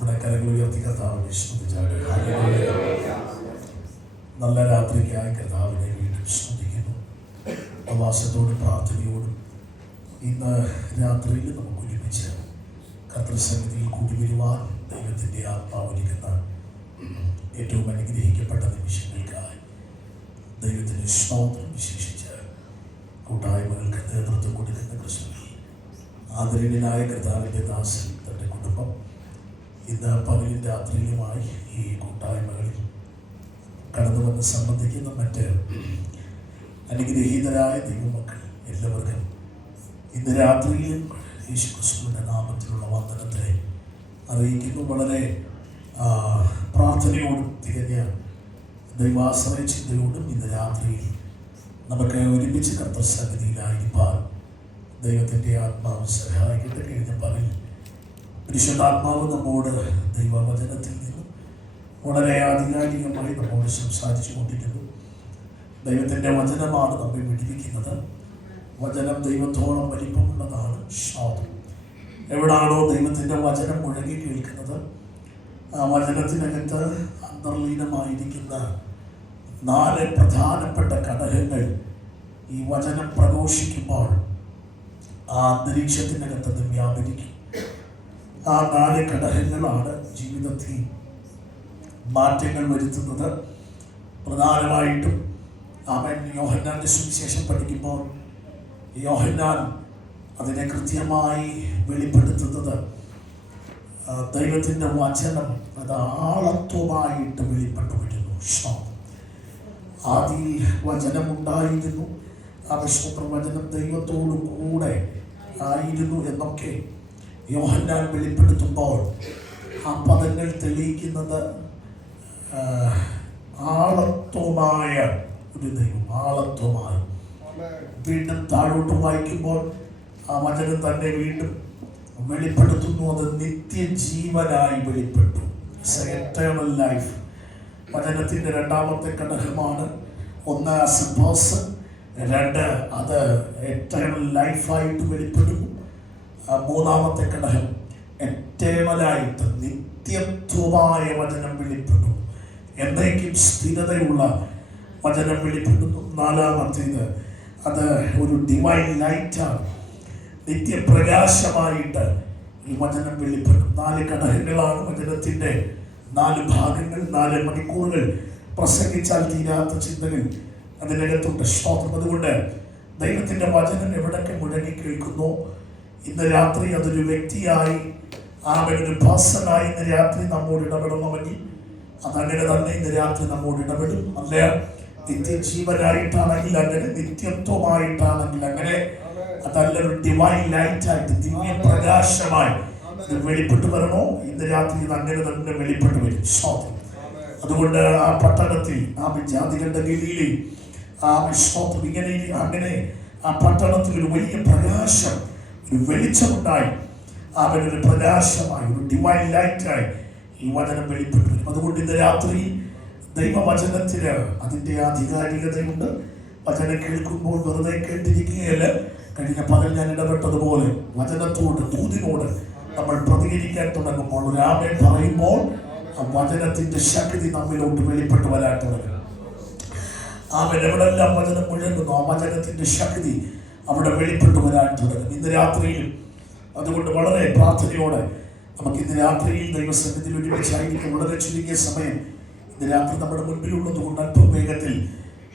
ഇവിടെ കരങ്ങൾ ഉയർത്തി കർത്താവിനെ സ്തുതിച്ചാണ്. നല്ല രാത്രിക്കായി കർത്താവിനെ വീണ്ടും സ്തുതിക്കുന്നു. ഉപവാസത്തോടും പ്രാർത്ഥനയോടും ഇന്ന് രാത്രിയിൽ നമുക്ക് ഒരുമിച്ച് കർത്തൃസന്നിധിയിൽ കൂടി വരുവാൻ ദൈവത്തിൻ്റെ ആത്മാവലിക്കുന്ന ഏറ്റവും അനുഗ്രഹിക്കപ്പെട്ട നിമിഷങ്ങൾക്കായി ദൈവത്തിന് സ്തോത്രം. വിശേഷിച്ച് കൂട്ടായ്മകൾക്ക് നേതൃത്വം കൊടുക്കുന്ന കൃഷ്ണൻ ആദരണീയനായ കർത്താവിൻ്റെ ദാസൻ തൻ്റെ കുടുംബം ഇന്ന് പകലും രാത്രിയിലുമായി ഈ കൂട്ടായ്മകളിൽ കടന്നു വന്ന് സംബന്ധിക്കുന്ന മറ്റ് അനുഗ്രഹീതരായ ദൈവമക്കൾ എല്ലാവർക്കും ഇന്ന് രാത്രിയിലും യേശുക്രിസ്തുവിൻ്റെ നാമത്തിലുള്ള വന്ദനത്തെ അറിയിക്കുന്നു. വളരെ പ്രാർത്ഥനയോടും തികഞ്ഞ ദൈവാശ്രയ ചിന്തയോടും ഇന്ന് രാത്രിയിൽ നമുക്ക് ഒരുമിച്ച് കർത്തൃസന്നിധിയിലായിരിക്കാൻ ദൈവത്തിൻ്റെ ആത്മാവ് സഹായിക്കട്ടെ. കഴിഞ്ഞ പകൽ പരിശുദ്ധാത്മാവ് നമ്മോട് ദൈവവചനത്തിൽ നിന്നും വളരെ ആധികാരികമായി നമ്മോട് സംസാരിച്ചു കൊണ്ടിരുന്നു. ദൈവത്തിൻ്റെ വചനമാണ് നമ്മെ വിടിവിക്കുന്നത്. വചനം ദൈവത്തോളം വലിപ്പമുള്ളതാണ്. എവിടാണോ ദൈവത്തിൻ്റെ വചനം മുഴങ്ങി കേൾക്കുന്നത് ആ വചനത്തിനകത്ത് അന്തർലീനമായിരിക്കുന്ന 4 പ്രധാനപ്പെട്ട ഘടകങ്ങൾ ഈ വചനം പ്രഘോഷിക്കുമ്പോൾ ആ അന്തരീക്ഷത്തിനകത്ത് വ്യാപരിക്കും. ആ 4 ഘടകങ്ങളാണ് ജീവിതത്തിൽ മാറ്റങ്ങൾ വരുത്തുന്നത്. പ്രധാനമായിട്ടും അവൻ യോഹന്നാൻ്റെ സുവിശേഷം പഠിക്കുമ്പോൾ യോഹന്നാൻ അതിനെ കൃത്യമായി വെളിപ്പെടുത്തുന്നത് ദൈവത്തിൻ്റെ വചനം അത് ആളത്വമായിട്ട് വെളിപ്പെട്ടു വരുന്നു. ആദിയിൽ വചനമുണ്ടായിരുന്നു, ആ വചനം ദൈവത്തോടു കൂടെ ആയിരുന്നു എന്നൊക്കെ യോഹന്നാൻ വെളിപ്പെടുത്തുമ്പോൾ ആ പദങ്ങൾ തെളിയിക്കുന്നത് ആളത്വമായ ഒരു ദൈവം. ആളത്വമായി വീണ്ടും താഴോട്ട് വായിക്കുമ്പോൾ ആ വചനം തന്നെ വീണ്ടും വെളിപ്പെടുത്തുന്നു. അത് നിത്യജീവനായി വെളിപ്പെട്ടു. എറ്റേണൽ ലൈഫ് വചനത്തിൻ്റെ 2ാമത്തെ ഘടകമാണ്. 1 ആസ് എ പേഴ്സൺ, 2 അത് എറ്റേണൽ ലൈഫായിട്ട് വെളിപ്പെടുന്നു. 3ാമത്തെ ഘടകം എറ്റേണലായിട്ട് നിത്യത്വമായ വചനം വെളിപ്പെടുന്നു. എന്നേക്കും സ്ഥിരതയുള്ള വചനം വെളിപ്പെടുന്നു. 4ാമത്തേത് അത് ഒരു ഡിവൈൻ ലൈറ്റാണ്. നിത്യപ്രകാശമായിട്ട് ഈ വചനം വെളിപ്പെടും. 4 ഘടകങ്ങളാണ് വചനത്തിൻ്റെ 4 ഭാഗങ്ങൾ. 4 മണിക്കൂറുകൾ പ്രസംഗിച്ചാൽ തീരാത്ത ചിന്തകൾ അതിനകത്തുണ്ട്. സ്തോത്രം. അതുകൊണ്ട് ദൈവത്തിൻ്റെ വചനം എവിടൊക്കെ മുഴങ്ങി കേൾക്കുന്നു ഇന്ന് രാത്രി അതൊരു വ്യക്തിയായി ഒരു പേഴ്സണായി ഇന്ന് രാത്രി നമ്മോട് ഇടപെടണമെങ്കിൽ അതങ്ങനെ തന്നെ ഇന്ന് രാത്രി നമ്മോട് ഇടപെടും. അല്ല നിത്യജീവനായിട്ടാണെങ്കിൽ അങ്ങനെ, നിത്യത്വമായിട്ടാണെങ്കിൽ അങ്ങനെ, അതല്ല ഒരു ഡിവൈൻ ലൈറ്റായിട്ട് ദിവ്യ പ്രകാശമായി ഇത് വെളിപ്പെട്ടു വരണോ ഇന്ന് രാത്രി ഇത് അങ്ങനെ തന്നെ വെളിപ്പെട്ടു വരും. സ്തോത്രം. അതുകൊണ്ട് ആ പട്ടണത്തിൽ ആ ജാതികളുടെ ഗലിയിൽ സ്തോത്രം ഇങ്ങനെ അങ്ങനെ ആ പട്ടണത്തിൽ ഒരു വലിയ പ്രകാശം, ഒരു വെളിച്ചമുണ്ടായി. അവനൊരു പ്രകാശമായി, ഒരു ഡിവൈൻ ലൈറ്റായി ഈ വചനം വെളിപ്പെട്ടു വരും. അതുകൊണ്ട് ഇന്ന് രാത്രി ദൈവവചനത്തിന് അതിൻ്റെ ആധികാരികതയുണ്ട്. വചനം കേൾക്കുമ്പോൾ വെറുതെ കേട്ടിരിക്കുകയല്ല. കഴിഞ്ഞ പകൽ ഞാൻ ഇടപെട്ടതുപോലെ വചനത്തോട്, ദൂതിനോട് നമ്മൾ പ്രതികരിക്കാൻ തുടങ്ങുമ്പോൾ, ഒരു ആമേൻ പറയുമ്പോൾ ആ വചനത്തിൻ്റെ ശക്തി നമ്മിലോട്ട് വെളിപ്പെട്ട് വരാൻ തുടങ്ങും. ആമേൻ എവിടെല്ലാം വചനം മുഴങ്ങുന്നു ആ വചനത്തിൻ്റെ ശക്തി അവിടെ വെളിപ്പെട്ട് വരാൻ തുടങ്ങും. ഇന്ന് രാത്രിയിലും അതുകൊണ്ട് വളരെ പ്രാർത്ഥനയോടെ നമുക്ക് ഇന്ന് രാത്രിയിൽ ദൈവസന്നിധിയിൽ ഒരുമിച്ചായിരിക്കും. വളരെ ചുരുങ്ങിയ സമയം ഇന്ന് രാത്രി നമ്മുടെ മുൻപിലുള്ളത് കൊണ്ട് അല്പം വേഗത്തിൽ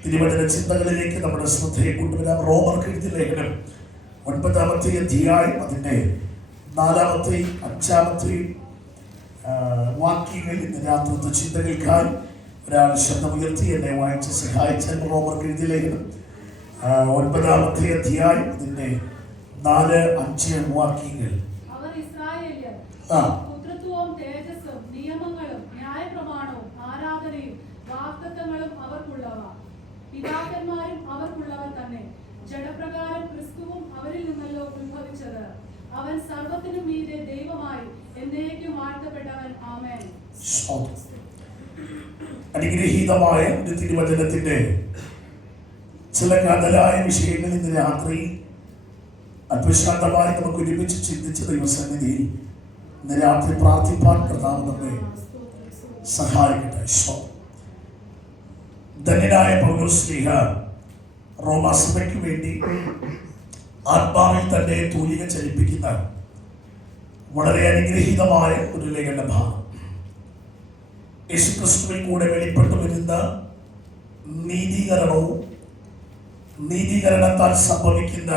തിരുവചന ചിന്തകളിലേക്ക് നമ്മുടെ ശ്രദ്ധയെ കൊണ്ടുവരാം. റോമർക്ക് എഴുതിയ ലേഖനം 9ാമത്തെ അധ്യായം അതിൻ്റെ 4ാമത്തെയും 5ാമത്തെയും വാക്യങ്ങൾ ഇന്ന് രാത്രിത്തെ ചിന്തകൾക്കായി ഒരാൾ ശബ്ദമുയർത്തി എന്നെ വായിച്ച് സഹായിച്ചാൽ. റോമർക്ക് എഴുതിയ ലേഖനം 9ാമത്തെ അധ്യായം അതിൻ്റെ 4, 5 വാക്യങ്ങൾ. പുത്രത്വവും തേജസ്സും നിയമങ്ങളും ന്യായപ്രമാണവും ആരാധനയും വാഗ്ദത്തങ്ങളും അവർക്കുള്ളവ. പിതാക്കന്മാരും അവർക്കുള്ളവർ തന്നെ. ജഡപ്രകാരം ക്രിസ്തുവും അവരിൽ നിന്നല്ലോ ഉത്ഭവിച്ചത്. അവൻ സർവ്വത്തിനും മീതെ ദൈവമായി എന്നേക്കും വാഴ്ത്തപ്പെട്ടവൻ. ആമേൻ. അനുഗ്രഹീതമായ ഒരു തിരുവചനത്തിന്റെ ചില കാതലായ വിഷയങ്ങൾ ഇന്ന് രാത്രി അല്പശാന്തമായി നമുക്ക് ഒരുമിച്ച് ചിന്തിച്ച ദൈവസന്നിധിയിൽ ഇന്ന് രാത്രി പ്രാർത്ഥിപ്പാൻ കർത്താവ് നമ്മെ സഹായിക്കട്ടെ. ധന്യനായ പൗലോസ്ലീഹ റോമാസഭയ്ക്ക് വേണ്ടി ആത്മാവിൽ തന്നെ തൂലിക ചലിപ്പിക്കുന്ന വളരെ അനുഗ്രഹീതമായ ഒരു ലേഖന ഭാഗം. യേശുക്രിസ്തുവിൽ കൂടെ വെളിപ്പെട്ടു വരുന്ന നീതീകരണവും നീതീകരണത്താൽ സംഭവിക്കുന്ന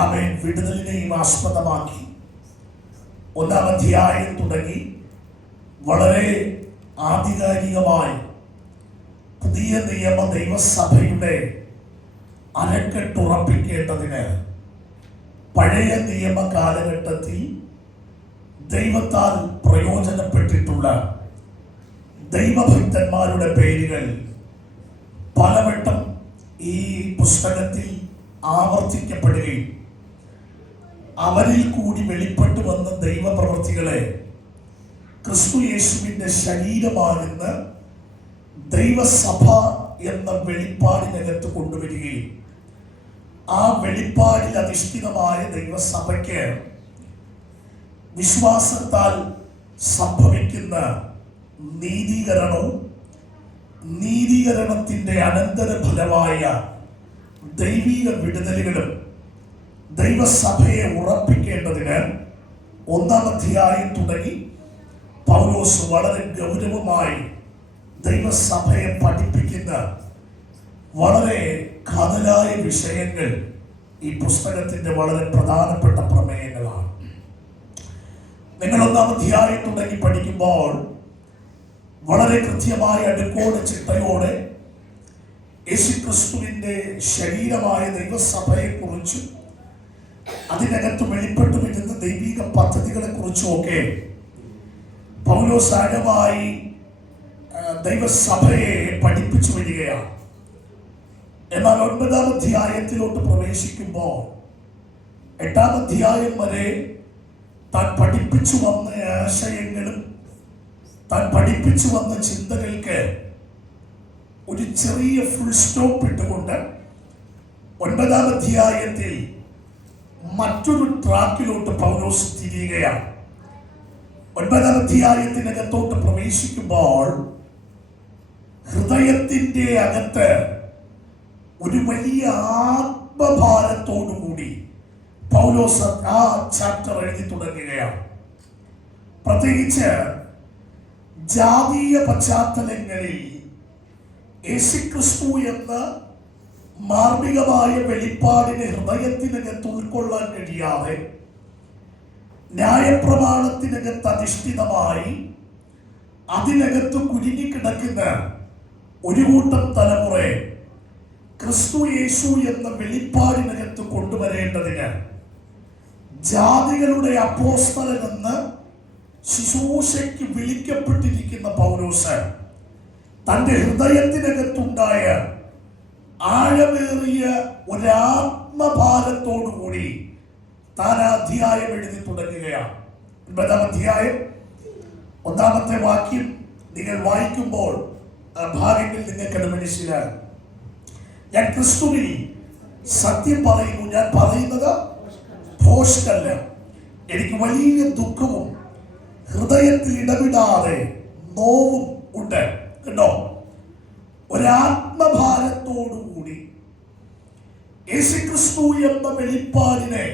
ആമേൻ വിടുതലിനെയും ആസ്പദമാക്കി 1-ാം അധ്യായം തുടങ്ങി വളരെ ആധികാരികമായി പുതിയ നിയമ ദൈവസഭയുടെ അരക്കെട്ടുറപ്പിക്കേണ്ടതിന് പഴയ നിയമ കാലഘട്ടത്തിൽ ദൈവത്താൽ പ്രയോജനപ്പെട്ടിട്ടുള്ള ദൈവഭക്തന്മാരുടെ പേരുകൾ പലവട്ടം ഈ പുസ്തകത്തിൽ ആവർത്തിക്കപ്പെടുകയും അവരിൽ കൂടി വെളിപ്പെട്ടു വന്ന ദൈവപ്രവൃത്തികളെ ക്രിസ്തു യേശുവിൻ്റെ ശരീരമാകുന്ന ദൈവസഭ എന്ന വെളിപ്പാടിനകത്ത് കൊണ്ടുവരികയും ആ വെളിപ്പാടിൽ അധിഷ്ഠിതമായ ദൈവസഭയ്ക്ക് വിശ്വാസത്താൽ സംഭവിക്കുന്ന നീതീകരണവും നീതീകരണത്തിൻ്റെ അനന്തരഫലമായ ദൈവിക വിടുതലുകളും ദൈവസഭയെ ഉറപ്പിക്കേണ്ടതിന് 1-ാം അധ്യായം തുടങ്ങി പൗലോസ് വളരെ ഗൗരവമായി ദൈവസഭയെ പഠിപ്പിക്കുന്ന വളരെ കാതലായ വിഷയങ്ങൾ ഈ പുസ്തകത്തിന്റെ വളരെ പ്രധാനപ്പെട്ട പ്രമേയങ്ങളാണ്. നിങ്ങൾ 1-ാം അധ്യായം തുടങ്ങി പഠിക്കുമ്പോൾ വളരെ കൃത്യമായ അടുക്കോട് ചിട്ടയോടെ യേശുക്രിസ്തുവിന്റെ ശരീരമായ ദൈവസഭയെ കുറിച്ചും അതിനകത്ത് വെളിപ്പെട്ടു വരുന്ന ദൈവിക പദ്ധതികളെ കുറിച്ചും ഒക്കെ പൗലോസ് ആഴമായി ദൈവസഭയെ പഠിപ്പിച്ചു വരികയാണ്. എന്നാൽ 9-ാം അധ്യായത്തിലോട്ട് പ്രവേശിക്കുമ്പോൾ 8-ാം അധ്യായം വരെ താൻ പഠിപ്പിച്ചു വന്ന ആശയങ്ങളും താൻ പഠിപ്പിച്ചു വന്ന ചിന്തകൾക്ക് ഒരു ചെറിയ ഫുൾ സ്റ്റോപ്പ് ഇട്ടുകൊണ്ട് 9-ാം അധ്യായത്തിൽ മറ്റൊരു ട്രാക്കിലോട്ട് പൗലോസ് തിരിയുകയാണ്. 9-ാം അധ്യായത്തിനകത്തോട്ട് പ്രവേശിക്കുമ്പോൾ ഹൃദയത്തിന്റെ അകത്ത് ഒരു വലിയ ആത്മഭാരത്തോടുകൂടി പൗലോസ് ആ ചാപ്റ്റർ എഴുതി തുടങ്ങുകയാണ്. പ്രത്യേകിച്ച് ജാതീയ പശ്ചാത്തലങ്ങളിൽ യേശുക്രിസ്തു എന്ന മാർമികമായ വെളിപ്പാടിനെ ഹൃദയത്തിനകത്ത് ഉൾക്കൊള്ളാൻ കഴിയാതെ ന്യായപ്രമാണത്തിനകത്ത് അധിഷ്ഠിതമായി അതിനകത്ത് കുരുങ്ങിക്കിടക്കുന്ന ഒരു കൂട്ടം തലമുറയെ ക്രിസ്തു യേശു എന്ന വെളിപ്പാടിനകത്ത് കൊണ്ടുവരേണ്ടതിന് ജാതികളുടെ അപ്പോസ്തലനെന്ന് ശുശ്രൂഷയ്ക്ക് വിളിക്കപ്പെട്ടിരിക്കുന്ന പൗലോസ് തൻ്റെ ഹൃദയത്തിനകത്തുണ്ടായ ആഴമേറിയ ഒരാത്മഭാരത്തോടുകൂടി താൻ അധ്യായം എഴുതി തുടങ്ങുകയാണ്. 9-ാം അധ്യായം 1-ാമത്തെ വാക്യം നിങ്ങൾ വായിക്കുമ്പോൾ ഭാഗങ്ങൾ നിങ്ങൾക്കത് മനസ്സിലാകും. ഞാൻ ക്രിസ്തുവിൽ സത്യം പറയുന്നു, ഞാൻ പറയുന്നത് ഭോഷ്കല്ല. എനിക്ക് വലിയ ദുഃഖവും ഹൃദയത്തിൽ ഇടവിടാതെ നോവും ഉണ്ട്. കണ്ടോ, ഒരാത്മഭാരത്തോടുകൂടി യേശുക്രിസ്തു എന്ന വെളിപ്പാടിനെ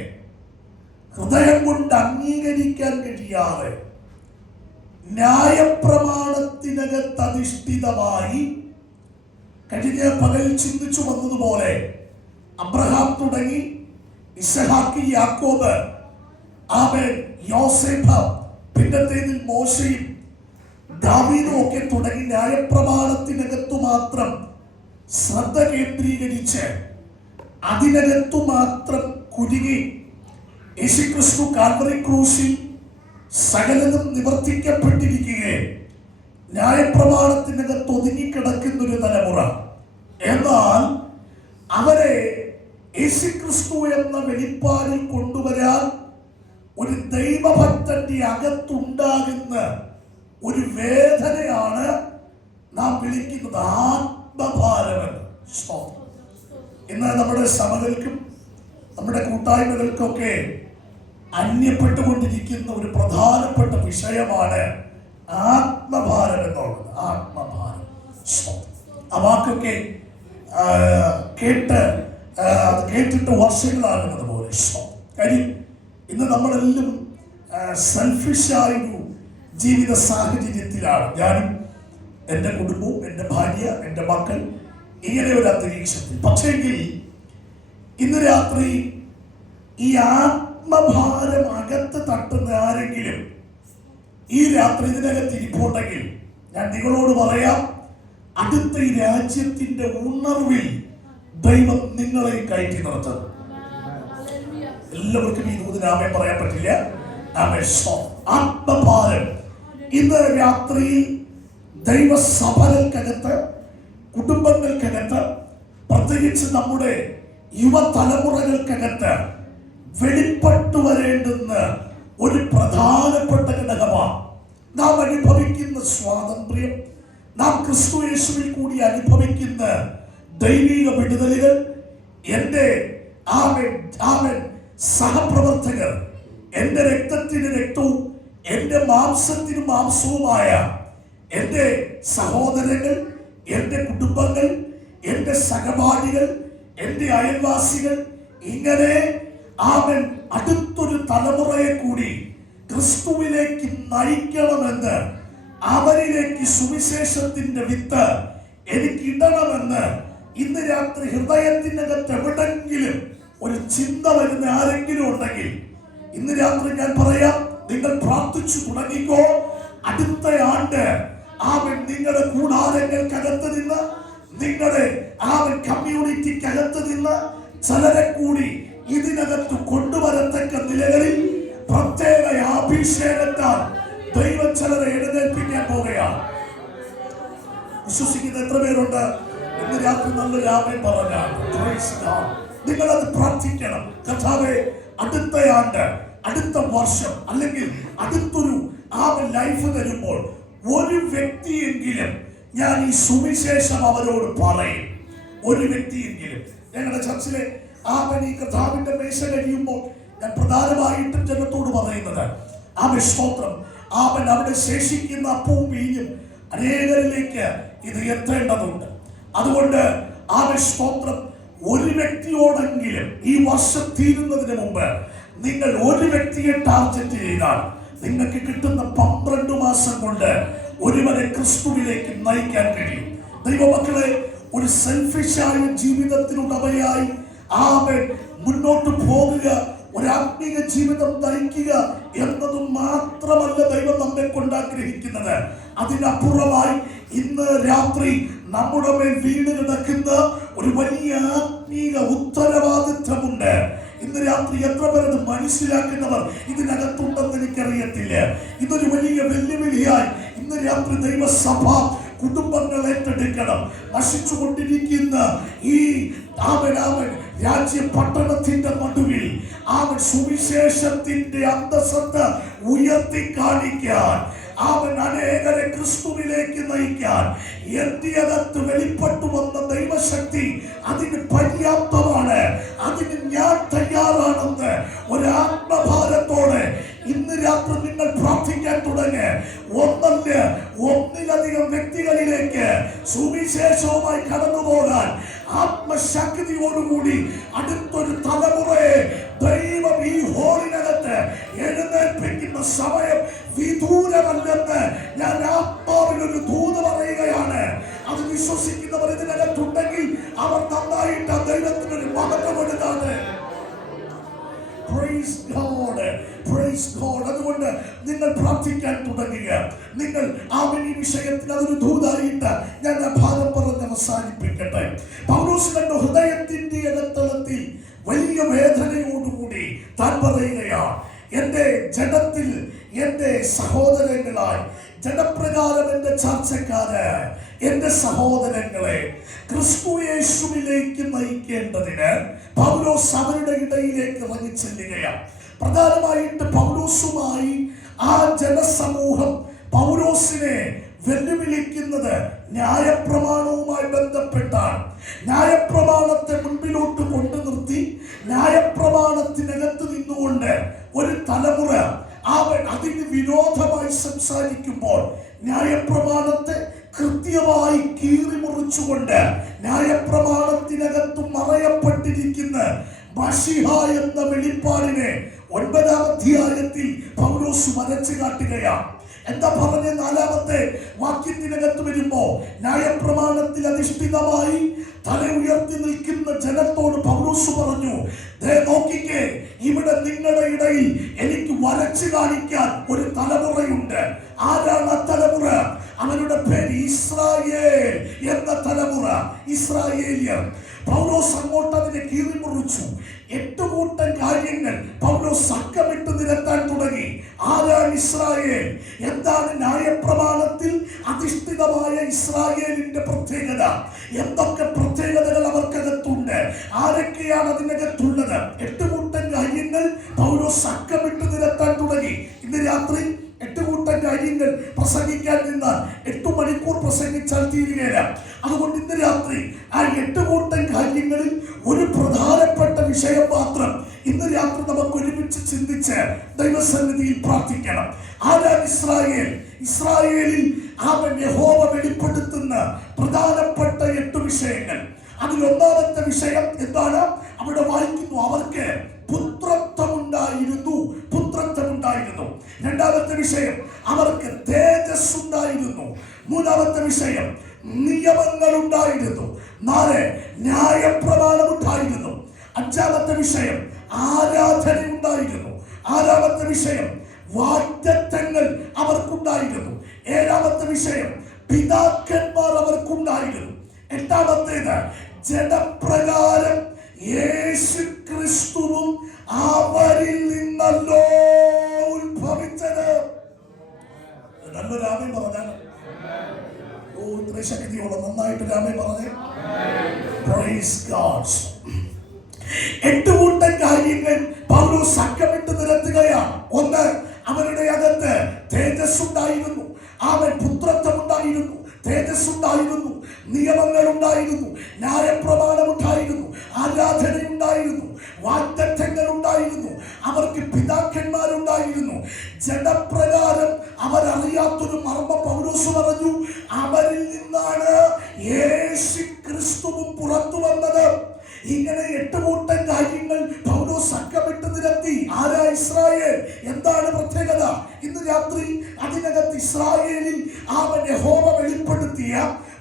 ഹൃദയം കൊണ്ട് അംഗീകരിക്കാൻ കഴിയാതെ ന്യായപ്രമാണത്തിനകത്ത് അധിഷ്ഠിതമായി കഴിഞ്ഞ പകൽ ചിന്തിച്ചു വന്നതുപോലെ അബ്രഹാം തുടങ്ങി ഇസഹാക്ക്, യാക്കോബ്, ആമേൻ, യോസേഫ്, പിന്നത്തേതിൽ മോശയും ദാവീദും ഒക്കെ തുടങ്ങി ന്യായപ്രമാണത്തിനകത്തു മാത്രം ശ്രദ്ധ കേന്ദ്രീകരിച്ച് അതിനകത്തു മാത്രം കുരുങ്ങി യേശുക്രിസ്തു കാൽവറി ക്രൂശിൽ സകലതും നിവർത്തിക്കപ്പെട്ടിരിക്കുകയും ന്യായപ്രമാണത്തിനകത്ത് ഒതുങ്ങിക്കിടക്കുന്ന ഒരു തലമുറ. എന്നാൽ അവരെ യേശുക്രിസ്തു എന്ന വെളിപ്പാടിൽ കൊണ്ടുവരാൻ ഒരു ദൈവഭക്തന്റെ അകത്തുണ്ടാകുന്ന ഒരു വേദനയാണ് നാം വിളിക്കുന്നത് ആത്മഭാരം. ഇന്ന് നമ്മുടെ സഭകൾക്കും നമ്മുടെ കൂട്ടായ്മകൾക്കൊക്കെ അന്യപ്പെട്ടുകൊണ്ടിരിക്കുന്ന ഒരു പ്രധാനപ്പെട്ട വിഷയമാണ് ആത്മഭാരം എന്നുള്ളത്. ആത്മഭാരം. ആ വാക്കൊക്കെ കേട്ടിട്ട് വർഷങ്ങളാകുന്നത് പോലെ. കാര്യം ഇന്ന് നമ്മളെല്ലാം സെൽഫിഷായൊരു ജീവിത സാഹചര്യത്തിലാണ്. ഞാനും എൻ്റെ കുടുംബവും എൻ്റെ ഭാര്യ എൻ്റെ മക്കൾ ഇങ്ങനെ ഒരു അന്തരീക്ഷത്തിൽ. പക്ഷേങ്കിൽ ഇന്ന് രാത്രി ഈ ആത്മഭാരം അകത്ത് തട്ടുന്ന ആരെങ്കിലും ഈ രാത്രി ഇതിനകത്ത് ഇരിപ്പുണ്ടെങ്കിൽ ഞാൻ നിങ്ങളോട് പറയാം, അടുത്ത ഈ രാജ്യത്തിന്റെ ഉണർവിൽ ദൈവം നിങ്ങളെ കയറ്റി നിർത്തും. എല്ലാവർക്കും ഈ ദൂതനാമേ പറയാൻ പറ്റില്ല. ആത്മഭാരം ഇന്ന് രാത്രി ദൈവസഭകൾക്കകത്ത്, കുടുംബങ്ങൾക്കകത്ത്, പ്രത്യേകിച്ച് നമ്മുടെ യുവതലമുറകൾക്കകത്ത് വെളിപ്പെട്ടു വരേണ്ടുന്ന ഒരു പ്രധാനപ്പെട്ട ഘടകമാണ്. നാം അനുഭവിക്കുന്ന സ്വാതന്ത്ര്യം, നാം ക്രിസ്തു യേശുവിൽ കൂടി അനുഭവിക്കുന്ന ദൈവിക വിടുതലുകൾ, എൻ്റെ സഹപ്രവർത്തകർ, എൻ്റെ രക്തത്തിന് രക്തവും എൻ്റെ മാംസത്തിന് മാംസവുമായ എൻ്റെ സഹോദരങ്ങൾ, എൻ്റെ കുടുംബങ്ങൾ, എൻ്റെ സഹപാഠികൾ, എൻ്റെ അയൽവാസികൾ, ഇങ്ങനെ അടുത്തൊരു തലമുറയെ കൂടി ക്രിസ്തുവിലേക്ക് നയിക്കണമെന്ന്, അവരിലേക്ക് സുവിശേഷത്തിന്റെ വിത്ത് എനിക്ക് ഇടണമെന്ന് ഇന്ന് രാത്രി ഹൃദയത്തിനകത്ത് എവിടെങ്കിലും ഒരു ചിന്ത വരുന്ന ആരെങ്കിലും ഉണ്ടെങ്കിൽ ഇന്ന് രാത്രി ഞാൻ പറയാം, നിങ്ങൾ പ്രാർത്ഥിച്ചു തുടങ്ങിക്കോ. അടുത്ത ആണ്ട് നിങ്ങളുടെ കൂടാരങ്ങൾക്കകത്ത് നിന്ന്, നിങ്ങളുടെ കമ്മ്യൂണിറ്റിക്കകത്ത് നിന്ന് ചിലരെ കൂടി ഇതിനകത്ത് കൊണ്ടുവരത്തക്ക നിലകളിൽ പ്രത്യേക അഭിഷേകത്താൽ ദൈവം ചിലരെ എഴുന്നേൽപ്പിക്കാൻ പോവുകയാണ്. വിശ്വസിക്കുന്ന എത്ര പേരുണ്ട്? ഇന്ന് രാത്രി നല്ലൊരു ആമേൻ പറഞ്ഞാൽ നിങ്ങളത് പ്രാർത്ഥിക്കണം. കർത്താവേ, അടുത്ത ആണ്ട്, അടുത്ത വർഷം, അല്ലെങ്കിൽ അടുത്തൊരു ലൈഫ് തരുമ്പോൾ ഒരു വ്യക്തിയെങ്കിലും ഞാൻ ഈ സുവിശേഷം അവരോട് പറയും. ഒരു വ്യക്തിയെങ്കിലും. ഞങ്ങളുടെ ചർച്ചിലെ ഈ കർത്താവിന്റെ മേശ കഴിയുമ്പോൾ ഞാൻ പ്രധാനമായിട്ടും ജനത്തോട് പറയുന്നത്, സ്തോത്രം, അവിടെ ശേഷിക്കുന്ന അപ്പവും വീഞ്ഞും അനേകരിലേക്ക് ഇത് എത്തേണ്ടതുണ്ട്. അതുകൊണ്ട് സ്തോത്രം, ഒരു വ്യക്തിയോടെങ്കിലും ഈ വർഷം തീരുന്നതിന് മുമ്പ് നിങ്ങൾ ഒരു വ്യക്തിയെ ടാർഗറ്റ് ചെയ്താൽ നിങ്ങൾക്ക് കിട്ടുന്ന 12 മാസം കൊണ്ട് ഒരുവനെ ക്രിസ്തുവിലേക്ക് നയിക്കാൻ കഴിയും. ദൈവമക്കളെ, ഒരു സെൽഫിഷായ ജീവിതത്തിനുടമയായി മുന്നോട്ട് പോകുക, ഒരു ആത്മീക ജീവിതം നയിക്കുക എന്നതും മാത്രമല്ല ദൈവം നമ്മെ കൊണ്ട് ആഗ്രഹിക്കുന്നത്. അതിനപ്പുറമായി ഇന്ന് രാത്രി നമ്മുടെ മേൽ വീണ് കിടക്കുന്ന ഒരു വലിയ ആത്മീക ഉത്തരവാദിത്വമുണ്ട്. ഇന്ന് രാത്രി എത്ര പേരത് മനസ്സിലാക്കുന്നവർ ഇതിനകത്തുണ്ടെന്ന് എനിക്കറിയത്തില്ല. ഇതൊരു വലിയ വെല്ലുവിളിയായി ഇന്ന് രാത്രി ദൈവസഭ കുടുംബങ്ങൾ ഏറ്റെടുക്കണം. നശിച്ചുകൊണ്ടിരിക്കുന്ന ഈ രാജ്യ പട്ടണത്തിന്റെ നടുവിൽ സുവിശേഷത്തിന്റെ അന്തസ്സത്ത് ഉയർത്തി കാണിക്കാൻ, അനേകരെ ക്രിസ്തുവിലേക്ക് നയിക്കാൻ എന്റെ അകത്ത് വെളിപ്പെട്ടു വന്ന ദൈവശക്തി അതിന് പര്യാപ്തമാണ്. അതിന് ഞാൻ തയ്യാറാണെന്ന് ഒരാത്മഭാരത്തോടെ ഇന്ന് രാത്രി നിങ്ങൾ പ്രാർത്ഥിക്കാൻ തുടങ്ങ്. ഒന്നിലധികം വ്യക്തികളിലേക്ക് സുവിശേഷവുമായി കടന്നുപോകാൻ ആത്മശക്തിയോടുകൂടി അടുത്തൊരു തലമുറയെ ദൈവം ഈ ഹോളിനകത്ത് എഴുന്നേൽപ്പിക്കുന്ന സമയം വിദൂരമല്ലെന്ന് ഞാൻ ആത്മാവിനൊരു ദൂത് പറയുകയാണ്. അത് വിശ്വസിക്കുന്നവർ ഇതിനകത്തുണ്ടെങ്കിൽ അവർ നന്നായിട്ട് ആ ദൈവത്തിനൊരു മഹത്വം കൊടുത്താണ്. അതുകൊണ്ട് നിങ്ങൾ പ്രാർത്ഥിക്കാൻ തുടങ്ങുക. നിങ്ങൾ ഈ വിഷയത്തിൽ അതൊരു ദൂതായിട്ട് ഞാൻ ഭാഗം പറഞ്ഞ് അവസാനിപ്പിക്കട്ടെ. പൗലോസ് കണ്ട ഹൃദയത്തിന്റെ ഇടത്തളത്തിൽ വലിയ വേദനയോടുകൂടി താൻ പറയുകയാണ്, എന്റെ ജഡത്തിൽ എന്റെ സഹോദരങ്ങളായി, ജഡപ്രകാരം എന്റെ ചർച്ചക്കാര്, എന്റെ സഹോദരങ്ങളെ ക്രിസ്തു യേശുവിലേക്ക് നയിക്കേണ്ടതിന് പൗലോസ് അവരുടെ ഇടയിലേക്ക് ഇറങ്ങി ചെല്ലുകയാണ്. പ്രധാനമായിട്ട് പൗലോസുമായി ആ ജനസമൂഹം പൗലോസിനെ വെല്ലുവിളിക്കുന്നത് ന്യായപ്രമാണവുമായി ബന്ധപ്പെട്ടാണ്. ന്യായപ്രമാണത്തെ മുൻപിലോട്ട് കൊണ്ടു നിർത്തി ന്യായപ്രമാണത്തിനകത്ത് നിന്നുകൊണ്ട് ഒരു തലമുറ അവൻ അതിന് വിരോധമായി സംസാരിക്കുമ്പോൾ ന്യായപ്രമാണത്തെ കൃത്യമായി കീറിമുറിച്ചുകൊണ്ട് ന്യായപ്രമാണത്തിനകത്ത് മറയപ്പെട്ടിരിക്കുന്ന മശിഹ എന്ന വെളിപ്പാടിനെ 9-ാം അധ്യായത്തിൽ പൗലോസ് വരച്ചു കാട്ടുകയാണ്. എന്താ പറഞ്ഞ 4-ാമത്തെ വാക്യത്തിനകത്ത് വരുമ്പോ ന്യായപ്രമാണത്തിൽ അധിഷ്ഠിതമായി തല ഉയർത്തി നിൽക്കുന്ന ജനത്തോട് പൗലോസ് പറഞ്ഞു, ദേ നോക്കിക്കേ, ഇവിടെ നിങ്ങളുടെ ഇടയിൽ എനിക്ക് വരച്ചു കാണിക്കാൻ ഒരു തലമുറയുണ്ട്. ആരാണ് ആ തലമുറ? അവരുടെ പേര് ഇസ്രായേൽ എന്ന തലമുറ, ഇസ്രായേലിയർ. പൗലോസ് അങ്ങോട്ട് അതിനെ കീറിമുറിച്ചു. 8 കൂട്ടം കാര്യങ്ങൾ പൗലോസ് അക്കമിട്ട് നിരത്താൻ തുടങ്ങി. ആരാണ് ഇസ്രായേൽ? എന്താണ് ന്യായപ്രമാണത്തിൽ അധിഷ്ഠിതമായ ഇസ്രായേലിന്റെ പ്രത്യേകത? എന്തൊക്കെ പ്രത്യേകതകൾ അവർക്കകത്തുണ്ട്? ആരൊക്കെയാണ് അതിനകത്തുള്ളത്? 8 കൂട്ടം കാര്യങ്ങൾ പൗലോസ് അക്കമിട്ട് നിരത്താൻ തുടങ്ങി. ഇന്ന് രാത്രി 8 കൂട്ടം കാര്യങ്ങൾ പ്രസംഗിക്കാൻ നിന്നാൽ 8 മണിക്കൂർ പ്രസംഗിച്ചാൽ തീരുകയില്ല. അതുകൊണ്ട് ഇന്ന് രാത്രി ആ 8 കൂട്ടം കാര്യങ്ങളിൽ ഒരു പ്രധാനപ്പെട്ട വിഷയം മാത്രം ഇന്ന് രാത്രി നമുക്ക് ഒരുമിച്ച് ചിന്തിച്ച് ദൈവസന്നിധിയിൽ പ്രാർത്ഥിക്കണം. ആരാണ് ഇസ്രായേൽ? ഇസ്രായേലിൽ അവൻ യഹോവ വെളിപ്പെടുത്തുന്ന പ്രധാനപ്പെട്ട 8 വിഷയങ്ങൾ. അതിൽ 1-ാമത്തെ വിഷയം എന്താണ്? അവിടെ വായിക്കുന്നു, അവർക്ക് പുത്രത്വമുണ്ടായിരുന്നു. 2-ാമത്തെ വിഷയം അവർക്ക് തേജസ് ഉണ്ടായിരുന്നു. 3-ാമത്തെ വിഷയം നിയമങ്ങൾ ഉണ്ടായിരുന്നു. 4 ന്യായപ്രമാണം ഉണ്ടായിരുന്നു. 5-ാമത്തെ വിഷയം ആരാധന ഉണ്ടായിരുന്നു. 6-ാമത്തെ വിഷയം വാഗ്ദത്തങ്ങൾ അവർക്കുണ്ടായിരുന്നു. 7-ാമത്തെ വിഷയം പിതാക്കന്മാർ അവർക്കുണ്ടായിരുന്നു. 8-ാമത്തേത് ജഡപ്രകാരം യേശു ക്രിസ്തുവും അവരിൽ നിന്നല്ലോ ഉത്ഭവിച്ചത്. നല്ലൊരു ആമേൻ പറഞ്ഞാൽ ഇത്ര ശക്തിയോടെ നന്നായിട്ട് രാമേ പറഞ്ഞേ. Praise God. 8 കൂട്ടം കാര്യങ്ങൾ പൗലോസ് അക്കമിട്ട് നിരത്തുകയാണ്. 1, അവരുടെ അകത്ത് തേജസ് ഉണ്ടായിരുന്നു. അവൻ പുത്രത്വം ഉണ്ടായിരുന്നു, തേജസ് ഉണ്ടായിരുന്നു, നിയമങ്ങൾ ഉണ്ടായിരുന്നു, ന്യായപ്രമാണം ഉണ്ടായിരുന്നു, ആരാധന ഉണ്ടായിരുന്നു, വാഗ്ദത്തങ്ങൾ ഉണ്ടായിരുന്നു, അവർക്ക് പിതാക്കന്മാരുണ്ടായിരുന്നു. ജഡപ്രകാരം അവരറിയാത്തൊരു മർമ്മം പൗലോസ് പറഞ്ഞു, അവരിൽ നിന്നാണ് യേശു ക്രിസ്തുവും പുറത്തു വന്നത്. ഇങ്ങനെ 8 കൂട്ടം കാര്യങ്ങൾ പൗലോസ് അക്കമിട്ട് നിരത്തി. ആരാ ഇസ്രായേൽ? എന്താണ് പ്രത്യേകത? ഇന്ന് രാത്രി അതിനകത്ത് ഇസ്രായേലിൽ അവൻ യഹോവ വെളിപ്പെടുത്തിയ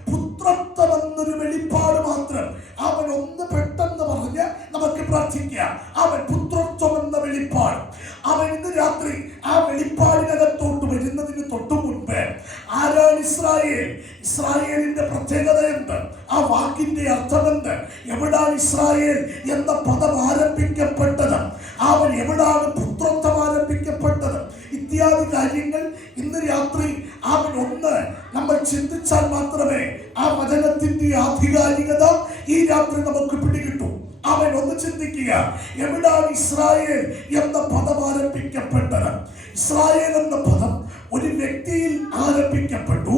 പുത്രത്വം എന്നൊരു വെളിപ്പാട് മാത്രം അവൻ ഒന്ന് പെട്ടെന്ന് പറഞ്ഞ് നമുക്ക് പ്രാർത്ഥിക്കാം. അവൻ പുത്രത്വം എന്ന വെളിപ്പാട്. അവൻ ഇന്ന് രാത്രി ആ വെളിപ്പാടിനകത്തോട്ട് വരുന്നതിന് തൊട്ടു മുൻപ് ആരാണ് ഇസ്രായേൽ? ഇസ്രായേലിന്റെ പ്രത്യേകത എന്ത്? ആ വാക്കിന്റെ അർത്ഥമെന്ത്? എവിടാണ് ഇസ്രായേൽ എന്ന പദം ആരംഭിക്കപ്പെട്ടത്? അവൻ എവിടാണ് പുത്രത്വം ആരംഭിക്കപ്പെട്ടത്? ഇത്യാദി കാര്യങ്ങൾ ഇന്ന് രാത്രി അവൻ ഒന്ന് നമ്മൾ ചിന്തിച്ചാൽ മാത്രമേ ആ വചനത്തിന്റെ ആധികാരികത ഈ രാത്രി നമുക്ക് പിടികിട്ടൂ. അവൻ ഒന്ന് ചിന്തിക്കുക, എവിടാണ് ഇസ്രായേൽ എന്ന പദം ആരംഭിക്കപ്പെട്ടത്? ഇസ്രായേൽ എന്ന പദം ഒരു വ്യക്തിയിൽ ആരംഭിക്കപ്പെട്ടു.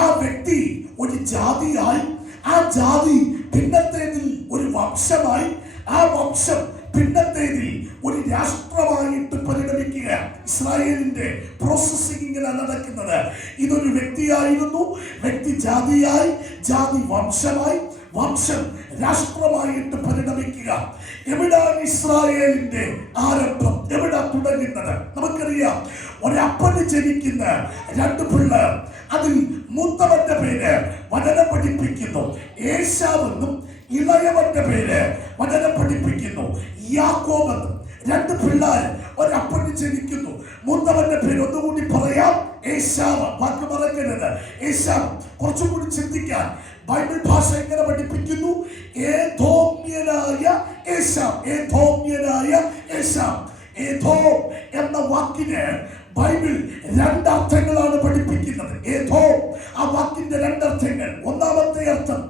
ആ വ്യക്തി ഒരു ജാതിയായി, ആ ജാതി പിന്നത്തേതിൽ ഒരു വംശമായി, ആ വംശം പിന്നത്തേതിൽ ഒരു രാഷ്ട്രമായിട്ട് പരിണമിക്കുക. ഇസ്രായേലിന്റെ പ്രോസസ്സിംഗ് ഇങ്ങനെ നടക്കുന്നത്. ഇതൊരു വ്യക്തിയായിരുന്നു, വ്യക്തി ജാതിയായി, ജാതി വംശമായി, വംശം രാഷ്ട്രമായിട്ട് പരിണമിക്കുക. എവിടാണ് ഇസ്രായേലിന്റെ ആരംഭം? എവിടെ തുടങ്ങുന്നത്? നമുക്കറിയാം, ഒരപ്പന് ജനിക്കുന്ന 2 പിള്ളേർ. അതിൽ മൂത്തവന്റെ പേര് വചനം പഠിപ്പിക്കുന്നു ഏശാവെന്നും, ഇളയവന്റെ പേര് വചനം പഠിപ്പിക്കുന്നു യാക്കോബ് എന്നും. 2 പിള്ളേർ ഒരപ്പന് ജനിക്കുന്നു. മൂത്തവന്റെ പേര് ഒന്നുകൂടി പറയാം, ഏശാവ്. വാക്ക് മറക്കരുത്, ഏശാവ്. കുറച്ചുകൂടി ചിന്തിക്കാൻ ബൈബിൾ ഭാഷ എങ്ങനെ പഠിപ്പിക്കുന്നു? ഏദോമ്യനായ ഏശാവ്, ഏദോമ്യനായ ഏശാവ്. ഏദോം എന്ന വാക്കിന് ബൈബിൾ 2 അർത്ഥങ്ങളാണ് പഠിപ്പിക്കുന്നത്. ഏദോം, ആ വാക്കിന്റെ 2 അർത്ഥങ്ങൾ. 1-ാമത്തെ അർത്ഥം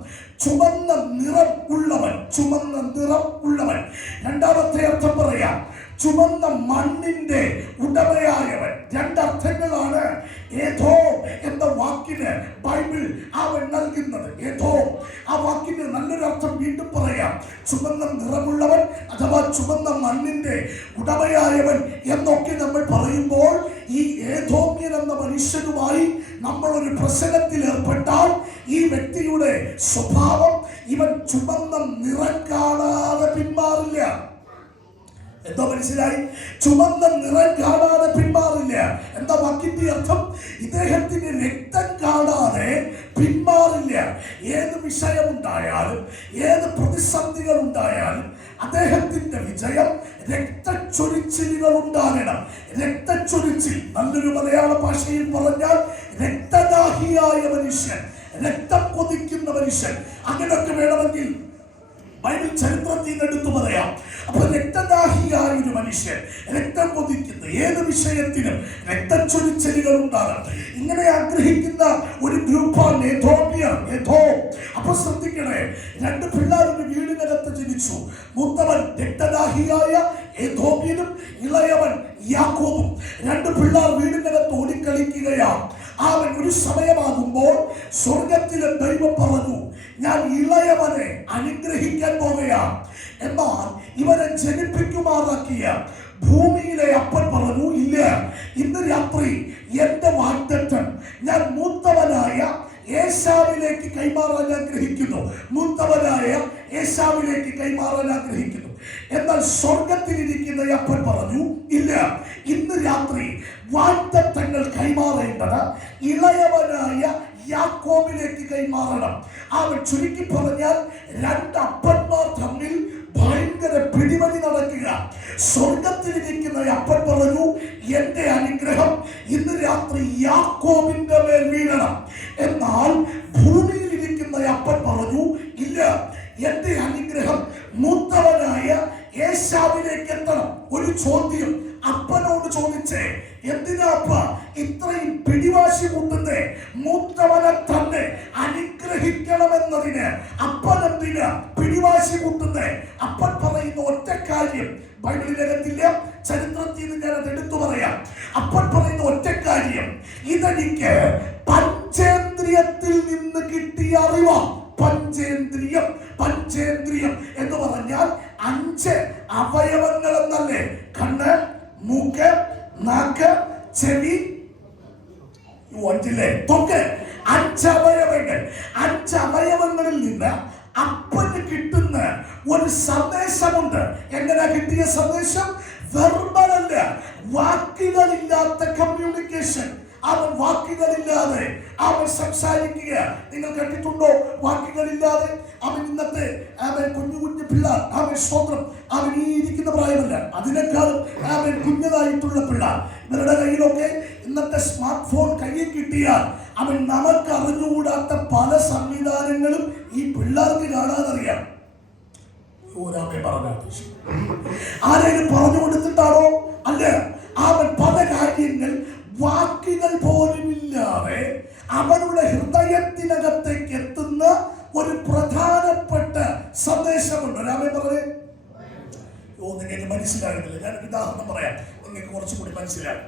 ചുമന്ന നിറം ഉള്ളവൻ, ചുമന്ന നിറം ഉള്ളവൻ. 2-ാമത്തെ അർത്ഥം പറയാം, ചുമന്ന മണ്ണിന്റെ ഉടമയായവൻ. 2 അർത്ഥങ്ങളാണ് ഏദോം എന്ന വാക്കിന് ബൈബിൾ അവൻ നൽകുന്നത്. ഏദോം, ആ വാക്കിന് നല്ലൊരു എന്ന മനുഷ്യനുമായി നമ്മൾ ഒരു പ്രശ്നത്തിൽ ഏർപ്പെട്ടാൽ ഈ വ്യക്തിയുടെ സ്വഭാവം ഇവൻ ചുമന്ന നിറം കാണാതെ പിന്മാറില്ല. എന്തോ മനസ്സിലായി? ചുമന്ന നിറം കാണാതെ പിന്മാറില്ല. എന്താ വാക്കിന്റെ അർത്ഥം? ഇദ്ദേഹത്തിന് രക്തം കാണാതെ പിന്മാറില്ല. ഏത് വിഷയമുണ്ടായാലും ഏത് പ്രതിസന്ധികൾ ഉണ്ടായാലും അദ്ദേഹത്തിന്റെ വിജയം രക്തച്ചൊരിച്ചിലുകൾ ഉണ്ടാകണം. രക്തച്ചൊരിച്ചിൽ നല്ലൊരു മലയാള ഭാഷയിൽ പറഞ്ഞാൽ രക്തദാഹിയായ മനുഷ്യൻ, രക്തം കൊതിക്കുന്ന മനുഷ്യൻ, അങ്ങനെയൊക്കെ വേണമെങ്കിൽ ബൈബിൾ ചരിത്രത്തിൽ നിന്ന് എടുത്തു പറയാം. അപ്പൊ രക്തദാഹിയായ ഒരു മനുഷ്യൻ, രക്തം കൊതിക്കുന്ന ഏത് വിഷയത്തിനും രക്തച്ചൊരിച്ചിലുകൾ ഉണ്ടാകണം. ഇങ്ങനെ ആഗ്രഹിക്കുന്ന ഒരു ഗ്രൂപ്പാണ് എഥോപ്യർ. അപ്പൊ ശ്രദ്ധിക്കണേ, 2 പിള്ളേരുടെ വീടിനകത്ത് ജനിച്ചു. മൂത്തവൻ രക്തദാഹിയായ എഥോപ്യനും ഇളയവൻ യാക്കോബും. 2 പിള്ളേർ വീടിനകത്ത് ഓടിക്കളിക്കുകയാണ്. അവൻ ഒരു സമയമാകുമ്പോൾ സ്വർഗത്തിലെ ദൈവം പറഞ്ഞു, ഞാൻ ഇളയവനെ അനുഗ്രഹിക്കാൻ പോവുകയാണ്. എന്നാൽ ഇവനെ ജനിപ്പിക്കുമാറാക്കിയ ഭൂമിയിലെ അപ്പൻ പറഞ്ഞു, ഇല്ല, ഇന്ന് രാത്രി എന്റെ വാഗ്ദത്തം ഞാൻ മൂത്തവനായ ഏശാവിലേക്ക് കൈമാറാൻ ആഗ്രഹിക്കുന്നു. എന്നാൽ സ്വർഗത്തിലിരിക്കുന്ന അപ്പൻ പറഞ്ഞു, ഇല്ല, ഇന്ന് രാത്രി വാഗ്ദത്തങ്ങൾ കൈമാറേണ്ടത് ഇളയവനായ യാക്കോബിലേക്ക് കൈമാറണം. അവൻ ചുരുക്കി പറഞ്ഞാൽ 2 അപ്പന്മാർ തമ്മിൽ ഭയങ്കര പിടിമണി നടക്കുക. സ്വർഗത്തിലിരിക്കുന്ന അപ്പൻ പറഞ്ഞു, എന്റെ അനുഗ്രഹം ഇന്ന് രാത്രി യാക്കോബിന്റെ മേൽ വീഴണം. എന്നാൽ ഭൂമിയിലിരിക്കുന്ന അപ്പൻ പറഞ്ഞു, ഇല്ല, എന്റെ അനുഗ്രഹം മൂത്തവനായ ഏശാവിലേക്ക് എത്തണം. ഒരു ചോദ്യം അപ്പനോട് ചോദിച്ചേ, എന്തിനാ അപ്പ ഇത്രയും പിടിവാശി കൂട്ടുന്നേ? മൂത്തവനെ തന്നെ അനുഗ്രഹിക്കണമെന്നതിന് അപ്പൻ എന്തിനാ പിടിവാശി കൂട്ടുന്നേ? അപ്പൻ പറയുന്ന ഒറ്റ കാര്യം ബൈബിളിനകത്തില്ല, ചരിത്രത്തിൽ നിന്ന് ഞാൻ എടുത്തു പറയാം. അപ്പൻ പറയുന്ന ഒറ്റ കാര്യം, ഇതെനിക്ക് പഞ്ചേന്ദ്രിയത്തിൽ നിന്ന് കിട്ടിയ അറിവാണ്. പഞ്ചേന്ദ്രിയം എന്ന് പറഞ്ഞാൽ 5 അവയവങ്ങൾ എന്നല്ലേ? കണ്ണ്, മൂക്ക്, നാക്ക്, ചെവി, 5 അവയവങ്ങൾ. 5 അവയവങ്ങളിൽ നിന്ന് അപ്പന് കിട്ടുന്ന ഒരു സന്ദേശമുണ്ട്. എങ്ങനെ കിട്ടിയ സന്ദേശം? വെർബൽ അല്ല, വാക്കുകളില്ലാത്ത കമ്മ്യൂണിക്കേഷൻ. അവൻ വാക്കുകളില്ലാതെ അവൻ സംസാരിക്കുക. നിങ്ങൾ കണ്ടിട്ടുണ്ടോ വാക്കുകളില്ലാതെ? അവൻ ഇന്നത്തെ കുഞ്ഞു പിള്ളേർ, അവൻ സ്വന്തം, അവൻ ഈ ഇരിക്കുന്ന പ്രായമല്ല, അതിനേക്കാളും അവൻ കുഞ്ഞതായിട്ടുള്ള പിള്ളേർ. ഇവരുടെ കയ്യിലൊക്കെ ഇന്നത്തെ സ്മാർട്ട് ഫോൺ കയ്യിൽ കിട്ടിയാൽ അവൻ നമുക്ക് അറിഞ്ഞുകൂടാത്ത പല സംവിധാനങ്ങളും ഈ പിള്ളേർക്ക് കാണാതറിയാം. ആരെങ്കിലും പറഞ്ഞു കൊടുത്തിട്ടാണോ? അല്ല, അവൻ പല കാര്യങ്ങൾ വാക്കുകൾ പോലുമില്ലാതെ അവരുടെ ഹൃദയത്തിനകത്തേക്ക് എത്തുന്ന ഒരു പ്രധാനപ്പെട്ട സന്ദേശമുണ്ട്. രാമേ പറഞ്ഞേ. നിങ്ങൾക്ക് മനസ്സിലാകുന്നില്ല, ഞാൻ ഉദാഹരണം പറയാം, നിങ്ങൾക്ക് കുറച്ചുകൂടി മനസ്സിലാകും.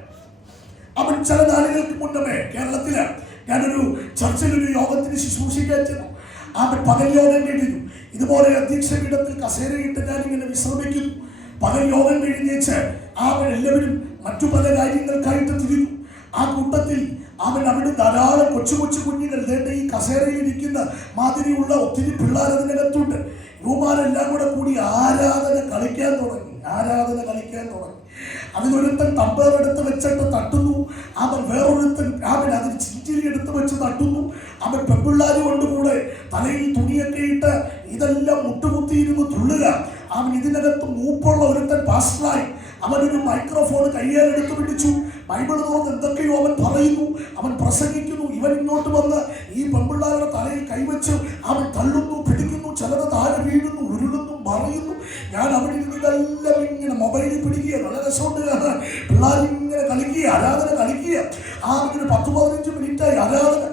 അവൻ ചില നാളുകൾക്ക് മുന്നമേ കേരളത്തില് ഞാനൊരു ചർച്ചിലൊരു യോഗത്തിന് ശുശ്രൂഷിക്കാൻ ചെന്നു. അവൻ പകൽ യോഗം കഴിഞ്ഞു. ഇതുപോലെ അധ്യക്ഷ പീഠത്തിൽ കസേരയിട്ട് ഞാനിങ്ങനെ വിശ്രമിക്കുന്നു. പകൽ യോഗം കഴിഞ്ഞേച്ച് അവൻ എല്ലാവരും മറ്റു പല കാര്യങ്ങൾക്കായിട്ട് തിരിഞ്ഞു. ആ കൂട്ടത്തിൽ അവൻ അവിടെ ധാരാളം കൊച്ചു കുഞ്ഞുങ്ങൾ ഈ കസേരയിൽ ഇരിക്കുന്ന മാതിരിയുള്ള ഒത്തിരി പിള്ളേർ അതിനകത്തുണ്ട്. ഇവമാരെല്ലാം കൂടി ആരാധന കളിക്കാൻ തുടങ്ങി. അതിനൊരുത്തൻ തമ്പേർ എടുത്ത് വെച്ചിട്ട് തട്ടുന്നു. അവൻ വേറൊരുത്തൻ അതിന് ചിറ്റിരി എടുത്ത് വെച്ച് തട്ടുന്നു. അവൻ പെൺപിള്ളാര് കൊണ്ടുകൂടെ തലയിൽ തുണിയൊക്കെ ഇട്ട് ഇതെല്ലാം മുട്ടുകുത്തിയിരുന്ന് തുള്ളുക. അവൻ ഇതിനകത്ത് മൂപ്പുള്ള ഒരുത്തൻ പാസ്റ്ററായി അവനൊരു മൈക്രോഫോൺ കയ്യേലെടുത്ത് പിടിച്ചു. ബൈബിൾ തുറന്ന് എന്തൊക്കെയോ അവൻ പറയുന്നു, അവൻ പ്രസംഗിക്കുന്നു. ഇവൻ ഇങ്ങോട്ട് വന്ന് ഈ പെൺപിള്ളാരുടെ തലയിൽ കൈവച്ച് അവൻ തള്ളുന്നു, പിടിക്കുന്നു. ചിലത് താഴെ വീഴുന്നു, ഉരുളുന്നു, മറിയുന്നു. ഞാൻ അവിടെ ഇരുന്ന് ഇതെല്ലാം ഇങ്ങനെ മൊബൈലിൽ പിടിക്കുക. നല്ല രസമുണ്ട് കാണാൻ. പിള്ളേരിങ്ങനെ കളിക്കുക, ആരാധന കളിക്കുക. ആ ഇങ്ങനെ 10-15 മിനിറ്റായി ആരാധന.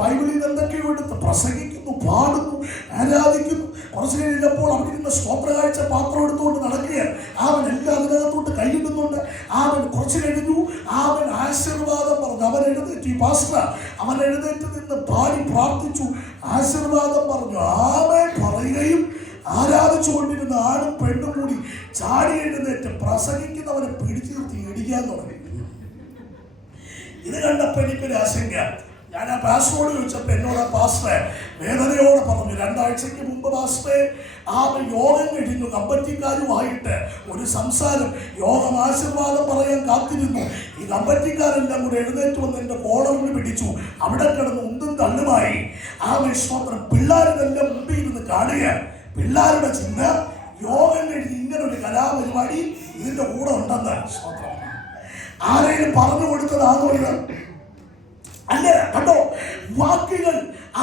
ബൈബിളിൽ എന്തൊക്കെയോ എടുത്ത് പ്രസംഗിക്കുന്നു, പാടുന്നു, ആരാധിക്കുന്നു. കുറച്ച് കഴിഞ്ഞപ്പോൾ അവിടെ നിന്ന് സ്തോത്രകാഴ്ച പാത്രം എടുത്തുകൊണ്ട് നടക്കുക. അവൻ എല്ലാം അതിനകത്തോട്ട് കൈയിടുന്നുണ്ട്. അവൻ കുറച്ച് കഴിഞ്ഞു, അവൻ ആശീർവാദം പറഞ്ഞു. അവൻ എഴുന്നേറ്റ്, ഈ പാസ്റ്റർ അവൻ എഴുന്നേറ്റ് നിന്ന് പാടി പ്രാർത്ഥിച്ചു, ആശീർവാദം പറഞ്ഞു. ആമേൻ പറയുകയും ആരാധിച്ചുകൊണ്ടിരുന്ന ആണും പെണ്ണും കൂടി ചാടി എഴുന്നേറ്റ് പ്രസംഗിക്കുന്നവനെ പിടിച്ചു നിർത്തി ഇടിക്കാൻ തുടങ്ങി. ഇത് കണ്ടപ്പോൾ എനിക്കൊരു ആശങ്ക. ഞാൻ ആ പാസ്റ്ററോട് ചോദിച്ചപ്പോൾ എന്നോട് ആ പാസ്റ്റർ വേദനയോടെ പറഞ്ഞു, 2 ആഴ്ചയ്ക്ക് മുമ്പ് പാസ്റ്ററെ യോഗം കഴിഞ്ഞു, കമ്പറ്റിക്കാരുമായിട്ട് ഒരു സംസാരം, യോഗം ആശീർവാദം പറയാൻ കാത്തിരുന്നു. ഈ കമ്പറ്റിക്കാരെല്ലാം കൂടെ എഴുന്നേറ്റ് വന്ന് എൻ്റെ കോളറിന് പിടിച്ചു. അവിടെ കിടന്ന് ഉന്തും തള്ളുമായി. സ്തോത്രം. പിള്ളേരുടെല്ലാം മുമ്പിൽ ഇരുന്ന് കാണുക. പിള്ളേരുടെ ചിന്ത യോഗം കഴിഞ്ഞ് ഇങ്ങനെ ഒരു കലാപരിപാടി ഇതിന്റെ കൂടെ ഉണ്ടെന്ന്. ആരെയും പറഞ്ഞു കൊടുത്തതാണോ ഇത്? അല്ല. കണ്ടോ, വാക്കുകൾ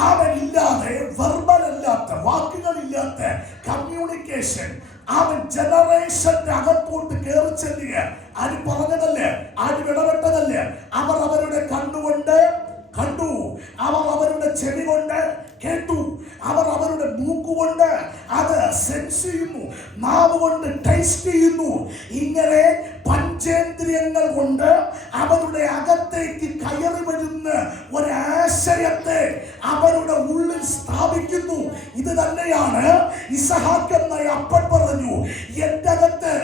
അവനില്ലാതെ, വെർബൽ അല്ലാത്ത, വാക്കുകളില്ലാത്ത കമ്മ്യൂണിക്കേഷൻ അവൻ ജനറേഷന്റെ അകത്തോട്ട് കയറി ചെല്ലുക. ആരും പറഞ്ഞതല്ലേ, ആരും ഇടപെട്ടതല്ലേ. അവർ അവരുടെ കണ്ണുകൊണ്ട് കണ്ടു, അവർ അവരുടെ ചെവി കൊണ്ട് കേട്ടു, അവർ അവരുടെ മൂക്കുകൊണ്ട് അത് സെൻസ് ചെയ്യുന്നു, നാവ് കൊണ്ട് ടേസ്റ്റ് ചെയ്യുന്നു. ഇങ്ങനെ പഞ്ചേന്ദ്രിയങ്ങൾ കൊണ്ട് അവരുടെ അകത്തേക്ക് കയറി വരുന്ന ഒരാശയത്തെ അവരുടെ ഉള്ളിൽ സ്ഥാപിക്കുന്നു. ഇത് തന്നെയാണ് ഇസഹാക്ക് എന്ന അപ്പൻ പറഞ്ഞു, എൻ്റെ അകത്ത്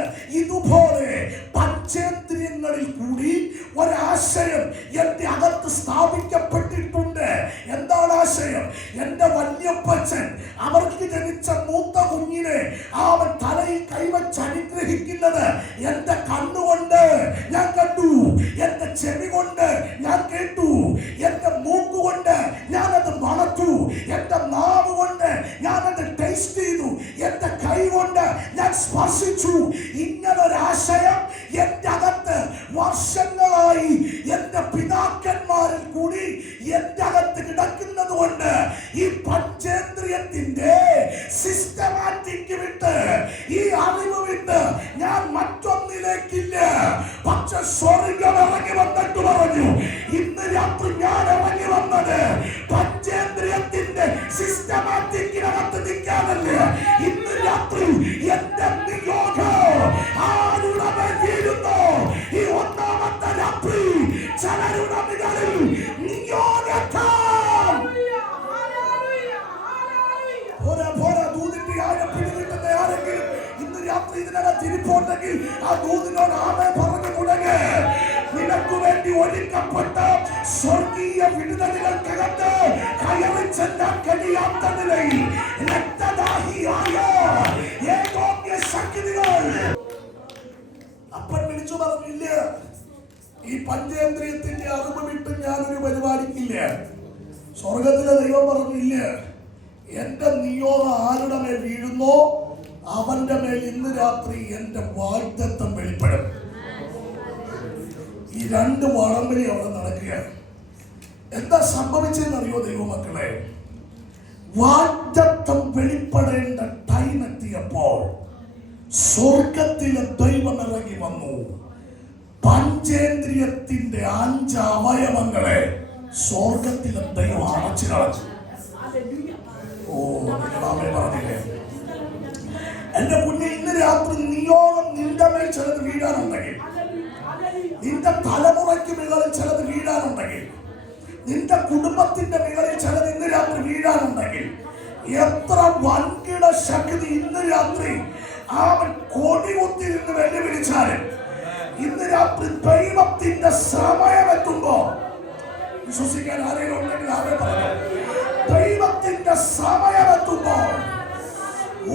ഇതുപോലെ പഞ്ചേന്ദ്രിയങ്ങളിൽ കൂടി ഒരാശയം എൻ്റെ അകത്ത് സ്ഥാപിക്കപ്പെട്ടിട്ടുണ്ട്. എന്താണ് ആശയം? എൻ്റെ വല്യപ്പച്ചൻ അവർക്ക് ജനിച്ച മൂത്ത കുഞ്ഞിനെ അവൻ തലയിൽ കൈവച്ച് അനുഗ്രഹിക്കുന്നത് എൻ്റെ കണ്ണുകൊണ്ട് ഞാൻ കണ്ടു, എൻ്റെ ചെവി കൊണ്ട് ഞാൻ കേട്ടു, എൻ്റെ മൂക്കുകൊണ്ട് ഞാനത് മണത്തു, എൻ്റെ നാവ് കൊണ്ട് ഞാനത് ടേസ്റ്റ് ചെയ്തു, എൻ്റെ കൈ കൊണ്ട് ഞാൻ സ്പർശിച്ചു. ഇങ്ങനൊരാശയം എൻ്റെ അകത്ത് വർഷങ്ങളായി എൻ്റെ പിതാക്കന്മാരിൽ കൂടി എൻ്റെ അകത്ത് കിടക്കുന്നത് കൊണ്ട് ഈ പഞ്ചേന്ദ്രിയത്തിന്റെ സിസ്റ്റമാറ്റിക് വിട്ട്, ഈ അറിവ് വിട്ട് ഞാൻ മറ്റൊന്നിലേക്കില്ല. പക്ഷെ സ്വർഗ്ഗം ഇറങ്ങി വന്നിട്ട് പറഞ്ഞു, ഇന്ന് രാത്രി ഞാൻ ഇറങ്ങി വന്നത് പഞ്ചേന്ദ്രിയത്തിന്റെ സിസ്റ്റമാറ്റിക്കിനകത്ത് നിൽക്കാനല്ല. ഇന്ന് രാത്രി എന്റെ നിയോഗം ആരുടെ മേൽ വീഴുന്നു? ഈ 1ാമത്തെ രാത്രി ചിലരുടെ മുകളിൽ നിയോഗത്താൽ ഇന്ന് രാത്രി ഇതിനകത്ത് ഇരിപ്പുണ്ടെങ്കിൽ ആ ദൂതിനോട് ആമേൻ പറഞ്ഞു തുടങ്ങ്. നിനക്ക് വേണ്ടി ഒരുക്കപ്പെട്ട സ്വർഗീയ വിടുതലുകൾക്കകത്ത് കയറി ചെല്ലാൻ കഴിയാത്ത നിലയിൽ രക്തദാഹിയായ ഏകോപ്യ ശക്തികൾ അപ്പൻ വിളിച്ചു പറഞ്ഞില്ല, ഈ പഞ്ചേന്ദ്രിയത്തിന്റെ അറിവ് വിട്ട് ഞാനൊരു പരിപാടിക്കില്ല. സ്വർഗത്തിലെ ദൈവം പറഞ്ഞില്ല, എന്റെ നിയോഗം ആരുടെ മേൽ വീഴുന്നോ അവന്റെ മേൽ ഇന്ന് രാത്രി എന്റെ വാഗ്ദത്തം വെളിപ്പെടും. ഈ 2 വടംവലി അവിടെ നടക്കുകയാണ്. എന്താ സംഭവിച്ചെന്നറിയോ ദൈവമക്കളെ? വാഗ്ദത്തം വെളിപ്പെടേണ്ട ടൈം എത്തിയപ്പോൾ സ്വർഗത്തിലെ ദൈവം ഇറങ്ങി വന്നു. പഞ്ചേന്ദ്രിയത്തിന്റെ 5 അവയവങ്ങളെ സ്വർഗത്തിലെ ദൈവം അടച്ചു കളഞ്ഞു. ഓ, നിങ്ങളാമേ പറഞ്ഞില്ലേ? എന്റെ കുഞ്ഞെ, ഇന്ന് രാത്രി നിയോഗം നിന്റെ മേൽ ചിലത് വീഴാനുണ്ടെങ്കിൽ, നിന്റെ തലമുറയ്ക്ക് മുകളിൽ ചിലത് വീഴാനുണ്ടെങ്കിൽ, നിന്റെ കുടുംബത്തിന്റെ മുകളിൽ ചിലത് ഇന്ന് രാത്രി വീഴാനുണ്ടെങ്കിൽ, എത്ര വൻകിട ശക്തി ഇന്ന് രാത്രി അവൻ കൊടി കുത്തിരുന്ന് വെല്ലുവിളിച്ചാലും ഇന്ന് രാത്രി ദൈവത്തിന്റെ സമയമെത്തുമ്പോ, വിശ്വസിക്കാൻ ആരെങ്കിലും ഉണ്ടെങ്കിൽ ആരെ പറഞ്ഞു, ദൈവത്തിന്റെ സമയമെത്തുമ്പോൾ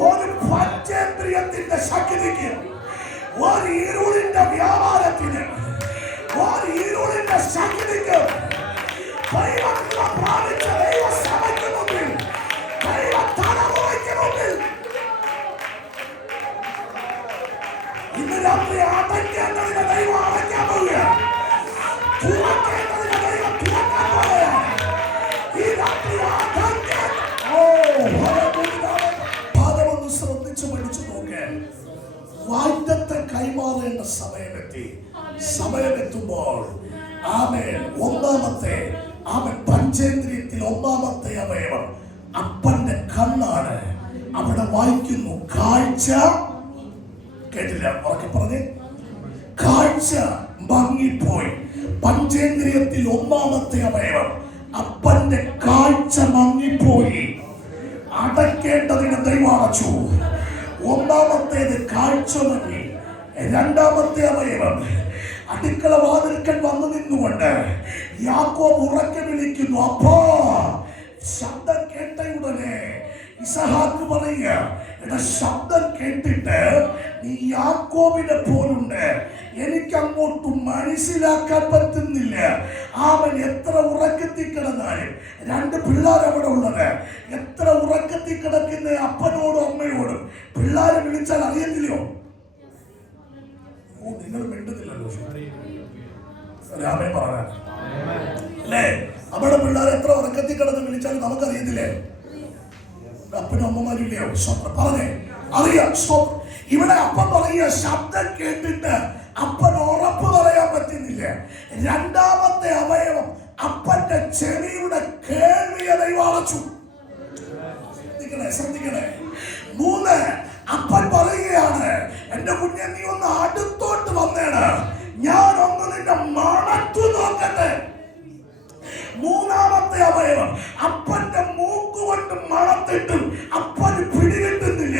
ഒരു പഞ്ചേന്ദ്രിയത്തിന്റെ ശക്തിക്ക്, ഒരു ഇരുളിന്റെ വ്യാപാരത്തിന്, ഒരു ഇരുളിന്റെ ശക്തിക്ക് ദൈവത്തിനെ പ്രാപിച്ച ദൈവ സഭയ്ക്ക് മുമ്പിൽ, ദൈവ തലമുറയ്ക്ക് മുമ്പിൽ ഇന്ന് രാത്രി അടയ്ക്കേണ്ടതിന് ദൈവം അടയ്ക്കാൻ പോവുകയാണ്. തുറക്കേണ്ടതിന് ദൈവം തുറക്കാൻ പോവുകയാണ്. ഈ രാത്രി പാദമൊന്ന് ശ്രദ്ധിച്ചു പഠിച്ചു നോക്കേ. വാഗ്ദത്തം കൈമാറേണ്ട സമയമെത്തി. സമയമെത്തുമ്പോൾ ആമേൻ, 1ാമത്തെ അവൻ പഞ്ചേന്ദ്രിയത്തിൽ 1ാമത്തെ അവയവം അപ്പന്റെ കണ്ണാണ്. അവിടെ വായിക്കുന്നു, കാഴ്ച കേട്ടില്ല, ഉറക്കെ പറഞ്ഞേ, കാഴ്ച മങ്ങിപ്പോയി. പഞ്ചേന്ദ്രിയത്തിൽ 1ാമത്തെ അവയവം അപ്പന്റെ കാഴ്ച മങ്ങിപ്പോയി. അടയ്ക്കേണ്ടതിന് ദൈവം അടച്ചു. 1ാമത്തേത് കാഴ്ച മങ്ങി. 2ാമത്തെ അവയവം അടുക്കള വാതിൽക്കൽ വന്നു നിന്നുകൊണ്ട് യാക്കോബ് ഉറക്കെ വിളിക്കുന്നു, അപ്പാ. ശബ്ദം കേട്ട ഉടനെ ഇസഹാക്ക് പറയുക, എടാ ശബ്ദം കേട്ടിട്ട് നീ യാക്കോബിനെ പോലുണ്ട്, എനിക്ക് അങ്ങോട്ട് മനസ്സിലാക്കാൻ പറ്റുന്നില്ല. അവൻ എത്ര ഉറക്കത്തിൽ കിടന്നാലും, 2 പിള്ളേർ അവിടെ ഉള്ളത്, എത്ര ഉറക്കത്തിൽ കിടക്കുന്ന അപ്പനോടും അമ്മയോടും പിള്ളേരെ വിളിച്ചാൽ അറിയത്തില്ലയോ? ഓ, നിങ്ങൾ മിണ്ടുന്നില്ലല്ലോ. രാമേ പറയാ അല്ലേ? അവിടെ പിള്ളേർ എത്ര ഉറക്കത്തിൽ കിടന്ന് വിളിച്ചാലും നമുക്കറിയത്തില്ലേ? അപ്പനും അമ്മമാരും ഇല്ലയോ? സ്വപ്നം പറഞ്ഞേ അറിയാം. ഇവിടെ അപ്പൻ പറയുക, ശബ്ദം കേട്ടിട്ട് അപ്പൻ ഉറപ്പ് പറയാൻ പറ്റുന്നില്ല. 2ാമത്തെ അവയവം അപ്പന്റെ ചെവിയുടെ കേൾവിയെ ദൈവം അടച്ചു. ശ്രദ്ധിക്കണേ. 3, അപ്പൻ പറയുകയാണ്, എന്റെ കുഞ്ഞെ നീ ഒന്ന് അടുത്തോട്ട് വന്നേണ്, ഞാനൊന്ന് നിന്റെ മണത്തു നോക്കട്ടെ. 3ാമത്തെ അവയവം അപ്പന്റെ മൂക്കുകൊണ്ട് മണത്തിട്ടും അപ്പന് പിടികിട്ടുന്നില്ല.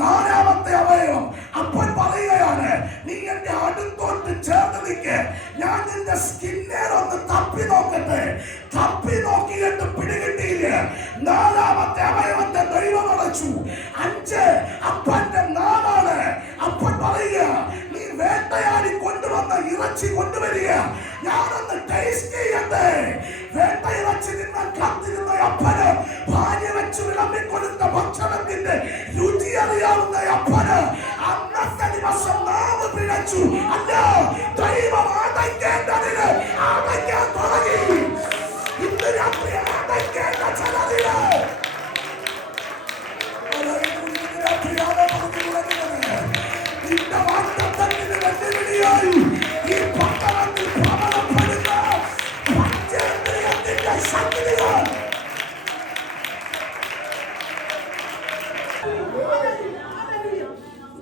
4ാമത്തെ അവയവം അപ്പൻ പറയുകയാണ്, നീ എന്റെ അടുത്തോട്ട് ചേർന്ന് നിൽക്ക്, ഞാൻ നിന്റെ സ്കിന്നേറൊന്ന് തപ്പി നോക്കട്ടെ. തപ്പി നോക്കിയിട്ട് പിടികിട്ടിയില്ല. 4ാമത്തെ അവയവത്തെ ദൈവം അടച്ചു. 5, അപ്പന്റെ നാവാണ്. അപ്പൻ പറയുക, നീ വേട്ടയാടി കൊണ്ടുവന്ന ഇറച്ചി കൊണ്ടുവരിക, ഞാനൊന്ന് ടേസ്റ്റ് ചെയ്യട്ടെ. വേട്ട ഇറച്ചി നിന്നാൽ കാത്തിരുന്ന അപ്പന്, ഭാര്യ വെച്ച് വിളമ്പിക്കൊടുത്ത ഭക്ഷണത്തിന്റെ രുചി അറിയാവുന്ന അപ്പന് അന്നത്തെ ദിവസം നാവ് പിഴച്ചു. അല്ല, ദൈവം അടയ്ക്കേണ്ടതിന് അടയ്ക്കാൻ തുടങ്ങി. ഇന്ന് രാത്രി അടയ്ക്കേണ്ട ചിലതിന് നിന്റെ വാഗ്ദത്തത്തിന് വെല്ലുവിളിയായി ഈ പട്ടണത്തിൽ പ്രബലപ്പെടുന്ന പഞ്ചേന്ദ്രിയത്തിന്റെ ശക്തികൾ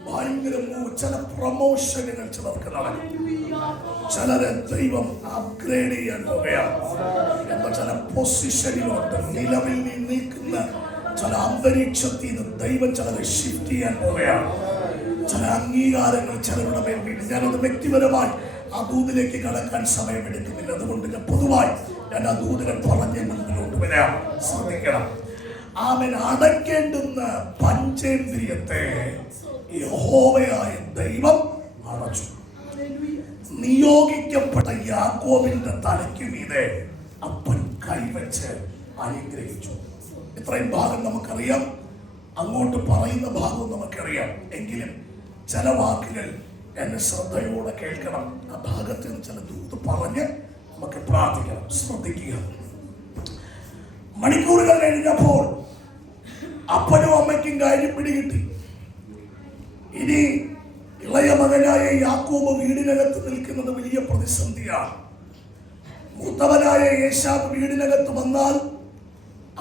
ഭയങ്കര ചില പ്രമോഷനുകൾ ചിലർക്ക് നടക്കും. ചിലരെ ദൈവം അപ്ഗ്രേഡ് ചെയ്യാൻ പോവുകയാണ്. എന്ന ചില പൊസിഷനിലോട്ട് നിലവിൽ നിൽക്കുന്ന ചില അന്തരീക്ഷത്തിൽ നിന്ന് ദൈവം ചിലരെ ഷിഫ്റ്റ് ചെയ്യാൻ പോവുകയാണ്. ചില അംഗീകാരങ്ങൾ ചിലരുടെ മേൽ വീണ്, ഞാനത് വ്യക്തിപരമായി ആ ദൂതിലേക്ക് കടക്കാൻ സമയമെടുക്കുന്നില്ല. അതുകൊണ്ട് ഞാൻ പൊതുവായി ഞാൻ ആ ദൂതിനെ പറഞ്ഞ് മുൻപിലോട്ട് വരാം. ശ്രദ്ധിക്കണം. അവൻ അടയ്ക്കേണ്ടുന്ന പഞ്ചേന്ദ്രിയത്തെ യഹോവയായ ദൈവം അടച്ചു. നിയോഗിക്കപ്പെട്ട യാക്കോബിന്റെ തലയ്ക്ക് മീതെ അപ്പൻ കൈവച്ച് അനുഗ്രഹിച്ചു. ഇത്രയും ഭാഗം നമുക്കറിയാം, അങ്ങോട്ട് പറയുന്ന ഭാഗവും നമുക്കറിയാം. എങ്കിലും ചില വാക്കുകൾ എന്നെ ശ്രദ്ധയോടെ കേൾക്കണം. ആ ഭാഗത്ത് നിന്ന് ചില ദൂത് പറഞ്ഞ് നമുക്ക് പ്രാർത്ഥിക്കണം. ശ്രദ്ധിക്കുക. മണിക്കൂറുകൾ കഴിഞ്ഞപ്പോൾ അപ്പനും അമ്മയ്ക്കും കാര്യം പിടികിട്ടി. ഇനി ഇളയ മകനായ യാക്കോബ് വീടിനകത്ത് നിൽക്കുന്നത് വലിയ പ്രതിസന്ധിയാണ്. മൂത്തവനായ ഏശാവ് വീടിനകത്ത് വന്നാൽ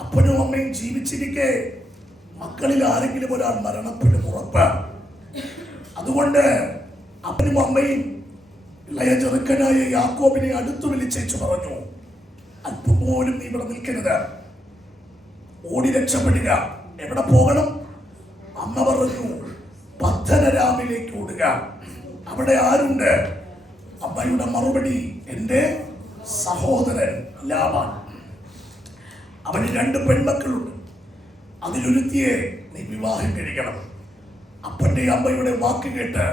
അപ്പനും അമ്മയും ജീവിച്ചിരിക്കെ മക്കളിൽ ആരെങ്കിലും ഒരാൾ മരണപ്പെടും, ഉറപ്പ്. അതുകൊണ്ട് അപ്പനും അമ്മയും ഇളയ ചെറുക്കനായ യാക്കോബിനെ അടുത്തു വിളിച്ചേച്ചു പറഞ്ഞു, അല്പം പോലും നീ ഇവിടെ നിൽക്കരുത്, ഓടി രക്ഷപ്പെടുക. എവിടെ പോകണം? അമ്മ പറഞ്ഞു, പദ്ധനരാമിലേക്ക് ഓടുക. അവിടെ ആരുണ്ട്? അമ്മയുടെ മറുപടി, എൻ്റെ സഹോദരൻ ലാബാൻ. അവന് 2 പെൺമക്കളുണ്ട്, അതിലൊരുത്തിയെ നീ വിവാഹം കഴിക്കണം. അപ്പന്റെ അമ്മയുടെ വാക്ക് കേട്ട്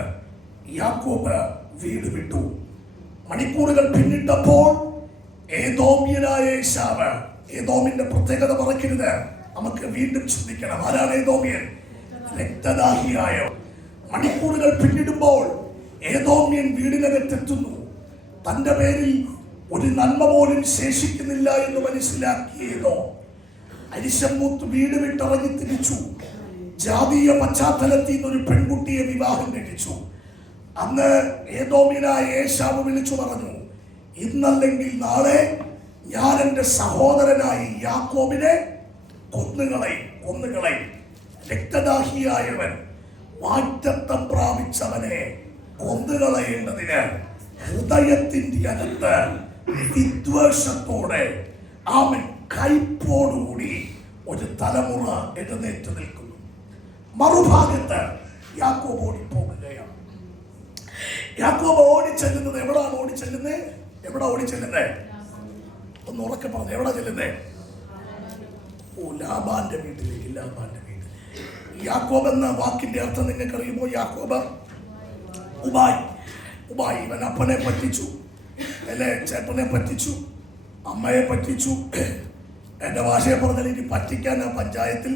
യാക്കോബ് വീട് വിട്ടു. മണിക്കൂറുകൾ പിന്നിട്ടപ്പോൾ ഏദോമ്യനായ ഏശാവ്, ഏദോമിന്റെ പ്രത്യേകത മറക്കരുത്, നമുക്ക് വീണ്ടും ചിന്തിക്കണം. ആരാണ് ഏദോമ്യൻ? രക്തദാഹിയായ. മണിക്കൂറുകൾ പിന്നിടുമ്പോൾ ഏദോമ്യൻ വീടിനകത്തെത്തുന്നു. തന്റെ പേരിൽ ഒരു നന്മ പോലും ശേഷിക്കുന്നില്ല എന്ന് മനസ്സിലാക്കിയതോ അരിശമൂത്ത് വീട് വിട്ടിറങ്ങി തിരിച്ചു. ജാതീയ പശ്ചാത്തലത്തിൽ നിന്ന് ഒരു പെൺകുട്ടിയെ വിവാഹം കഴിച്ചു. അന്ന് ഏദോമ്യനായ ഏശാവ് വിളിച്ചു പറഞ്ഞു, ഇന്നല്ലെങ്കിൽ നാളെ ഞാൻ എൻ്റെ സഹോദരനായി യാക്കോബിനെ കൊന്നുകളയും. രക്തദാഹിയായവൻ, വാഗ്ദത്തം പ്രാപിച്ചവനെ കൊന്നുകളയേണ്ടതിന് ഹൃദയത്തിന്റെ അകത്ത് വിദ്വേഷത്തോടെ അവൻ കൈപ്പോടുകൂടി ഒരു തലമുറ എഴുന്നേറ്റ് നിൽക്കുന്നു. മറുഭാഗത്ത് യാക്കോബ് ഓടിപ്പോകുകയാണ്. യാക്കോബ് ഓടിച്ചെല്ലുന്നത് എവിടാണ് ഓടിച്ചെല്ലുന്നത്? എവിടെ ഓടിച്ചെല്ലുന്നേ? ഒന്ന് ഉറക്കെ പറഞ്ഞു, എവിടെ ചെല്ലുന്നേ? ഓ, ലാബാന്റെ വീട്ടിലേക്ക്. ലാബാന്റെ വീട്ടിൽ. യാക്കോബ് എന്ന വാക്കിന്റെ അർത്ഥം നിങ്ങൾക്ക് അറിയുമോ? യാക്കോബ് ഉബായ്. ഉബായ്. ഇവൻ അപ്പനെ പറ്റിച്ചു, അല്ലെ, ചേട്ടനെ പറ്റിച്ചു, അമ്മയെ പറ്റിച്ചു. എന്റെ ഭാഷയെ പറഞ്ഞാൽ ഇനി പറ്റിക്കാൻ ആ പഞ്ചായത്തിൽ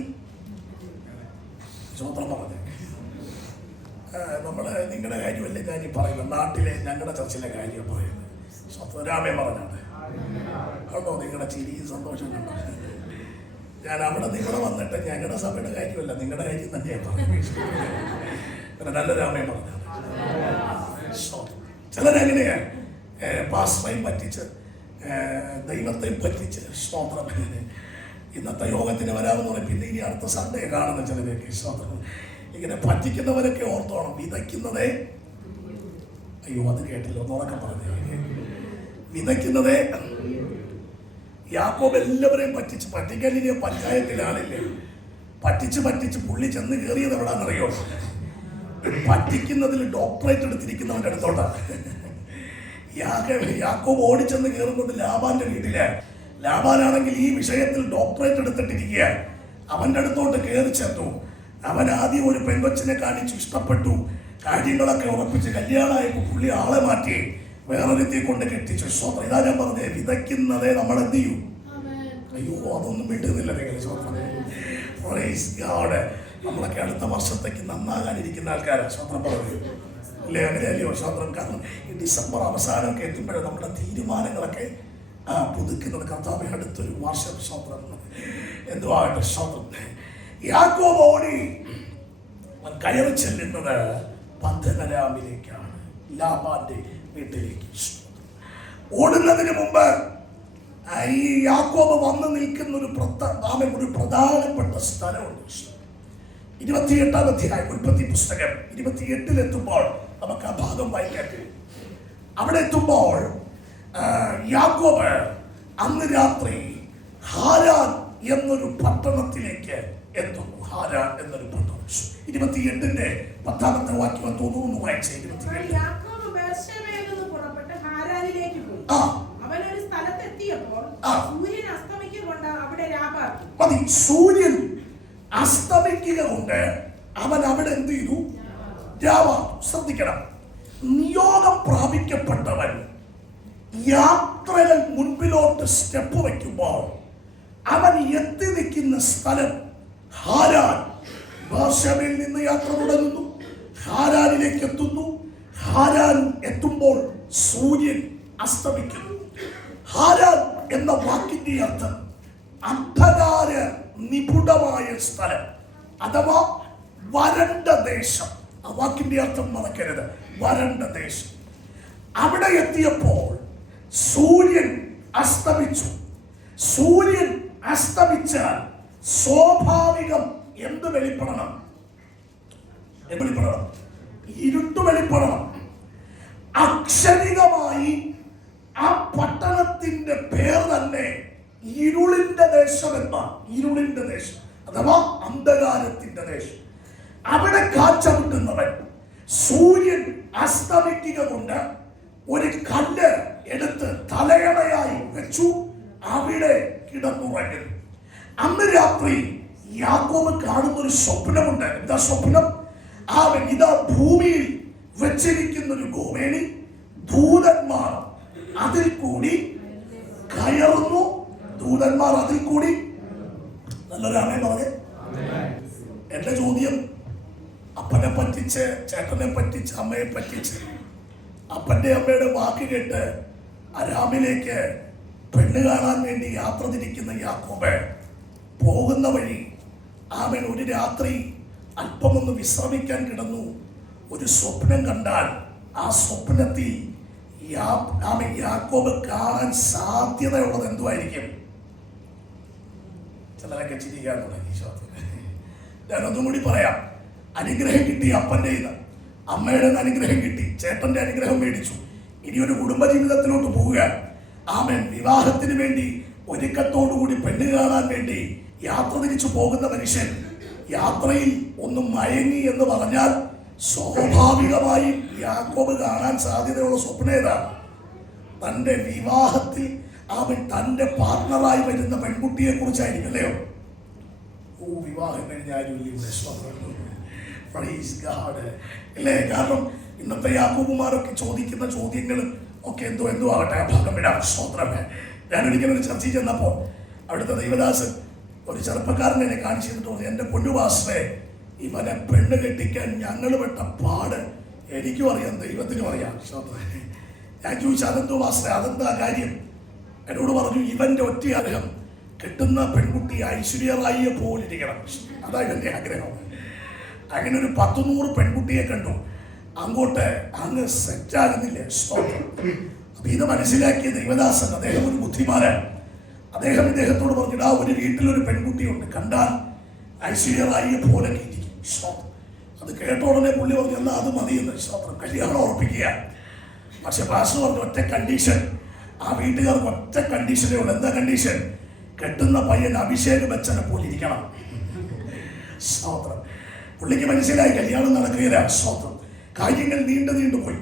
സ്വതന്ത്രം പറഞ്ഞു. നമ്മള് നിങ്ങളുടെ കാര്യമല്ലേ ഞാൻ ഈ പറയുന്നത്, നാട്ടിലെ ഞങ്ങളുടെ ചർച്ചിലെ കാര്യം പറയുന്നത്. സ്വതരാമേ പറഞ്ഞാണ് കേട്ടോ. നിങ്ങളുടെ ചിരിയും സന്തോഷം കണ്ടോ? ഞാൻ അവിടെ നിങ്ങളെ വന്നിട്ട് ഞങ്ങളുടെ സഭയുടെ കാര്യമല്ല, നിങ്ങളുടെ കാര്യം തന്നെയാണ് പറയുന്നത്. നല്ല രാമേ പറഞ്ഞാണ്. ചിലരെങ്ങനെയാ പാസ്റ്ററേയും പറ്റിച്ച് ദൈവത്തെയും പറ്റിച്ച് സ്തോത്രം. ഇന്നത്തെ യോഗത്തിന് വരാമെന്ന് പറയും, പിന്നെ ഇനി അടുത്ത സൺഡേ കാണുന്ന ചിലരൊക്കെ സ്തോത്രം. ഇങ്ങനെ പറ്റിക്കുന്നവരൊക്കെ ഓർത്തോണം, വിതയ്ക്കുന്നതേ. അയ്യോ, അത് കേട്ടില്ല, ഒന്നുറക്കം പറഞ്ഞു. വിതയ്ക്കുന്നതേ. യാക്കോബ് എല്ലാവരെയും പറ്റിച്ച്, പറ്റിക്കലിന് പഞ്ചായത്തിലാണില്ലേ, പറ്റിച്ച് പുള്ളി ചെന്ന് കയറിയത് എവിടാന്നറിയോ? പറ്റിക്കുന്നതിൽ ഡോക്ടറേറ്റ് എടുത്തിരിക്കുന്നവന്റെ അടുത്തോട്ടാണ്. യാക്കോബ് ഓടിച്ചെന്ന് കയറുന്നത് ലാബാന്റെ വീട്ടില്. ലാബാനാണെങ്കിൽ ഈ വിഷയത്തിൽ ഡോക്ടറേറ്റ് എടുത്തിട്ടിരിക്കുക. അവന്റെ അടുത്തോട്ട് കയറി ചെന്നു. അവൻ ആദ്യം ഒരു പെൺകൊച്ചിനെ കാണിച്ചു, ഇഷ്ടപ്പെട്ടു, കാര്യങ്ങളൊക്കെ ഉറപ്പിച്ച് കല്യാണമായപ്പോൾ പുള്ളി ആളെ മാറ്റി വേറൊരുത്തി കൊണ്ട് കെട്ടിച്ചു. സ്വന്തം. ഇതാ ഞാൻ പറഞ്ഞേ, വിതയ്ക്കുന്നതേ നമ്മൾ എന്ത് ചെയ്യും? അയ്യോ, അതൊന്നും വിട്ടുന്നില്ല നിങ്ങൾ. നമ്മളൊക്കെ അടുത്ത വർഷത്തേക്ക് നന്നാകാനിരിക്കുന്ന ആൾക്കാരാണ്. സ്വന്തം പറഞ്ഞു അല്ലേ? അങ്ങനെയല്ലയോ സ്വന്തം? കാരണം ഈ ഡിസംബർ അവസാനമൊക്കെ എത്തുമ്പോഴേ നമ്മുടെ തീരുമാനങ്ങളൊക്കെ പുതുക്കുന്നത്. കർത്താവ് അടുത്തൊരു വർഷം സ്വന്തം എന്തുവാകട്ടെ സ്വന്തം. യാക്കോബ് ഓടി കയറി ചെല്ലുന്നത് പദ്ദൻഅരാമിലേക്കാണ്, ലാബാന്റെ വീട്ടിലേക്ക്. ഓടുന്നതിന് മുമ്പ് ഈ യാക്കോബ് വന്ന് നിൽക്കുന്ന ഒരു പ്രധാനപ്പെട്ട സ്ഥലമുണ്ട്. 28-ാം അധ്യായം ഉൽപ്പത്തി പുസ്തകം 28-ൽ എത്തുമ്പോൾ നമുക്ക് ആ ഭാഗം വായിക്കാൻ കഴിയും. അവിടെ എത്തുമ്പോൾ യാക്കോബ് അന്ന് രാത്രി ഹാരാൻ എന്നൊരു പട്ടണത്തിലേക്ക് എത്തുന്നു. ഹാരാൻ എന്നൊരു പട്ടണം. 28-ന്റെ 10-ാമത്തെ വാക്യം തോന്നുന്നു വായിച്ചേ. 28. സൂര്യൻ അസ്തമിക്കുക കൊണ്ട് അവൻ അവിടെ എന്ത് ചെയ്തു? ശ്രദ്ധിക്കണം, നിയോഗം പ്രാപിക്കപ്പെട്ടവൻ യാത്രകൾ മുൻപിലോട്ട് സ്റ്റെപ്പ് വയ്ക്കുമ്പോൾ അവൻ എത്തി നിൽക്കുന്ന സ്ഥലം ഹാരാൻ. ബേർശേബയിൽ നിന്ന് യാത്ര തുടങ്ങുന്നു, ഹാരാനിലേക്ക് എത്തുന്നു. ഹാരാൻ എത്തുമ്പോൾ സൂര്യൻ അസ്തമിക്കുന്നു. ഹാരാൻ എന്ന വാക്കിന്റെ അർത്ഥം അന്ധകാര നിപുണമായ സ്ഥലം അഥവാ വരണ്ട ദേശം. ആ വാക്കിന്റെ അർത്ഥം മറക്കരുത്, വരണ്ട ദേശം. അവിടെ എത്തിയപ്പോൾ സൂര്യൻ അസ്തമിച്ചു. സൂര്യൻ അസ്തമിച്ചാൽ സ്വാഭാവികം എന്ത് വെളിപ്പെടണം? ഇരുട്ട് വെളിപ്പെടണം. അക്ഷരികമായി ആ പട്ടണത്തിന്റെ പേർ തന്നെ ഇരുളിന്റെ ദേശം എന്നാണ്. ഇരുളിന്റെ ദേശം അഥവാ അന്ധകാരത്തിന്റെ ദേശം. അവിടെ കാച്ചവിട്ടുന്നവൻ സൂര്യൻ അസ്തമിക്കുക കൊണ്ട് ഒരു കല്ല് എടുത്ത് തലയണയായി വെച്ചു അവിടെ കിടന്നുറങ്ങുന്നു. അന്ന് രാത്രി യാക്കോബ് കാണുന്ന ഒരു സ്വപ്നമുണ്ട്. എന്താ സ്വപ്നം? ഇതാ ഭൂമിയിൽ വെച്ചിരിക്കുന്ന ഒരു ഗോവേണി, ദൂതന്മാർ അതിൽ കൂടി കയറുന്നു. ദൂതന്മാർ അതിൽ കൂടി. നല്ലൊരു ആമേൻ പറഞ്ഞേ. എന്റെ ചോദ്യം, അപ്പനെ പറ്റിച്ച്, ചേട്ടനെ പറ്റിച്ച്, അമ്മയെ പറ്റിച്ച്, അപ്പന്റെ അമ്മയുടെ വാക്ക് കേട്ട് അരാമിലേക്ക് പെണ്ണ് കാണാൻ വേണ്ടി യാത്ര തിരിക്കുന്ന യാക്കോബ് പോകുന്ന വഴി ആമേൻ ഒരു രാത്രി അല്പമൊന്ന് വിശ്രമിക്കാൻ കിടന്നു. ഒരു സ്വപ്നം കണ്ടാൽ ആ സ്വപ്നത്തിൽ യാക്കോബ് കാണാൻ സാധ്യതയുള്ളത് എന്തുമായിരിക്കും? ചിലരൊക്കെ ചിരിക്കാൻ തുടങ്ങി. ഞാനൊന്നും കൂടി പറയാം. അനുഗ്രഹം കിട്ടി അപ്പൻ്റെ അമ്മയുടെ അനുഗ്രഹം കിട്ടി, ചേട്ടന്റെ അനുഗ്രഹം മേടിച്ചു. ഇനി ഒരു കുടുംബജീവിതത്തിലോട്ട് പോവുക. ആമേൻ. വിവാഹത്തിന് വേണ്ടി ഒരുക്കത്തോടുകൂടി പെണ്ണ് കാണാൻ വേണ്ടി യാത്ര തിരിച്ചു പോകുന്ന മനുഷ്യൻ യാത്രയിൽ ഒന്ന് മയങ്ങി എന്ന് പറഞ്ഞാൽ സ്വാഭാവികമായും യാക്കോബ് കാണാൻ സാധ്യതയുള്ള സ്വപ്നം ഏതാണ്? തന്റെ വിവാഹത്തിൽ അവൻ തന്റെ പാർട്ണറായി വരുന്ന പെൺകുട്ടിയെ കുറിച്ചായിരിക്കും, അല്ലയോ? ഓ, വിവാഹം കഴിഞ്ഞാലും അല്ലേ? കാരണം ഇന്നത്തെ യാക്കോബുമാരൊക്കെ ചോദിക്കുന്ന ചോദ്യങ്ങളും ഒക്കെ എന്തോ ആവട്ടെ, ആ ഭാഗം വിടാം. സ്തോത്രമേ. ഞാനൊരിക്കലും ഒരു ചർച്ചയിൽ ചെന്നപ്പോൾ അവിടുത്തെ ദൈവദാസൻ ഒരു ചെറുപ്പക്കാരനെ എന്നെ കാണിച്ചു തന്നിട്ട് പറഞ്ഞു, എൻ്റെ പൊന്നുവാസേ, ഇവനെ പെണ്ണ് കെട്ടിക്കാൻ ഞങ്ങൾ പെട്ട പാട് എനിക്കും അറിയാം, ദൈവത്തിനും അറിയാം. ഞാൻ ചോദിച്ചു, അതെന്തോ വാസേ, അതെന്താ കാര്യം? എന്നോട് പറഞ്ഞു, ഇവന്റെ ഒറ്റ ആഗ്രഹം കെട്ടുന്ന പെൺകുട്ടി ഐശ്വര്യറായിയെ പോലിരിക്കണം. അതാ ഇവന്റെ ആഗ്രഹം. അങ്ങനെ ഒരു 100 പെൺകുട്ടിയെ കണ്ടു, അങ്ങോട്ട് അങ്ങ് സെറ്റാകുന്നില്ല. അപ്പൊ ഇത് മനസ്സിലാക്കിയ ദൈവദാസൻ, അദ്ദേഹം ഒരു ബുദ്ധിമാനാണ്. അദ്ദേഹം ഇദ്ദേഹത്തോട് പറഞ്ഞിട്ട്, ഒരു വീട്ടിലൊരു പെൺകുട്ടിയുണ്ട്, കണ്ടാൽ ഐശ്വര്യറായിയെ പോലെ ഇരിക്കും. അത് കേട്ട ഉടനെ പുള്ളി പറഞ്ഞു, എന്നാൽ അത് മതിയെന്ന്. കല്യാണം ഉറപ്പിക്കുക. പക്ഷെ പാസ്റ്റർ പറഞ്ഞു, ഒറ്റ കണ്ടീഷൻ. ആ വീട്ടുകാർക്ക് ഒറ്റ കണ്ടീഷനേ ഉള്ളൂ. എന്താ കണ്ടീഷൻ? കെട്ടുന്ന പയ്യൻ അഭിഷേക് ബച്ചനെ പോലെ ഇരിക്കണം. സ്തോത്രം. പുള്ളിക്ക് മനസ്സിലായി കല്യാണം നടക്കുകയില്ല. സ്തോത്രം. കാര്യങ്ങൾ നീണ്ടു പോയി.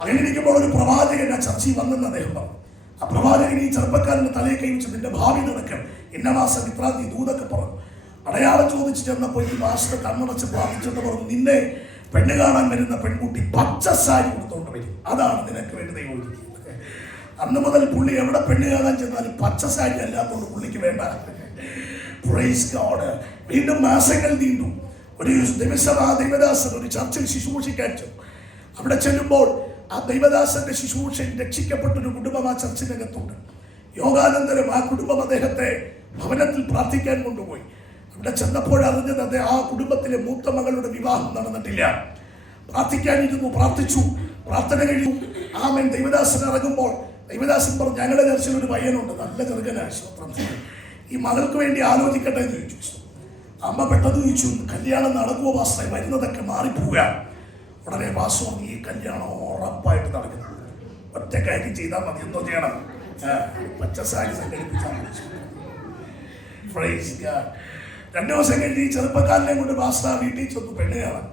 അങ്ങനെ ഇരിക്കുമ്പോൾ ഒരു പ്രവാചകൻ ആ ചർച്ചയിൽ വന്നെന്ന് അദ്ദേഹം പറഞ്ഞു. ആ പ്രവാചകൻ ഈ ചെറുപ്പക്കാരന്റെ തലയെ കൈവച്ച്, നിന്റെ ഭാവി നടക്കും, ഇന്ന മാസം ഇത്രാം തീയതി ദൂതൊക്കെ പറഞ്ഞു. അടയാളം ചോദിച്ചു ചെന്നപ്പോൾ ഈ മാസ്റ്റർ കണ്ണടച്ച് പ്രാർത്ഥിച്ചിട്ട് പറഞ്ഞു, നിന്നെ പെണ്ണ് കാണാൻ വരുന്ന പെൺകുട്ടി പച്ച സാരി കൊടുത്തോണ്ട് വരും, അതാണ് നിനക്ക് വേണ്ടി ദൈവം ഒരുക്കിയത്. അന്ന് മുതൽ പുള്ളി എവിടെ പെണ്ണ് കാണാൻ ചെന്നാലും പച്ച സാരി അല്ലാത്തതുകൊണ്ട് പുള്ളിക്ക് വേണ്ട. Praise God. വീണ്ടും മാസങ്ങൾ നീണ്ടു. ഒരു ദിവസം ആ ദൈവദാസൻ ഒരു ചർച്ചയിൽ ശുശ്രൂഷിക്കാൻ ചെന്നു. അവിടെ ചെല്ലുമ്പോൾ ആ ദൈവദാസന്റെ ശുശ്രൂഷയിൽ രക്ഷിക്കപ്പെട്ടൊരു കുടുംബം ആ ചർച്ചിനകത്തുണ്ട്. യോഗാനന്തരം ആ കുടുംബം അദ്ദേഹത്തെ ഭവനത്തിൽ പ്രാർത്ഥിക്കാൻ കൊണ്ടുപോയി. അവിടെ ചെന്നപ്പോൾ അറിഞ്ഞത് ആ കുടുംബത്തിലെ മൂത്ത മകളുടെ വിവാഹം നടന്നിട്ടില്ല. പ്രാർത്ഥിക്കാനിരുന്നു, പ്രാർത്ഥിച്ചു. പ്രാർത്ഥന കഴിഞ്ഞു. ആമേൻ. ദൈവദാസൻ ഇറങ്ങുമ്പോൾ ദൈവദാസൻ പറഞ്ഞു, ഞങ്ങളുടെ ചർച്ചയിൽ ഒരു പയ്യനുണ്ട്, നല്ല ചെറുക്കനാണ്. ഈ മകൾക്ക് വേണ്ടി ആലോചിക്കട്ടെ എന്ന് ചോദിച്ചു. അമ്മ പെട്ടെന്ന് ചോദിച്ചു, കല്യാണം നടക്കുമോ പാസ്റ്ററെ? വരുന്നതൊക്കെ മാറിപ്പോവുക. ഉടനെ പാസ്റ്റർ പറഞ്ഞു, ഈ കല്യാണം ഉറപ്പായിട്ട് നടക്കുന്നു, ഒറ്റ കാര്യം ചെയ്താൽ മതി. എന്തോ ചെയ്യണം? പച്ച സാരി സംഘടിപ്പിച്ചാൽ മതി. 2 ദിവസം കഴിഞ്ഞ് ഈ ചെറുപ്പക്കാരനെ കൊണ്ട് പാസ്റ്റർ വീട്ടിൽ ചെന്നു പെണ്ണ് കാണാൻ.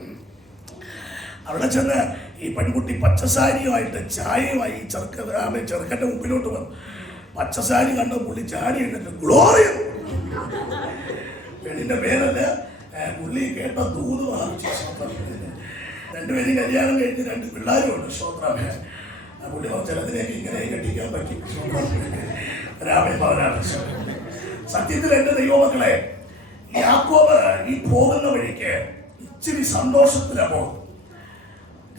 അവിടെ ചെന്ന് ഈ പെൺകുട്ടി പച്ചസാരിയുമായിട്ട് ചായയുമായി ചെറുക്കൻ്റെ മുമ്പിലോട്ട് വന്നു. പച്ചസാരി കണ്ട പുള്ളി ചാരി ഇട്ടിട്ട് ഗ്ലോറി, പെണ്ണിന്റെ പേരല്ല, പുള്ളി കേട്ട ദൂത് വാങ്ങിച്ചു. 2 പേരും കല്യാണം കഴിഞ്ഞ് 2 പിള്ളേരുമുണ്ട്. ശ്രോത്രാമേ. പുള്ളി ചിലതിലേക്ക് ഇങ്ങനെ കെട്ടിക്കാൻ പറ്റും. രാമേന്ദ്രനാണ്. സത്യത്തിൽ എൻ്റെ ദൈവമക്കളെ, യാക്കോബ് ഈ പോകുന്ന വഴിക്ക് ഇച്ചിരി സന്തോഷത്തിലാണ് പോകും.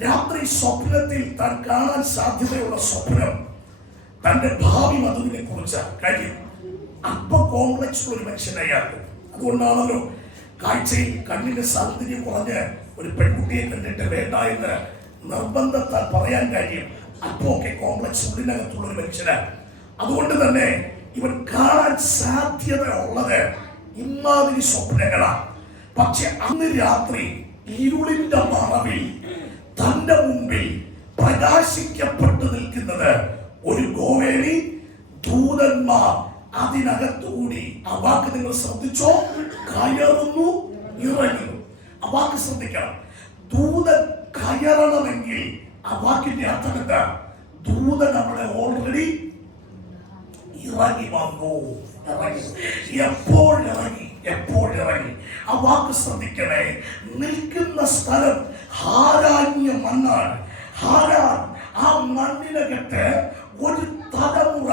രാത്രി സ്വപ്നത്തിൽ താൻ കാണാൻ സാധ്യതയുള്ള സ്വപ്നം തന്റെ ഭാവി വധുവിനെ കുറിച്ചാണ്. കാര്യം അല്പ കോംപ്ലക്സ് ഒരു മനുഷ്യനായിരുന്നു. അതുകൊണ്ടാണല്ലോ കാഴ്ചയിൽ കണ്ണിന്റെ സൗന്ദര്യം കുറഞ്ഞ് ഒരു പെൺകുട്ടിയെ കണ്ടിട്ട് വേണ്ട എന്ന് നിർബന്ധത്താൽ പറയാൻ കാര്യം അല്പമൊക്കെ കോംപ്ലക്സ് ഉള്ളിനകത്തുള്ള ഒരു മനുഷ്യനാണ്. അതുകൊണ്ട് തന്നെ ഇവൻ കാണാൻ സാധ്യത ഉള്ളത് ഇമാതിരി സ്വപ്നങ്ങളാണ്. പക്ഷെ അന്ന് രാത്രി ഇരുളിന്റെ മറവിൽ തന്റെ മുമ്പിൽ പ്രകാശിക്കപ്പെട്ടു നിൽക്കുന്നത് ഒരു ഗോവേണി ദൂതന്മാർ. അതിനകത്തുകൂടി ആ വാക്ക് നിങ്ങൾ ശ്രദ്ധിച്ചോ, കയറുന്നു ഇറങ്ങുന്നു. ആ വാക്ക് ശ്രദ്ധിക്കണം. ദൂതൻ കയറണമെങ്കിൽ ആ വാക്കിന്റെ അർത്ഥം എന്താ? ദൂതൻ നമ്മളെ ഓൾറെഡി ഇറങ്ങി വന്നു. എപ്പോഴിറങ്ങി ആ വാക്ക് ശ്രദ്ധിക്കണേ. നിൽക്കുന്ന സ്ഥലം ഹാരാന്യ മണ്ണാണ്. ഹാരാൻ, ആ മണ്ണിനകത്ത് ഒരു തലമുറ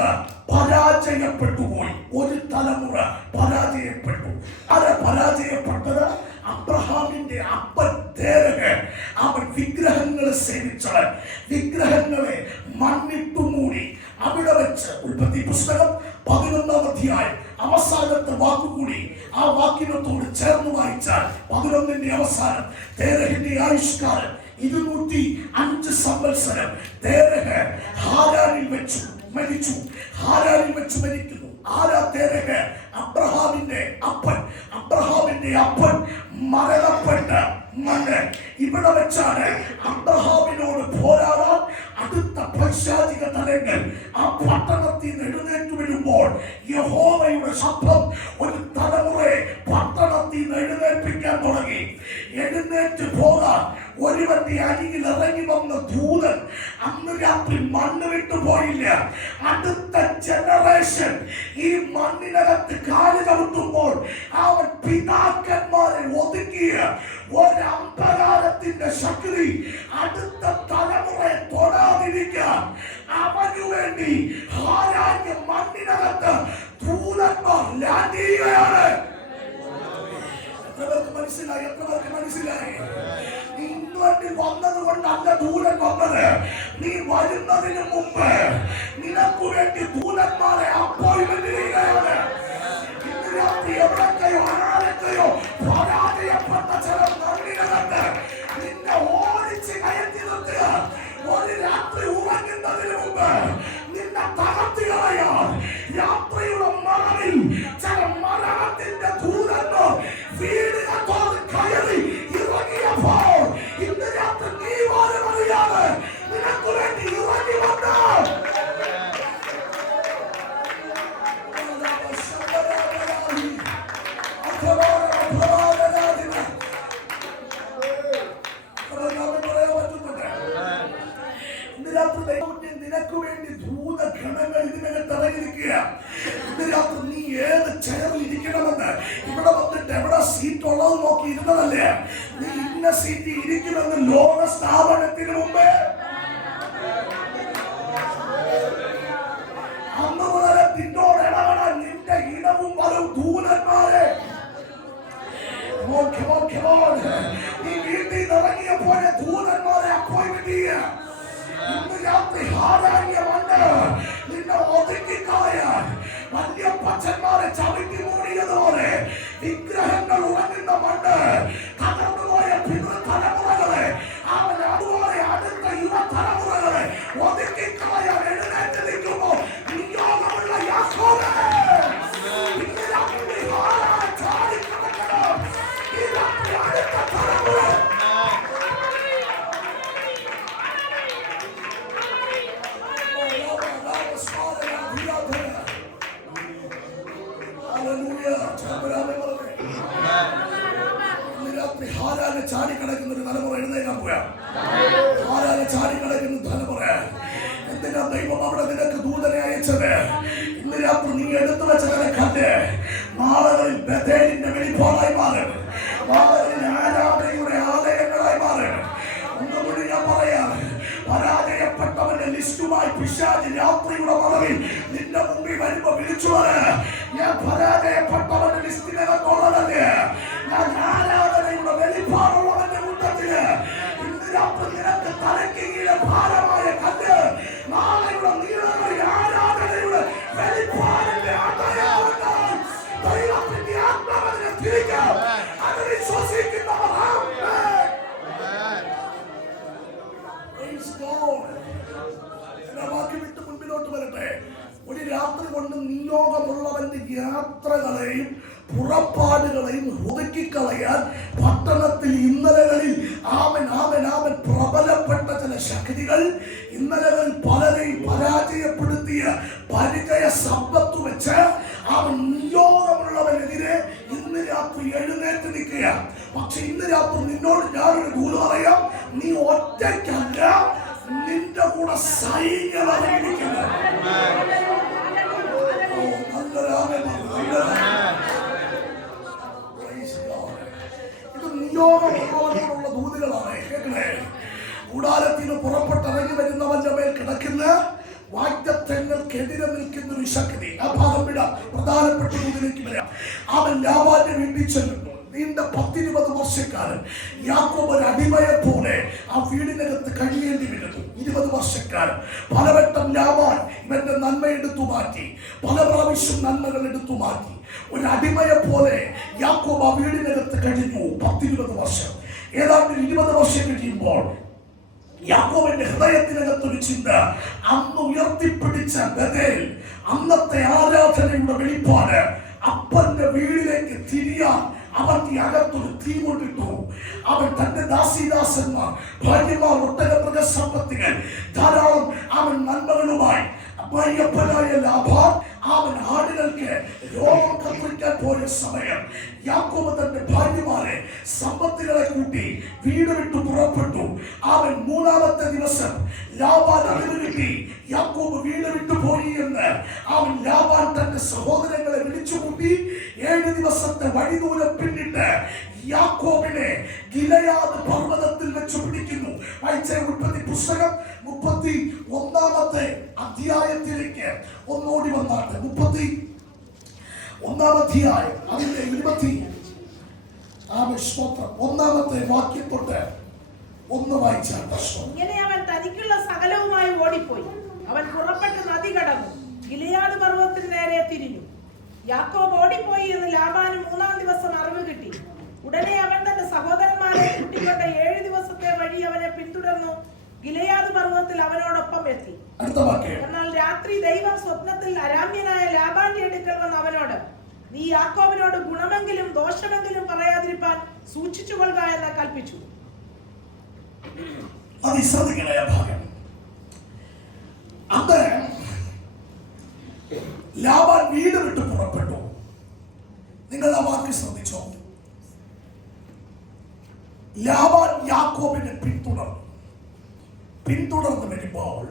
പരാജയപ്പെട്ടു പോയി. ഒരു തലമുറ പരാജയപ്പെട്ടു. അത് പരാജയപ്പെട്ടത് അബ്രഹാമിന്റെ അപ്പൻ തേരഹ്. അവൻ വിഗ്രഹങ്ങളെ സേവിച്ചവൻ. വിഗ്രഹങ്ങളെ മണ്ണിട്ടു മൂടി. അവിടെ വെച്ച് ഉൽപ്പത്തി പുസ്തകം 11-ാം അധ്യായം അവസാനത്തെ വാക്കുകൂടി ആ വാക്കിനത്തോട് ചേർന്ന് വായിച്ചാൽ 11-ന്റെ അവസാനം തേരഹിന്റെ ആയുഷ്കാലം 205 സംവത്സരം. തേരഹ് ഹാരാനിൽ വെച്ചു മരിച്ചു. ഹാരാനിൽ വെച്ച് മരിക്കുന്നു. ആരാ തേരഹ്? അബ്രഹാമിന്റെ അപ്പൻ. അബ്രഹാമിന്റെ അപ്പൻ മരണപ്പെട്ട മണ്ണ്. ഇവിടെ വെച്ചാണ് അബ്രഹാമിനോട് പോരാടാൻ അടുത്ത പൈശാചിക തലങ്ങൾ ആ പട്ടണത്തിൽ നിന്ന് എഴുന്നേറ്റ് വരുമ്പോൾ യഹോവയുടെ ശബ്ദം ഒരു തലമുറയെ പട്ടണത്തിൽ നിന്ന് എഴുന്നേൽപ്പിക്കാൻ തുടങ്ങി. എഴുന്നേറ്റ് പോകാൻ ഒരുവന്റെ അരികിൽ ഇറങ്ങി വന്ന ദൂതൻ അന്ന് രാത്രി മണ്ണ് വിട്ടു പോയില്ല. അടുത്ത ജനറേഷൻ ഈ മണ്ണിനകത്ത് കാല് ചവിട്ടുമ്പോൾ അവൻ പിതാക്കന്മാരെ ഒതുക്കിയ ഒരു അന്ധകാരത്തിന്റെ ശക്തി അടുത്ത തലമുറയെ തൊടാതിരിക്കാൻ അവനു വേണ്ടി ഹാരാന്യ മണ്ണിനകത്ത് ദൂതന്മാർ ലാൻഡ് ചെയ്യുകയാണ്. എത്രപേർക്ക് മനസ്സിലായി? എത്രപേർക്ക് മനസ്സിലായി? നീ ഇംഗ്ലണ്ടിൽ വന്നത് കൊണ്ടല്ല ദൂതൻ വന്നത്. നീ വരുന്നതിന് മുമ്പ് നിനക്ക് വേണ്ടി ദൂതന്മാരെ അപ്പോയിന്റ്മെന്റ് ചെയ്യുകയാണ്. ഇന്ന് രാത്രി എവിടൊക്കെയോ ആരൊക്കെയോ പരാജയപ്പെട്ട ചില മണ്ണിനകത്ത് നിന്നെ ഓടിച്ച് കയറ്റി നിർത്തുക. ഒരു രാത്രി ഉറങ്ങുന്നതിന് മുമ്പ് നിന്നെ തകർത്തുകളയാൽ രാത്രിയുടെ മറവിൽ ചില മരണത്തിന്റെ ദൂതന്മാർ വീടിനകത്തോട് കയറി ഇറങ്ങിയപ്പോൾ ഇന്ന് രാത്രി നീ പോലും അറിയാതെ നിനക്ക് വേണ്ടി ഇറങ്ങി വന്ന നിനക്ക് വേണ്ടി ഭൂതഗണങ്ങൾ ഇതിനകത്ത് ഇറങ്ങിയിരിക്കുക. ഇന്ന് രാത്രി നീ ഏത് ചെയറിൽ ഇരിക്കണമെന്ന് ഇവിടെ വന്നിട്ട് എവിടെ സീറ്റ് ഉള്ളത് നോക്കി ഇരുന്നതല്ലേ. നീ ഇന്ന സീറ്റിൽ ഇരിക്കുമെന്ന് ലോക സ്ഥാപനത്തിന് മുമ്പേ അന്ന് മുതൽ നിന്നോട് ഇടപെടാൻ നിന്റെ ഇടവും വരും ദൂതന്മാരെ. നീ വീട്ടിൽ ഇറങ്ങിയപ്പോലെ ദൂതന്മാരെ അപ്പോയിന്റ് ചെയ്യുക. ഇന്ന് രാത്രി ഹാരാന്യമുണ്ട് നിന്നെ ഒതുക്കിക്കളയാൻ. വല്യപ്പച്ചന്മാരെ ചവിട്ടി മൂടിയതുപോലെ വിഗ്രഹങ്ങൾ ഉറങ്ങുന്ന മണ്ണ് കടന്നുപോയ പിതൃതലമുറകളെ അവൻ അതുപോലെ അടുത്ത യുവതലമുറകളെ ഒതുക്കിക്കളയാൻ എഴുന്നേറ്റ് നിൽക്കുമ്പോൾ നിയോഗമുള്ള യാക്കോബേ ഇന്ന് രാത്രി ഹാരാൻ ചാടിക്കിടക്കണം. ഈ രാത്രി അടുത്ത തലമുറ ഹാരാനെ ചാടിക്കിടക്കുന്ന ഒരു തലമുറ എഴുന്നേക്കാൻ പോയാ. ഹാരാനെ ചാടിക്കിടക്കുന്ന തലമുറ എന്തിനാ ദൈവം അവിടെ നിനക്ക് ദൂതനെ അയച്ചത്? ഇന്ന് രാത്രി നീ എടുത്തു വെച്ചതിനെ കണ്ട് നാളുകളിൽ ബഥേലിന്റെ വെളിപ്പാടായി മാറും. നാളുകളിൽ ആരാധനയുടെ ആലയങ്ങളായി മാറും. ഒന്നുകൂടി ഞാൻ പറയാം, പരാജയപ്പെട്ടവന്റെ ലിസ്റ്റുമായി പിശാച് രാത്രിയുടെ മറവിൽ നിന്റെ മുമ്പിൽ വരുമ്പോ വിളിച്ചു ഞാൻ പരാജയപ്പെട്ടവന്റെ ലിസ്റ്റിനകത്തുള്ളതല്ലേ, ഞാൻ ആരാധനയുടെ വെളിപ്പാടുള്ളവന്റെ കൂട്ടത്തില്. ഇന്ന് രാത്രി നിനക്ക് തലയ്ക്ക് കീഴെ ഭാരമായ കല്ല് നാളെയുടെ നീളങ്ങളിൽ ആരാധനയുടെ വെളിപ്പാടിന്റെ അടയാളങ്ങൾ ദൈവത്തിന്റെ ആത്മാവിനെ തിരിക്കാം. അത് വിശ്വസിക്കുന്നവർ വാക്കി വിട്ട് മുൻപിലോട്ട് വരട്ടെ. ഒരു രാത്രി കൊണ്ട് നിയോഗമുള്ളവന്റെ യാത്രകളെയും പുറപ്പാടുകളെയും ഒതുക്കിക്കളയാൻ പട്ടണത്തിൽ ഇന്നലകളിൽ ആമൻ പ്രബലപ്പെട്ട ചില ശക്തികൾ ഇന്നലകളിൽ പലരെയും പരാജയപ്പെടുത്തിയ പരിചയ സമ്പത്ത് വെച്ച് അവൻ നിയോഗമുള്ളവനെതിരെ ഇന്ന് രാത്രി എഴുന്നേറ്റ് നിൽക്കുക. പക്ഷെ ഇന്ന് രാത്രി നിന്നോട് ഞാനൊരു ദൂത് പറയാം, നീ ഒറ്റയ്ക്കല്ല, നിന്റെ കൂടെ സൈന്യമാണ് ഇരിക്കുന്നത്. ഇത് നിയോഗമുള്ളവരോടുള്ള ദൂതുകളാണ്. കേൾക്കണേ, കൂടാരത്തിന് പുറപ്പെട്ടിറങ്ങി വരുന്നവന്റെ മേൽ കിടക്കുന്ന വാഗ്ദത്തങ്ങൾക്കെതിരെ നിൽക്കുന്ന ഒരു ശക്തി. ആ ഭാഗം വിടാം, പ്രധാനപ്പെട്ട ദൂതിലേക്ക് വരാം. അവൻ ലാബാന്റെ വീട്ടിൽ ചെല്ലുന്നു. നീണ്ട 10-20 വർഷക്കാലം യാക്കോബ് ഒരു അടിമയെ പോലെ ആ വീടിനകത്ത് കഴിയേണ്ടി വരുന്നു. 20 വർഷക്കാലം പലവട്ടം ലാബാൻ ഇവന്റെ നന്മ എടുത്തു മാറ്റി, പല പ്രാവശ്യം നന്മകൾ എടുത്തു മാറ്റി. ഒരു അടിമയെ പോലെ യാക്കോബ് ആ വീടിനകത്ത് കഴിഞ്ഞു 10-20 വർഷം. ഏതാണ്ട് 20 വർഷം കഴിയുമ്പോൾ യാക്കോബിന്റെ ഹൃദയത്തിനകത്തൊരു ചിന്ത, അന്ന് ഉയർത്തിപ്പിടിച്ച ബഥേൽ, അന്നത്തെ ആരാധനയുടെ വെളിപ്പാട് അപ്പന്റെ വീടിലേക്ക് തിരിയാൻ അവർക്ക് അകത്തൊരു തീ കൊണ്ടിട്ടു. അവൻ തന്റെ ദാസിദാസന്മാർ, ഭാര്യമാർ, ഒട്ടക മൃഗസമ്പത്തികൾ, ധാരാളം അവൻ നന്മകളുമായി അമ്മായിയപ്പനായ ലാബാൻ അവൻ ആടുകൾക്ക് രോമം കത്തിരിക്കാൻ പോയ സമയം യാക്കോബ് തന്റെ ഭാര്യമാരെ സമ്പത്തുകളെ കൂട്ടി വീട് വിട്ടു പുറപ്പെട്ടു. അവൻ മൂന്നാമത്തെ ദിവസം ലാബാൻ അറിവ് കിട്ടി യാക്കോബ് വീട് വിട്ടു പോയി എന്ന്. അവൻ ലാബാൻ തന്റെ സഹോദരങ്ങളെ വിളിച്ചു കൂട്ടി 7 ദിവസത്തെ വഴിദൂരം പിന്നിട്ട് യാക്കോബിനെ ഗിലെയാദ് പർവ്വതത്തിൽ വെച്ച് പിടിക്കുന്നു. വായിച്ച ഉൽപ്പത്തി പുസ്തകം 31-ാമത്തെ അധ്യായത്തിലേക്ക് ഒന്നോടി വന്നാട്ട്. 31-ാം അധ്യായം അതിന്റെ 21-ാമത്തെ വാക്യത്തോട്ട് ഒന്ന് വായിച്ചാട്ട്. ഇങ്ങനെ അവൻ തനിക്കുള്ള സകലവുമായി ഓടിപ്പോയി. അവൻ പുറപ്പെട്ട് നദി കടന്നു ഗിലെയാദ് പർവ്വതത്തിന് നേരെ തിരിഞ്ഞു. യാക്കോബ് ഓടിപ്പോയി എന്ന് ലാബാന് 3-ാം ദിവസം അറിവ് കിട്ടി. ഉടനെ അവൻ തന്റെ സഹോദരന്മാരെ കൂട്ടിക്കൊണ്ട് 7 ദിവസത്തെ വഴി അവനെ പിന്തുടർന്നു ഗിലെയാദ് പർവ്വതത്തിൽ അവനോടൊപ്പം എത്തി. എന്നാൽ രാത്രി ദൈവം സ്വപ്നത്തിൽ അരാമ്യനായ ലാബാന്റെ അടുക്കൽ വന്ന് അവനോട്, നീ യാക്കോബിനോട് ഗുണമെങ്കിലും ദോഷമെങ്കിലും പറയാതിരിപ്പാൻ സൂക്ഷിച്ചുകൊള്ളുക എന്ന് കൽപ്പിച്ചു. അത് ലാബാൻ വീട് വിട്ട് പുറപ്പെട്ടു. നിങ്ങൾ ആ വാക്ക് ശ്രദ്ധിച്ചോ? ലാബാൻ യാക്കോബിനെ പിന്തുടർന്ന് വരുമ്പോൾ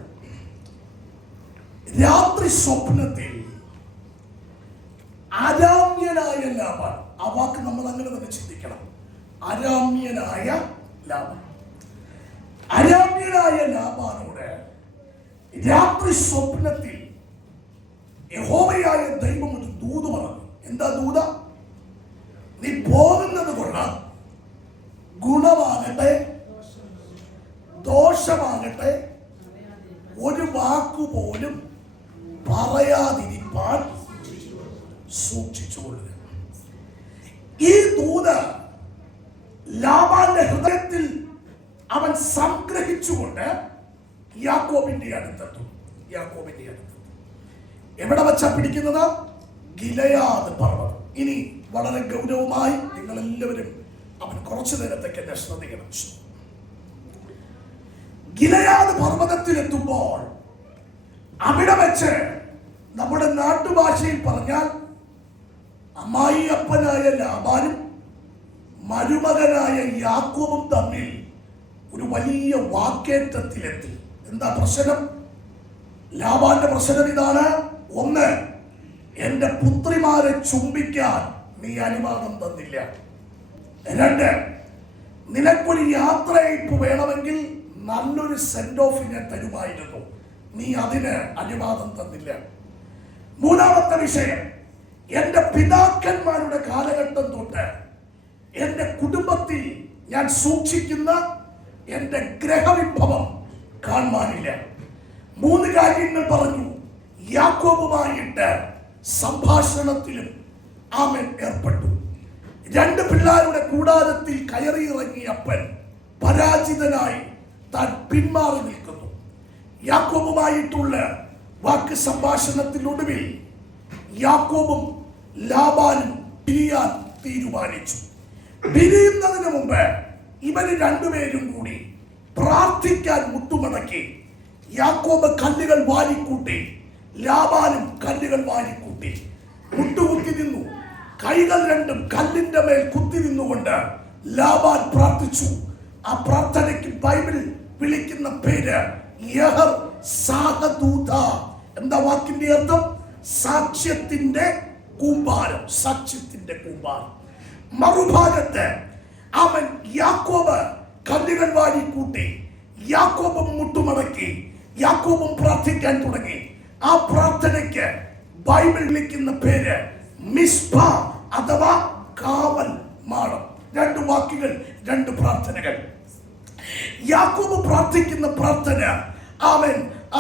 രാത്രി സ്വപ്നത്തിൽ അരാമ്യനായ ലാബാൻ, ആ വാക്ക് നമ്മൾ അങ്ങനെ തന്നെ ചിന്തിക്കണം, അരാമ്യനായ ലാബാൻ, അരാമ്യനായ ലാബാനോട് രാത്രി സ്വപ്നത്തിൽ യഹോവയായ ദൈവം ഒരു ദൂത് പറഞ്ഞു. എന്താ ദൂത? നീ പോകുന്നത് കൊള്ളാം, ഗുണമാകട്ടെ ദോഷമാകട്ടെ ഒരു വാക്കുപോലും പറയാതിരിപ്പാൻ സൂക്ഷിച്ചുകൊള്ളുക. ഈ ദൂത് ലാബാന്റെ ഹൃദയത്തിൽ അവൻ സംഗ്രഹിച്ചുകൊണ്ട് യാക്കോബിന്റെ അടുത്തെത്തും. എവിടെ വെച്ചാ പിടിക്കുന്നത്? ഗിലെയാദ് പർവ്വതം. ഇനി വളരെ ഗൗരവമായി നിങ്ങൾ എല്ലാവരും അവൻ കുറച്ചു നേരത്തേക്ക് എന്നെ ശ്രദ്ധിക്കണം. ഗിലെയാദ് പർവ്വതത്തിലെത്തുമ്പോൾ അവിടെ വെച്ച് നമ്മുടെ നാട്ടുഭാഷയിൽ പറഞ്ഞാൽ അമ്മായി അപ്പനായ ലാബാനും മരുമകനായ യാക്കോബും തമ്മിൽ ഒരു വലിയ വാക്കേറ്റത്തിലെത്തി. എന്താ പ്രശ്നം? ലാബാന്റെ പ്രശ്നം ഇതാണ്. 1, എന്റെ പുത്രിമാരെ ചുംബിക്കാൻ നീ അനുവാദം തന്നില്ല. 2, നിനക്കൊരു യാത്രയയപ്പ് വേണമെങ്കിൽ നല്ലൊരു സെൻഡ് ഓഫിനെ തരുമായിരുന്നു, നീ അതിന് അനുവാദം തന്നില്ല. 3-ാമത്തെ വിഷയം, എന്റെ പിതാക്കന്മാരുടെ കാലഘട്ടം തൊട്ട് എന്റെ കുടുംബത്തിൽ ഞാൻ സൂക്ഷിക്കുന്ന എന്റെ ഗ്രഹവിഭവം കാണുവാനില്ല. 3 കാര്യങ്ങൾ പറഞ്ഞു. യാക്കോബുമായിട്ട് സംഭാഷണത്തിലും അവൻ ഏർപ്പെട്ടു. 2 പിള്ളേരുടെ കൂടാരത്തിൽ കയറിയിറങ്ങിയ അപ്പൻ പരാജിതനായി താൻ പിന്മാറി നിൽക്കുന്നു. യാക്കോബുമായിട്ടുള്ള വാക്ക് സംഭാഷണത്തിനൊടുവിൽ യാക്കോബും ലാബാനും പിരിയാൻ തീരുമാനിച്ചു. പിരിയുന്നതിന് മുമ്പ് ഇവര് 2 പേരും കൂടി പ്രാർത്ഥിക്കാൻ മുട്ടുമടക്കി. യാക്കോബ് കല്ലുകൾ വാരിക്കൂട്ടി, ലാബാനും കല്ലുകൾ വാരിക്കൂട്ടി. മുട്ടുകുത്തി നിന്നു. കൈകൾ രണ്ടും കല്ലിന്റെ മേൽ കുത്തി നിന്നുകൊണ്ട് ലാബാൻ പ്രാർത്ഥിച്ചു. ആ പ്രാർത്ഥനയ്ക്ക് ബൈബിൾ വിളിക്കുന്ന പേര് യഹർ സാഹദൂത. എന്താ വാക്കിന്റെ അർത്ഥം? സാക്ഷ്യത്തിന്റെ കൂമ്പാരം. സാക്ഷ്യത്തിന്റെ കൂമ്പാരം. മറുഭാഗത്ത് അവൻ യാക്കോബ് കല്ലുകൾ വാരി കൂട്ടി, യാക്കോബും മുട്ടുമടക്കി, യാക്കോബും പ്രാർത്ഥിക്കാൻ തുടങ്ങി. ആ പ്രാർത്ഥനയ്ക്ക് ബൈബിൾ വിളിക്കുന്ന പേര് മിസ്ബ അഥവാ കാവൽ മാടം. 2 വാക്കുകൾ, 2 പ്രാർത്ഥനകൾ. യാക്കോബ് പ്രാർത്ഥിക്കുന്ന പ്രാർത്ഥന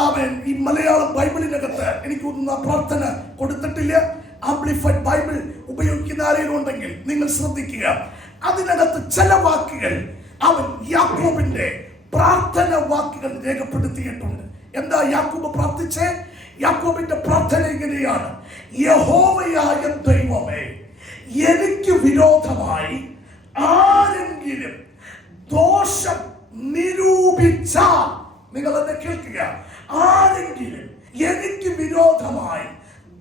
അവൻ ഈ മലയാളം ബൈബിളിനകത്ത് എനിക്ക് തോന്നുന്ന പ്രാർത്ഥന കൊടുത്തിട്ടില്ല. ആംപ്ലിഫൈഡ് ബൈബിൾ ഉപയോഗിക്കുന്ന ആരെങ്കിലും ഉണ്ടെങ്കിൽ നിങ്ങൾ ശ്രദ്ധിക്കുക. അതിനകത്ത് ചില വാക്കുകൾ അവൻ യാക്കോബിന്റെ പ്രാർത്ഥന വാക്കുകൾ രേഖപ്പെടുത്തിയിട്ടുണ്ട്. എന്താ യാക്കോബ് പ്രാർത്ഥിച്ചേ? യാക്കോബിന്റെ പ്രാർത്ഥന ഇങ്ങനെയാണ്: യഹോവയായ ദൈവമേ, എനിക്ക് വിരോധമായി ആരെങ്കിലും ദോഷം നിരൂപിച്ചാൽ, നിങ്ങൾ എന്നെ കേൾക്കുക, ആരെങ്കിലും എനിക്ക് വിരോധമായി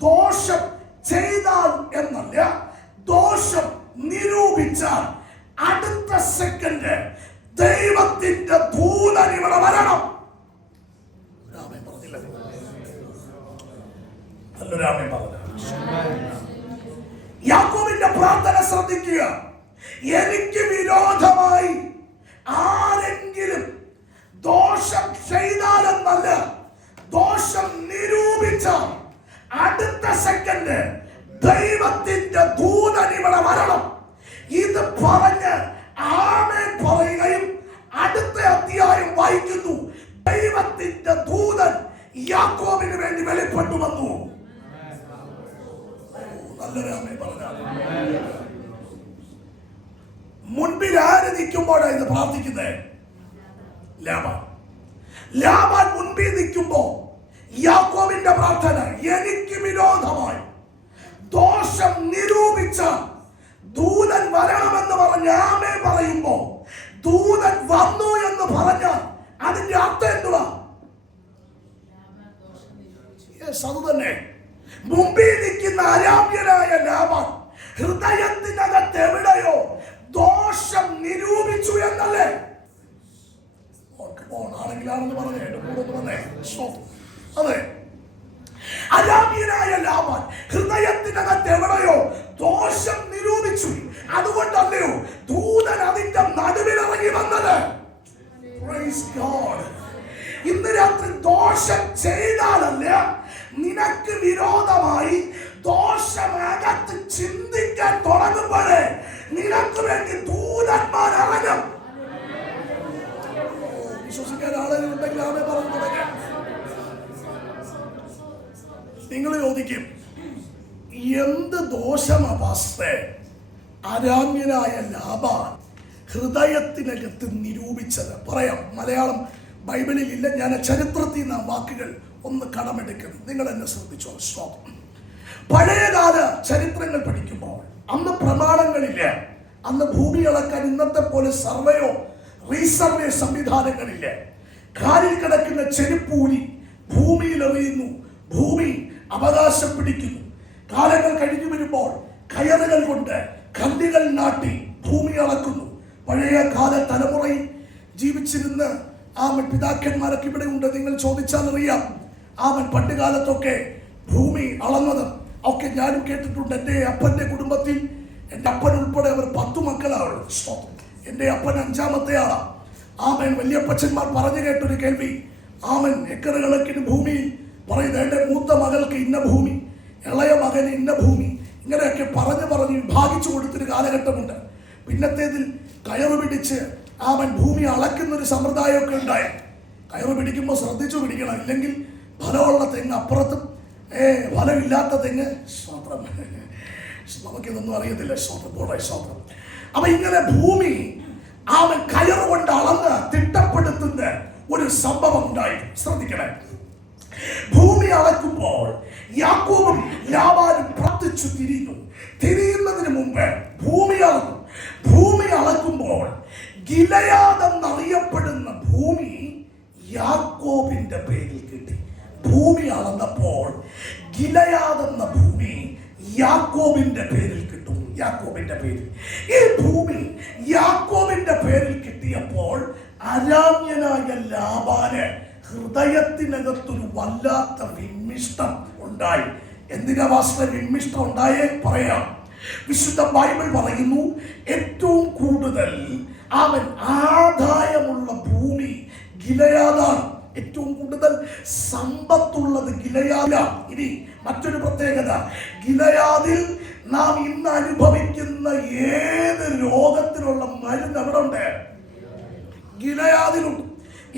ദോഷം ചെയ്താൽ എന്നല്ല, ദോഷം നിരൂപിച്ചാൽ അടുത്ത സെക്കൻഡ് ദൈവത്തിന്റെ ദൂതൻ ഇവിടെ വരണം. യാക്കോബിന്റെ പ്രാർത്ഥന ശ്രദ്ധിക്കുക. എനിക്ക് വിരോധമായി ആരെങ്കിലും ദോഷം ചെയ്താലെന്നല്ല, ദോഷം നിരൂപിച്ചാൽ അടുത്ത സെക്കൻഡ് ദൈവത്തിന്റെ ദൂതൻ ഇവിടെ വരണം. ഇത് പറഞ്ഞ് ആമേൻ പറയുകയും അടുത്ത അധ്യായം വായിക്കുന്നു. ദൈവത്തിന്റെ ദൂതൻ യാക്കോബിന് വേണ്ടി വെളിപ്പെട്ടു വന്നു. നല്ലൊരു ആമേൻ പറഞ്ഞാൽ. മുൻപിൽ ആര് നിൽക്കുമ്പോഴാണ് ഇത് പ്രാർത്ഥിക്കുന്നത്? ലാബാൻ മുൻപിൽ നിൽക്കുമ്പോ യാക്കോബിന്റെ പ്രാർത്ഥന, എനിക്ക് വിരോധമായി ദോഷം നിരൂപിച്ച ദൂതൻ വരണമെന്ന് പറഞ്ഞ് ആമേൻ പറയുമ്പോ ദൂതൻ വന്നു എന്ന് പറഞ്ഞാൽ അതിന്റെ അർത്ഥം എന്തുവാ? അത് തന്നെ. മുമ്പിൽ നിൽക്കുന്ന അരാമ്യനായ ലാബാൻ ഹൃദയത്തിനകത്ത് എവിടെയോ ദോഷം നിരൂപിച്ചു എന്നല്ലേ? ആണെങ്കിലാണെന്ന് പറഞ്ഞേ. അതെ, അരാമ്യനായ ലാബാൻ ഹൃദയത്തിനകത്ത് എവിടെയോ ദോഷം നിരൂപിച്ചു. അതുകൊണ്ടല്ലയോ ദൂതൻ അതിന്റെ നടുവിലിറങ്ങി വന്നത്. Praise God. ഇന്ന് രാത്രി ദോഷം ചെയ്താലല്ല, നിനക്ക് വിരോധമായി ദോഷമകത്ത് ചിന്തിക്കാൻ തുടങ്ങുമ്പോഴേ നിനക്ക് വേണ്ടി ദൂതന്മാർ ഇറങ്ങും. വിശ്വസിക്കാൻ ആളുകളുണ്ടെങ്കിൽ ആമേ പറഞ്ഞു തുടങ്ങാം. നിങ്ങൾ ചോദിക്കും, എന്ത് ദോഷമവസ്ഥ അരാമ്യനായ ലാബാൻ ഹൃദയത്തിനകത്ത് നിരൂപിച്ചത്? പറയാം, മലയാളം ബൈബിളിൽ ഇല്ല, ഞാൻ ചരിത്രത്തിൽ നിന്ന് വാക്കുകൾ ഒന്ന് കടമെടുക്കണം. നിങ്ങൾ എന്നെ ശ്രദ്ധിച്ചോ. സ്റ്റോപ്പ്. പഴയകാല ചരിത്രങ്ങൾ പഠിക്കുമ്പോൾ അന്ന് പ്രമാണങ്ങളില്ല. അന്ന് ഭൂമി അളക്കാൻ ഇന്നത്തെ പോലെ സർവേയോ റീസർവേ സംവിധാനങ്ങളില്ല. കാലിൽ കിടക്കുന്ന ചെരുപ്പൂരി ഭൂമിയിൽ എറിയുന്നു, ഭൂമി അവകാശം പിടിക്കുന്നു. കാലങ്ങൾ കഴിഞ്ഞു വരുമ്പോൾ കയറുകൾ കൊണ്ട് കല്ലുകൾ നാട്ടി ഭൂമി അളക്കുന്നു. പഴയ കാല തലമുറയിൽ ജീവിച്ചിരുന്ന ആമൻ പിതാക്കന്മാരൊക്കെ ഇവിടെ ഉണ്ട്. നിങ്ങൾ ചോദിച്ചാൽ അറിയാം. ആമൻ പണ്ട് കാലത്തൊക്കെ ഭൂമി അളന്നതും ഒക്കെ ഞാനും കേട്ടിട്ടുണ്ട്. എൻ്റെ അപ്പൻ്റെ കുടുംബത്തിൽ എൻ്റെ അപ്പൻ ഉൾപ്പെടെ അവർ 10 മക്കളാണ്. എൻ്റെ അപ്പൻ 5ാമത്തെ ആളാണ്. ആമൻ വല്യപ്പച്ചന്മാർ പറഞ്ഞു കേട്ടൊരു കേൾവി, ആമൻ ഏക്കർ കണക്കിന് ഭൂമിയിൽ പറയുന്നത് എൻ്റെ മൂത്ത മകൾക്ക് ഇന്ന ഭൂമി, ഇളയ മകന് ഇന്ന ഭൂമി, ഇങ്ങനെയൊക്കെ പറഞ്ഞ് വിഭാഗിച്ചു കൊടുത്തൊരു കാലഘട്ടമുണ്ട്. പിന്നത്തേതിൽ കയറ് പിടിച്ച് ആമൻ ഭൂമി അളക്കുന്നൊരു സമ്പ്രദായമൊക്കെ ഉണ്ടായി. കയറ് പിടിക്കുമ്പോൾ ശ്രദ്ധിച്ചു പിടിക്കണം, ഇല്ലെങ്കിൽ ഫലമുള്ള തെങ്ങ് അപ്പുറത്തും ഫലമില്ലാത്ത തെങ്ങ്. സ്വത്രം, നമുക്കിതൊന്നും അറിയത്തില്ല. സ്വത്രം. അപ്പൊ ഇങ്ങനെ ഭൂമി അവൻ കയറ് കൊണ്ട് അളന്ന് തിട്ടപ്പെടുത്തുന്ന ഒരു സംഭവം ഉണ്ടായി. ശ്രദ്ധിക്കണേ. ഭൂമി അളക്കുമ്പോൾ യാക്കോബും ലാബാനും പ്രാർത്ഥിച്ചു തിരിയുന്നതിന് മുമ്പ് ഭൂമി അളന്നു. ഭൂമി അളക്കുമ്പോൾ ഗിലെയാദ് എന്നറിയപ്പെടുന്ന ഭൂമി യാക്കോബിന്റെ പേരിൽ കിട്ടി. ഭൂമി അളന്നപ്പോൾ ഗിലെയാദ് എന്ന ഭൂമി യാക്കോബിന്റെ പേരിൽ കിട്ടും. യാക്കോബിന്റെ പേരിൽ ഈ ഭൂമി യാക്കോബിന്റെ പേരിൽ കിട്ടിയപ്പോൾ അരാമ്യനായ ലാബാന് ഹൃദയത്തിനകത്തൊരു വല്ലാത്ത വിമ്മിഷ്ടം ഉണ്ടായി. എന്തിനാ വാസ്തവ വിമ്മിഷ്ടം ഉണ്ടായേ? പറയാം. വിശുദ്ധ ബൈബിൾ പറയുന്നു, ഏറ്റവും കൂടുതൽ അവൻ ആദായമുള്ള ഭൂമി ഗിലെയാദാണ്. ഏറ്റവും കൂടുതൽ സമ്പത്തുള്ളത് ഗിലെയാദിലാണ്. ഇനി മറ്റൊരു പ്രത്യേകത, ഗിലെയാദിൽ നാം ഇന്ന് അനുഭവിക്കുന്ന ഏത് രോഗത്തിനുള്ള മരുന്ന് എവിടെ ഉണ്ട്? ഗിലെയാദിലുണ്ട്.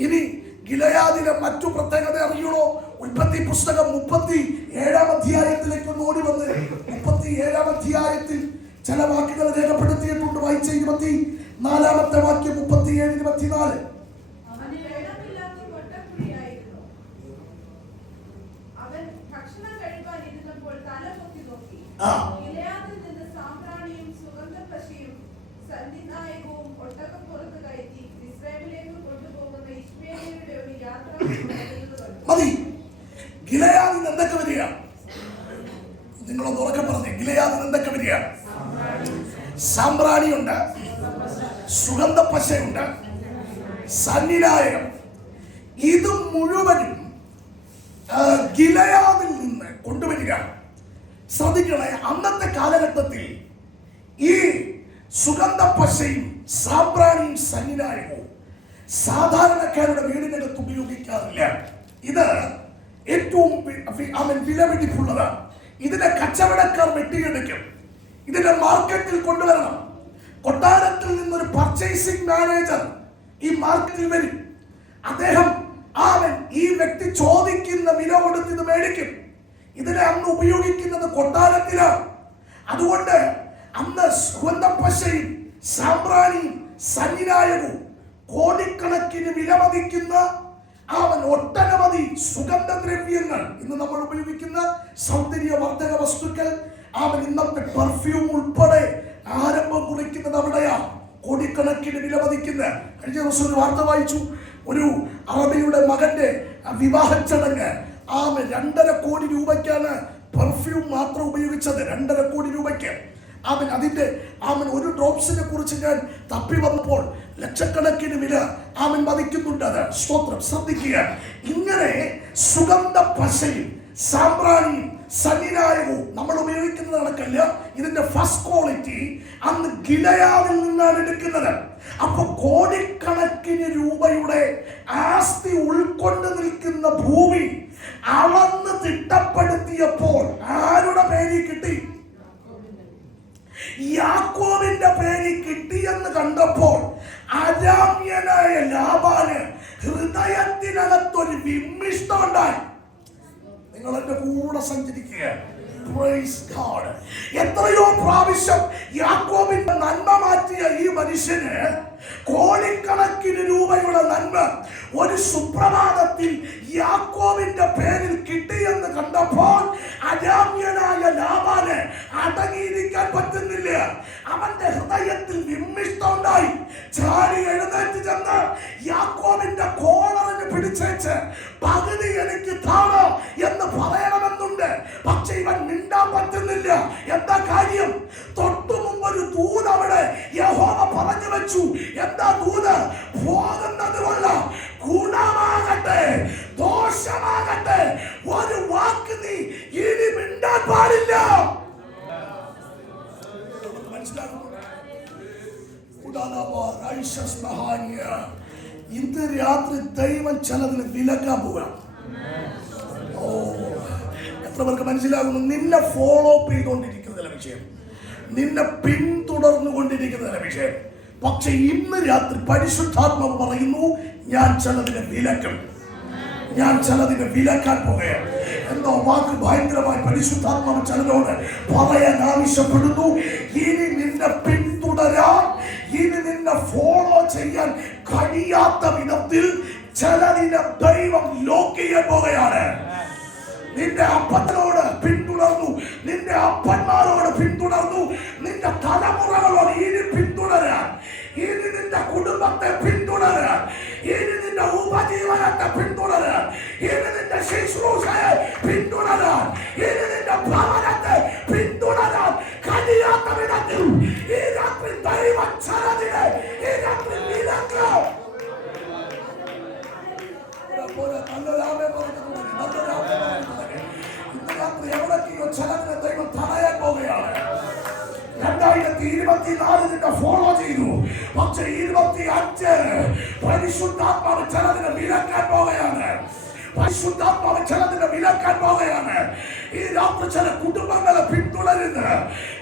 ഇനി ഗിലെയാദിലെ മറ്റു പ്രത്യേകത അറിയണോ? ഉൽപ്പത്തി പുസ്തകം 37-ാം അധ്യായത്തിലേക്ക് ഒന്ന് ഓടി വന്ന് 37-ാം അധ്യായത്തിൽ ചില വാക്കുകൾ രേഖപ്പെടുത്തിയിട്ടുണ്ട്. വായിച്ച 24-ാമത്തെ വാക്യം 37-24. മതി. ഗിലെയാദിൽ വരിക? നിങ്ങളൊന്ന് ഉറക്കെ പറഞ്ഞു. ഗിലെയാദിൽ എന്തൊക്കെ വരിക? സാമ്പ്രാണിയുണ്ട്, സുഗന്ധപ്പശയുണ്ട്, സന്നിനായകം. ഇത് മുഴുവനും ഗിലെയാദിൽ നിന്ന് കൊണ്ടുവരിക. ശ്രദ്ധിക്കണേ, അന്നത്തെ കാലഘട്ടത്തിൽ ഈ സുഗന്ധപ്പശയും സാമ്പ്രാണിയും സന്നിനായകവും സാധാരണക്കാരുടെ വീടിനകത്ത് ഉപയോഗിക്കാറില്ല. ഇത് ഏറ്റവും വിലപിടിപ്പുള്ളതാണ്. ഇതിനെ കച്ചവടക്കാർ വെട്ടിയെടുക്കും. ഇതിന്റെ മാർക്കറ്റിൽ കൊണ്ടുവരണം. കൊട്ടാരത്തിൽ നിന്നൊരു പർച്ചേസിംഗ് മാനേജർ ഈ മാർക്കറ്റിൽ വരും. അദ്ദേഹം ഈ വ്യക്തി ചോദിക്കുന്ന വില കൊടുത്ത് ഇത് മേടിക്കും. ഇതിനെ അന്ന് ഉപയോഗിക്കുന്നത് കൊട്ടാരത്തിലാണ്. അതുകൊണ്ട് അന്ന് സുഗന്ധപ്പശയും സാമ്പ്രാണിയും സന്നിനായകവും കോടിക്കണക്കിന് വിലമതിക്കുന്ന ഒട്ടനവധി സുഗന്ധദ്രവ്യങ്ങൾ, ഇന്ന് നമ്മൾ ഉപയോഗിക്കുന്ന സൗന്ദര്യവർദ്ധക വസ്തുക്കൾ, ഇന്നത്തെ പെർഫ്യൂം ഉൾപ്പെടെ ആരംഭം കുറിക്കുന്നത് അവിടെയാണ്. കോടിക്കണക്കിന് വിലമതിക്കുന്ന. കഴിഞ്ഞ ദിവസം ഒരു വാർത്ത വായിച്ചു. ഒരു അറബിയുടെ മകന്റെ വിവാഹ ചടങ്ങ് 2.5 കോടി രൂപയ്ക്കാണ് പെർഫ്യൂം മാത്രം ഉപയോഗിച്ചത്. 2.5 കോടി രൂപയ്ക്ക്. അതിന്റെ ഒരു ഡ്രോപ്സിനെ കുറിച്ച് ഞാൻ തപ്പി വന്നപ്പോൾ ലക്ഷക്കണക്കിന് വില മതിക്കുന്നുണ്ട്. അത് സ്തോത്രം. ശ്രദ്ധിക്കുക, ഇങ്ങനെ സുഗന്ധപ്പശയും സാമ്പ്രാണിയും സന്നിനായകവും നമ്മൾ ഉപയോഗിക്കുന്നത് കണക്കല്ല. ഇതിന്റെ ഫസ്റ്റ് ക്വാളിറ്റി അന്ന് ഗിലെയാദിൽ നിന്നാണ് എടുക്കുന്നത്. അപ്പൊ കോടിക്കണക്കിന് രൂപയുടെ ആസ്തി ഉൾക്കൊണ്ട് നിൽക്കുന്ന ഭൂമി അളന്ന് തിട്ടപ്പെടുത്തിയപ്പോൾ ആരുടെ പേര് കിട്ടി? യാക്കോബിന്റെ പേര് കിട്ടിയെന്ന് കണ്ടപ്പോൾ അരാമ്യനായ ലാബാന് ഹൃദയത്തിനകത്തൊരു വിമ്മിഷ്ടം ഉണ്ടായി. നിങ്ങൾ എന്റെ കൂടെ സഞ്ചരിക്കുക. Praise God. എത്രയോ പ്രാവശ്യം യാക്കോബിന്റെ നന്മ മാറ്റിയ ഈ മനുഷ്യന് കോടിക്കണക്കിന് രൂപയുടെ നന്മ ഒരു സുപ്രഭാതത്തിൽ യാക്കോബിന്റെ പേരിൽ കിട്ടിയെന്ന് കണ്ടപ്പോൾ അരാമ്യനായ ലാബാന് അടങ്ങിയിരിക്കാൻ പറ്റുന്നില്ല. അവന്റെ ഹൃദയത്തിൽ വിമ്മിഷ്ടം ഉണ്ടായി. ചാടി എഴുന്നേറ്റ് ചെന്ന് യാക്കോബിന്റെ കോളറിന് പിടിച്ചേച്ച് പകുതി എനിക്ക് താണോ എന്ന് പറയണമെന്നുണ്ട്. പക്ഷെ ഇവൻ മിണ്ടാൻ പറ്റുന്നില്ല. എന്താ കാര്യം? തൊട്ടു മുമ്പ് ഒരു ദൂത് അവിടെ യഹോവ പറഞ്ഞു വെച്ചു. എന്താ ദൂത്? പോകുന്നത് കൊള്ളാം, ഗുണമാകട്ടെ ദോഷമാകട്ടെ, ഒരു വാക്ക് നീ ഇനി മിണ്ടാൻ പാടില്ല. ഇന്ന് രാത്രി ദൈവം ചിലതിന് വിലക്കാൻ പോകാം. എത്ര പേർക്ക് മനസ്സിലാകുന്നു? നിന്നെ ഫോളോ അപ്പ് ചെയ്തുകൊണ്ടിരിക്കുന്ന വിഷയം, നിന്നെ പിന്തുടർന്നുകൊണ്ടിരിക്കുന്ന വിഷയം. പക്ഷെ ഇന്ന് രാത്രി പരിശുദ്ധാത്മാവ് പറയുന്നു, ഞാൻ ചിലതിനെ വിലക്കും, ഞാൻ ചിലതിനെ വിലക്കാൻ പോകുകയാണ്. എന്തോ വാക്ക് ഭയങ്കരമായി പരിശുദ്ധാത്മാവ് ചിലരോട് പറയാൻ ആവശ്യപ്പെടുന്നു. ഇനി നിന്നെ പിന്തുടരാൻ, ഇനി നിന്നെ ഫോളോ ചെയ്യാൻ കഴിയാത്ത വിധത്തിൽ ചിലതിനെ ദൈവം ലോക്ക് ചെയ്യാൻ പോകുകയാണ്. നിന്റെ അപ്പനോട് പിന്തുടർന്നു, നിന്റെ അപ്പന്മാരോട് പിന്തുടർന്നു, നിന്റെ തലമുറകളോട് ഇനി പിന്തുടരാൻ, ഇനി നിന്റെ കുടുംബത്തെ പിന്തുടരാൻ, ഇനി നിന്റെ ഉപജീവനത്തെ പിന്തുടരാൻ, ഇനി നിന്റെ ശുശ്രൂഷയെ പിന്തുടരാൻ, ഇനി നിന്റെ ഭവനത്തെ പിന്തുടരാൻ കഴിയാത്ത വിധത്തിൽ ഈ രാത്രി ദൈവം ചിലതിനെ ഈ രാത്രി വിലക്കും. എവിടേക്കോ ചിലതിനെ ദൈവം തടയാൻ പോവുകയാണ്. 2024 ഫോളോ ചെയ്തു. പക്ഷെ 25 പരിശുദ്ധാത്മാവ് ചിലതിനെ വിലക്കാൻ പോവുകയാണ്. പരിശുദ്ധാത്മാവ് ചിലതിനെ വിലക്കാൻ പോവുകയാണ്. ഈ രാത്രി ചില കുടുംബങ്ങളെ പിന്തുടരുന്ന,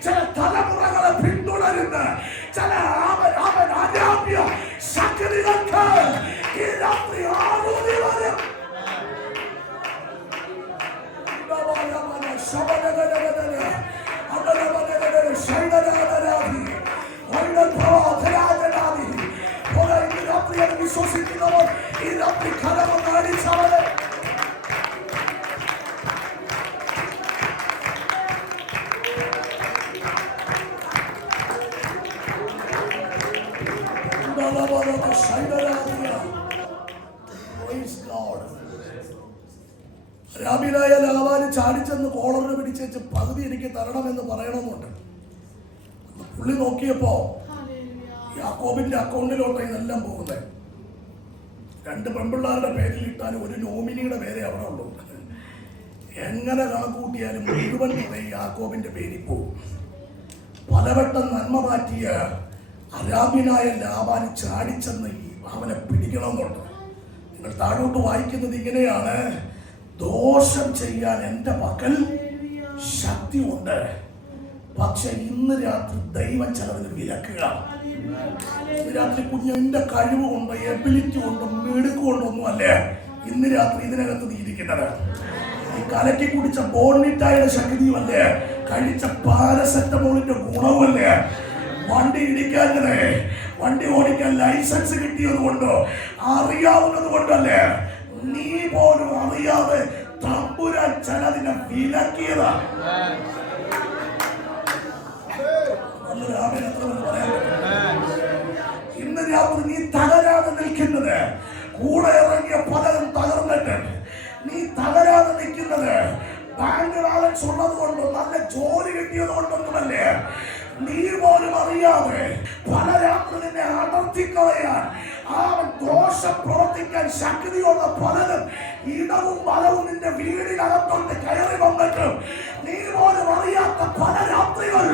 ചില തലമുറകളെ പിന്തുടരുന്ന ചില അരാമ്യ ശക്തികൾക്ക് ഈ രാത്രി ആരോഗ്യം വരും. വിശ്വസിക്കുന്നവർ ഈ രാത്രി കലമൊന്ന് അടിച്ചവരെ രാബിനായ ലാബാന് ചാടിച്ചെന്ന് കോളറിന് പിടിച്ചേച്ച് പകുതി എനിക്ക് തരണമെന്ന് പറയണമെന്നുണ്ട്. പുള്ളി നോക്കിയപ്പോ യാക്കോബിന്റെ അക്കൗണ്ടിലോട്ട് ഇതെല്ലാം പോകുന്നത്. 2 പെൺപിള്ളാരുടെ പേരിൽ ഇട്ടാലും ഒരു നോമിനിയുടെ പേരെ അവിടെ ഉള്ളൂ. എങ്ങനെ കണക്കൂട്ടിയാലും മുഴുവൻ തുക യാക്കോബിന്റെ പേരിൽ പോകും. പലവട്ടം നന്മ മാറ്റിയ അരാമ്യനായ ലാബാന് ചാടിച്ചെന്ന് അവനെ പിടിക്കണമെന്നുണ്ട്. നിങ്ങൾ താഴോട്ട് വായിക്കുന്നത് ഇങ്ങനെയാണ്: ദോഷം ചെയ്യാൻ എൻ്റെ പക്കൽ ശക്തി ഉണ്ട്, പക്ഷെ ഇന്ന് രാത്രി ദൈവം ചിലതിന് വിലക്കുക. ഇന്ന് രാത്രി കുഞ്ഞിന്റെ കഴിവ് കൊണ്ട്, എബിലിറ്റി കൊണ്ടും മിടുക്ക് കൊണ്ടൊന്നും അല്ലേ ഇന്ന് രാത്രി ഇതിനകത്ത് നീ ഇരിക്കുന്നത്. ഈ കലക്കി കുടിച്ച ബോൺമിറ്റായുടെ ശക്തിയുമല്ലേ, കഴിച്ച പാരസെറ്റമോളിന്റെ ഗുണവുമല്ലേ, വണ്ടി ഇടിക്കാതെ വണ്ടി ഓടിക്കാൻ ലൈസൻസ് കിട്ടിയത് കൊണ്ടോ അറിയാവുന്നത് കൊണ്ടല്ലേ, നീ പോലും അറിയാതെ തമ്പുരാൻ ചിലതിനെ വിലക്കിയതാ. ഇന്ന് രാത്രി നീ തകരാതെ നിൽക്കുന്നത്, കൂടെ ഇറങ്ങിയ പലരും തകർന്നിട്ട് നീ തകരാതെ നിൽക്കുന്നത് ബാങ്ക് ബാലൻസ് ഉള്ളത് കൊണ്ടോ നല്ല ജോലി കിട്ടിയത് കൊണ്ടൊന്നുമല്ലേ. നീ പോലും അറിയാതെ പല രാത്രി നിന്നെ അടർത്തിക്കളയാൻ, ആ ദോഷം പ്രവർത്തിക്കാൻ ശക്തിയുള്ള പലരും ഇടവും വലവും നിന്റെ വീടിനകത്തോട്ട് കയറി വന്നിട്ട് നീ പോലും അറിയാത്ത പല രാത്രികൾ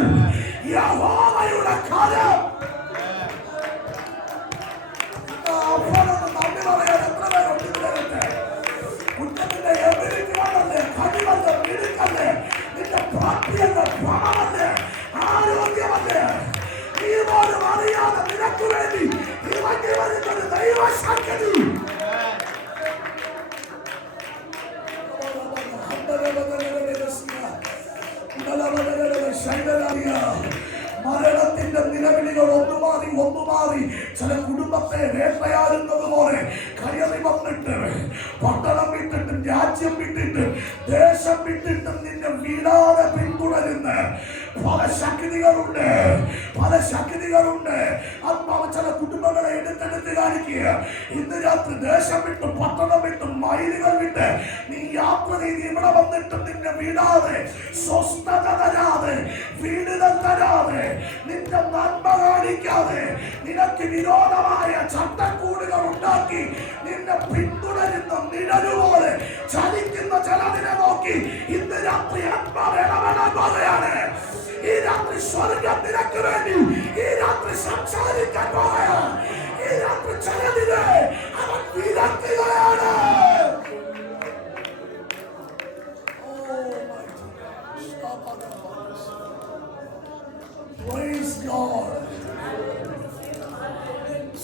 യഹോവയുടെ കാലം നന്ദി പറയാൻ എത്ര പേരുണ്ട് ഇതിനകത്ത്? കുറ്റത്തിന്റെ എബിലിറ്റികളല്ലേ, കഴിവല്ലേ, മിടുക്കല്ലേ, നിന്റെ പ്രാപ്തിയല്ലേ, പണമല്ലേ, ആരോഗ്യമല്ലേ, നീ പോലും അറിയാതെ നിനക്ക് വേണ്ടി ഇറങ്ങി വരുന്നത് ദൈവശക്തി. മരണത്തിന്റെ നിലവിളികൾ ഒന്നുമാറി ചില കുടുംബത്തെ വേട്ടയാടുന്നത് പോലെ കയറി വന്നിട്ട് പട്ടണം വിട്ടിട്ടും രാജ്യം വിട്ടിട്ട് ദേശം വിട്ടിട്ടും നിന്നെ വിടാതെ പിന്തുടരുന്ന പല ശക്തികളുണ്ട്. ആത്മാവ് ചില കുടുംബങ്ങളെ എടുത്തെടുത്ത് കാണിക്കുക. ഇന്ന് രാത്രി ദേശം വിട്ട്, പട്ടണം വിട്ട്, മൈലുകൾ വിട്ട് നീ യാത്ര ചെയ്ത് ഇവിടെ വന്നിട്ടും നിന്നെ വിടാതെ, സ്വസ്ഥത തരാതെ, വിടുതൽ തരാതെ, നിന്റെ നന്മ കാണിക്കാതെ, നിനക്ക് വിരോധമായ ചട്ടക്കൂടുകൾ ഉണ്ടാക്കി നിന്നെ പിന്തുടരുന്ന നിഴലുപോലെ ചലിക്കുന്ന ചിലതിനെ നോക്കി ഇന്ന് രാത്രി ആത്മാവ് ഇടപെടാൻ പോവുകയാണ്. ഈ രാത്രി സ്വർഗ്ഗം നിനക്ക് വേണ്ടി ഈ രാത്രി സംസാരിക്കാൻ പോവുകയാണ്. ഈ രാത്രി ചിലതിനെ അവൻ വിലക്കുകയാണ്.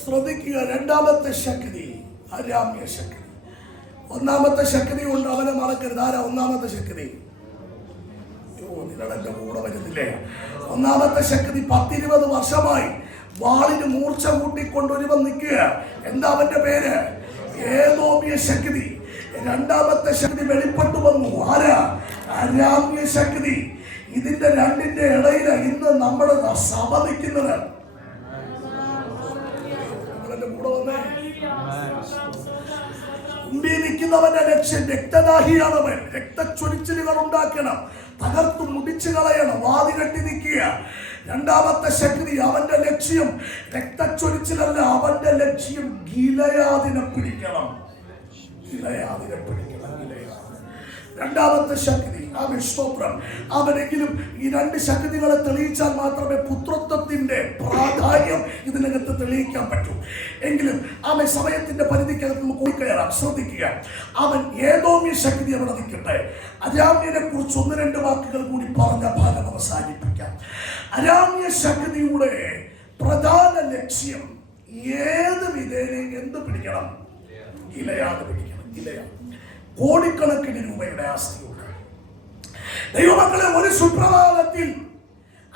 ശ്രദ്ധിക്കുക, രണ്ടാമത്തെ ശക്തി അരാമ്യ ശക്തി. ഒന്നാമത്തെ ശക്തി കൊണ്ട് അവനെ മറക്കരുത്. ആരാ ഒന്നാമത്തെ ശക്തി? നിങ്ങളെന്റെ കൂടെ വരുന്നില്ലേ? ഒന്നാമത്തെ ശക്തി 10-20 വർഷമായി വാളിന് മൂർച്ച കൂട്ടിക്കൊണ്ടൊരുവൻ നിൽക്കുക. എന്താ അവന്റെ പേര്? ഏദോമ്യ ശക്തി. രണ്ടാമത്തെ ശക്തി വെളിപ്പെട്ടു വന്നു. ആരാ? അരാമ്യ ശക്തി. ഇതിന്റെ രണ്ടിന്റെ ഇടയില ഇന്ന് നമ്മുടെ സഭ നിൽക്കുന്നത്. നിങ്ങളെന്റെ കൂടെ വന്നേ. മുമ്പിൽ നിൽക്കുന്നവന്റെ ലക്ഷ്യം രക്തദാഹിയാണവൻ. രക്തച്ചൊരിച്ചിലുകൾ ഉണ്ടാക്കണം, തകർത്തു മുടിച്ചു കളയണം, വാതി കെട്ടി നിൽക്കുക. രണ്ടാമത്തെ ശക്തി, അവന്റെ ലക്ഷ്യം രക്തച്ചൊരിച്ചിലല്ല, അവന്റെ ലക്ഷ്യം ഗിലയാദിനെ പിടിക്കണം. രണ്ടാമത്തെ ശക്തി അവൻ സ്തോത്രം. അവനെങ്കിലും ഈ രണ്ട് ശക്തികളെ തെളിയിച്ചാൽ മാത്രമേ പുത്രത്വത്തിന്റെ പ്രാധാന്യം ഇതിനകത്ത് തെളിയിക്കാൻ പറ്റൂ. എങ്കിലും അവൻ സമയത്തിന്റെ പരിധിക്കകത്ത് നമുക്ക് കയറാം. ശ്രദ്ധിക്കുക, അവൻ ഏതോമ്യ ശക്തി അവിടെ നിൽക്കട്ടെ. അരാമ്യനെ കുറിച്ച് 1-2 വാക്കുകൾ കൂടി പറഞ്ഞ ഭാഗം അവസാനിപ്പിക്കാം. അരാമ്യ ശക്തിയുടെ പ്രധാന ലക്ഷ്യം ഏത് വിധേനയും എന്ത് പിടിക്കണം? ഗിലയാദ് പിടിക്കണം. ഗിലയാദ് കോടിക്കണക്കിന് രൂപയുടെ ആസ്തിയുണ്ട്. ദൈവമക്കളെ, ഒരു സുപ്രഭാതത്തിൽ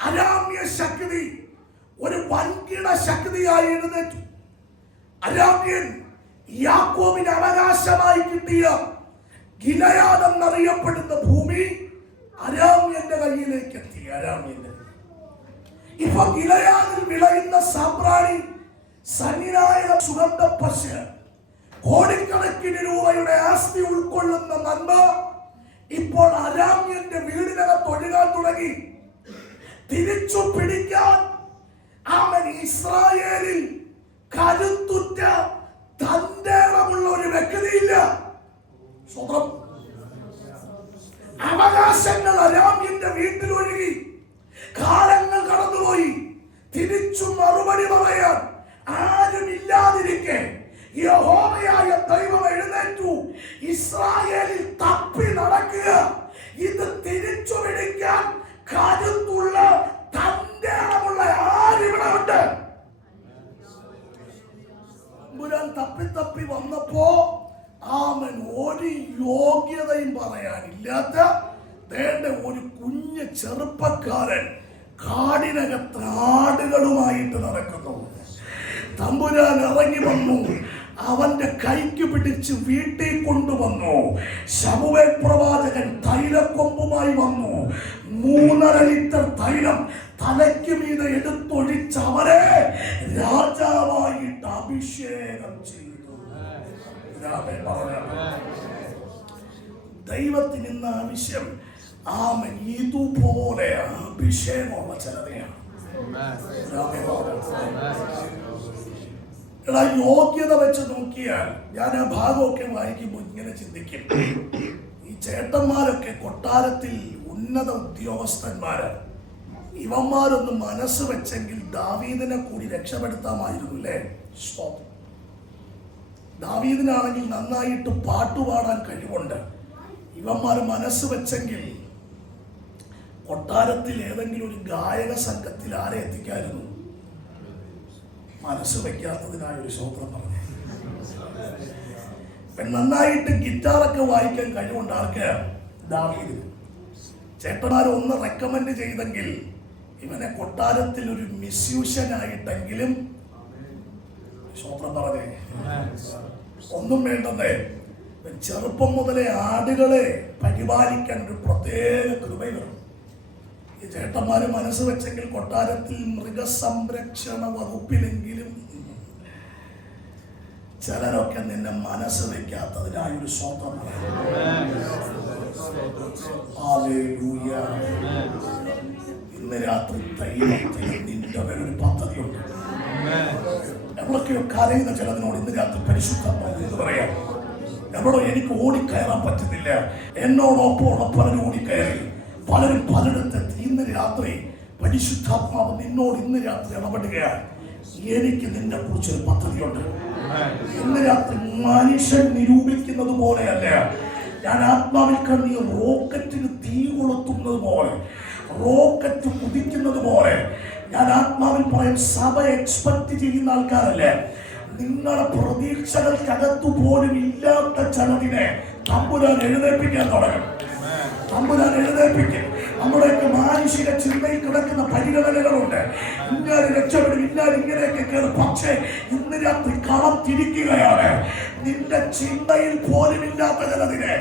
അരാമ്യ ശക്തി ഒരു വൻകിട ശക്തിയായി എഴുന്നേറ്റു. അരാമ്യൻ യാക്കോബിന് അവകാശമായി കിട്ടിയ ഗിലയാദ് എന്നറിയപ്പെടുന്ന ഭൂമി അരാമ്യന്റെ കയ്യിലേക്ക് എത്തി. അരാമ്യന്റെ ഇപ്പൊ ഗിലയാദിൽ വിളയുന്ന സാമ്പ്രാണി, സന്നിനായ സുഗന്ധപ്പശ്, കോടിക്കണക്കിന് രൂപയുടെ ആസ്തി ഉൾക്കൊള്ളുന്ന നന്മ ഇപ്പോൾ അരാമ്യന്റെ വീടിനകത്ത് ഒഴുകാൻ തുടങ്ങി. തിരിച്ചു പിടിക്കാൻ അവൻ ഇസ്രായേലിൽ കരുത്തുറ്റ തന്റേടമുള്ള ഒരു വ്യക്തിയില്ല. സ്വന്തം അവകാശങ്ങൾ അരാമ്യന്റെ വീട്ടിലൊഴുകി. കാലങ്ങൾ കടന്നുപോയി. തിരിച്ചു മറുപടി പറയാൻ ആരുമില്ലാതിരിക്കെ യഹോവയായ ദൈവം എഴുന്നേറ്റു. ഇസ്രായേലിൽ തപ്പി നടക്കുക. ഇത് തിരിച്ചു പിടിക്കാൻ കരുത്തുള്ള തന്റേടമുള്ള ആരിവിടെ ഉണ്ട്? തപ്പി തപ്പി വന്നപ്പോ അവൻ ഒരു യോഗ്യതയും പറയാനില്ലാത്ത ഒരു കുഞ്ഞ് ചെറുപ്പക്കാരൻ കാടിനകത്ത് ആടുകളുമായിട്ട് നടക്കുന്നു. തമ്പുരാൻ ഇറങ്ങി വന്നു. അവന്റെ കൈക്ക് പിടിച്ച് വീട്ടിൽ കൊണ്ടുവന്നു. ശമൂവേൽ പ്രവാചകൻ തൈലക്കൊമ്പുമായി വന്നു. 3.5 ലിറ്റർ തൈലം തലയ്ക്ക് മീതെ എടുത്തൊഴിച്ച് അവരെ രാജാവായിട്ട് അഭിഷേകം ചെയ്തു. ദൈവത്തിന് ഇന്ന് ആവശ്യം ആമൻ ഇതുപോലെ അഭിഷേകമുള്ള ചിലതയാണ്. എടാ, യോഗ്യത വെച്ച് നോക്കിയാൽ ഞാൻ ആ ഭാഗമൊക്കെ വായിക്കുമ്പോൾ ഇങ്ങനെ ചിന്തിക്കും. ഈ ചേട്ടന്മാരൊക്കെ കൊട്ടാരത്തിൽ ഉന്നത ഉദ്യോഗസ്ഥന്മാര്. ഇവന്മാരൊന്ന് മനസ്സ് വെച്ചെങ്കിൽ ദാവീദിനെ കൂടി രക്ഷപ്പെടുത്താമായിരുന്നു അല്ലേ? ദാവീദിനാണെങ്കിൽ നന്നായിട്ട് പാട്ടുപാടാൻ കഴിവുണ്ട്. ഇവന്മാർ മനസ്സ് വെച്ചെങ്കിൽ കൊട്ടാരത്തിൽ ഏതെങ്കിലും ഒരു ഗായക സംഘത്തിൽ ആരെ എത്തിക്കായിരുന്നു. മനസ്സ് വെക്കാത്തതിനായ ഒരു സ്വപ്നം പറഞ്ഞു. നന്നായിട്ട് ഗിറ്റാറൊക്കെ വായിക്കാൻ കഴിവുണ്ട് ആർക്ക്? ദാവീദിന്. ചേട്ടന്മാരൊന്ന് റെക്കമെൻഡ് ചെയ്തെങ്കിൽ ഇവനെ കൊട്ടാരത്തിൽ ഒരു മിസ്യൂഷനായിട്ടെങ്കിലും സ്വപ്നം പറഞ്ഞേ. ഒന്നും വേണ്ടതേ, ചെറുപ്പം മുതലേ ആടുകളെ പരിപാലിക്കാൻ ഒരു പ്രത്യേക കൃപ വരും. ഈ ചേട്ടന്മാര് മനസ്സ് വെച്ചെങ്കിൽ കൊട്ടാരത്തിൽ മൃഗസംരക്ഷണ വകുപ്പിലെങ്കിലും ചിലരൊക്കെ നിന്നെ മനസ്സ് വെക്കാത്തതിനായി ഒരു സ്വന്തം. ഇന്ന് രാത്രി ദൈവത്തിന് നിന്റെ പേരൊരു പദ്ധതിയുണ്ട്. എവിടൊക്കെയോ കരയുന്ന ചിലതിനോട് ഇന്ന് രാത്രി പരിശുദ്ധമായി എന്ന് പറയാം. എവിടോ എനിക്ക് ഓടിക്കയറാൻ പറ്റുന്നില്ല, എന്നോടൊപ്പമുള്ള പലരും ഓടിക്കയറി, പലരും പലയിടത്തെത്തി. ഇന്ന് രാത്രി പരിശുദ്ധാത്മാവ് നിന്നോട് ഇന്ന് രാത്രി ഇടപെടുകയാണ്. എനിക്ക് നിന്നെ കുറിച്ചൊരു പദ്ധതിയുണ്ട്. ഇന്ന് രാത്രി മനുഷ്യൻ നിരൂപിക്കുന്നത് പോലെയല്ല. ഞാൻ ആത്മാവിൽ കണ്ണി റോക്കറ്റിന് തീ കൊളുത്തുന്നത് പോലെ, റോക്കറ്റ് കുതിക്കുന്നത് പോലെ ഞാൻ ആത്മാവിൽ പറയും. സഭ എക്സ്പെക്ട് ചെയ്യുന്ന ആൾക്കാരല്ലേ. നിങ്ങളുടെ പ്രതീക്ഷകൾക്കകത്തു പോലും ഇല്ലാത്ത ചിലതിനെ തമ്പുരാൻ എഴുന്നേൽപ്പിക്കാൻ തുടങ്ങും. തമ്പുരാൻ എഴുന്നേൽപ്പിക്കും. നമ്മുടെയൊക്കെ മാനുഷിക ചിന്തയിൽ കിടക്കുന്ന പരിഗണനകളുണ്ട്. ഇങ്ങനെ രക്ഷപ്പെടും, ഇന്നാലും ഇങ്ങനെയൊക്കെ കയറും. പക്ഷേ ഇന്ന് രാത്രി കളം തിരിക്കുകയാണ്. നിന്റെ ചിന്തയിൽ പോലും ഇല്ലാത്ത ചിലതിനെ,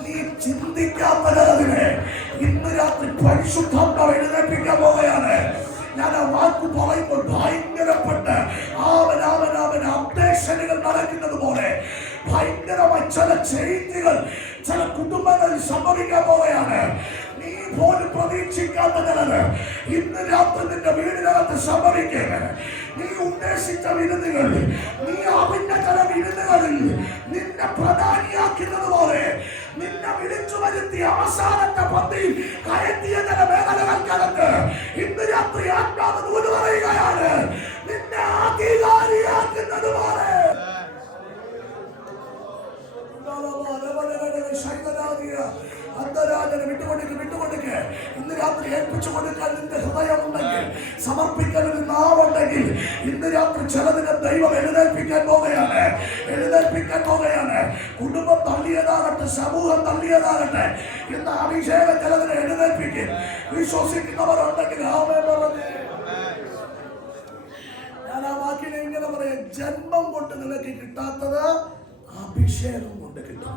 നീ ചിന്തിക്കാത്ത ചിലതിനെ ഇന്ന് രാത്രി പരിശുദ്ധാത്മാവ് എഴുന്നേൽപ്പിക്കാൻ പോവുകയാണ്. ഞാൻ ആ വാക്ക് പറയുമ്പോൾ ഭയങ്കരപ്പെട്ട് അവൻ അപ്ഡേഷനുകൾ നടക്കുന്നത് പോലെ ഭയങ്കരമായി ചില ചേഞ്ചുകൾ ചില കുടുംബങ്ങളിൽ സംഭവിക്കാൻ പോവുകയാണ്. നീ പോലും പ്രതീക്ഷിക്കാത്ത ചിലത് ഇന്ന് രാത്രി നിന്റെ വീടിനകത്ത് സംഭവിക്കുകയാണ്. നീ ഉദ്ദേശിച്ച വിരുന്നുകൾ, നീ അറിഞ്ഞ ചില വിരുന്നുകളിൽ നിന്നെ പ്രധാനിയാക്കുന്നത് പോലെ നിന്നെ വിളിച്ചു വരുത്തി അവസാനത്തെ പന്തിയിൽ കയറ്റിയ ചില മേഖലകൾക്കകത്ത് ഇന്ന് രാത്രി ആത്മാവ് ദൂത് പറയുകയാണ്. നിന്നെ അധികാരിയാക്കുന്നത് പോലെ അന്തരാജനെ വിട്ടുകൊടുക്ക്. ഇന്ന് രാത്രി ഏൽപ്പിച്ചു കൊടുക്കാൻ നിന്റെ ഹൃദയമുണ്ടെങ്കിൽ, സമർപ്പിക്കാൻ ഒരു നാവുണ്ടെങ്കിൽ ഇന്ന് രാത്രി ചിലതിനെ ദൈവം എഴുന്നേൽപ്പിക്കാൻ പോകുകയാണ്. കുടുംബം തള്ളിയതാകട്ടെ, സമൂഹം തള്ളിയതാകട്ടെ, ഇന്ന് അഭിഷേകം ചിലതിനെ എഴുന്നേൽപ്പിക്കും. വിശ്വസിക്കുന്നവരുണ്ടെങ്കിൽ ആമേൻ പറഞ്ഞേ. ഞാൻ ആ വാക്കിനെ ഇങ്ങനെ പറയാം. ജന്മം കൊണ്ട് നിനക്ക് കിട്ടാത്തത് അഭിഷേകം കൊണ്ട് കിട്ടും.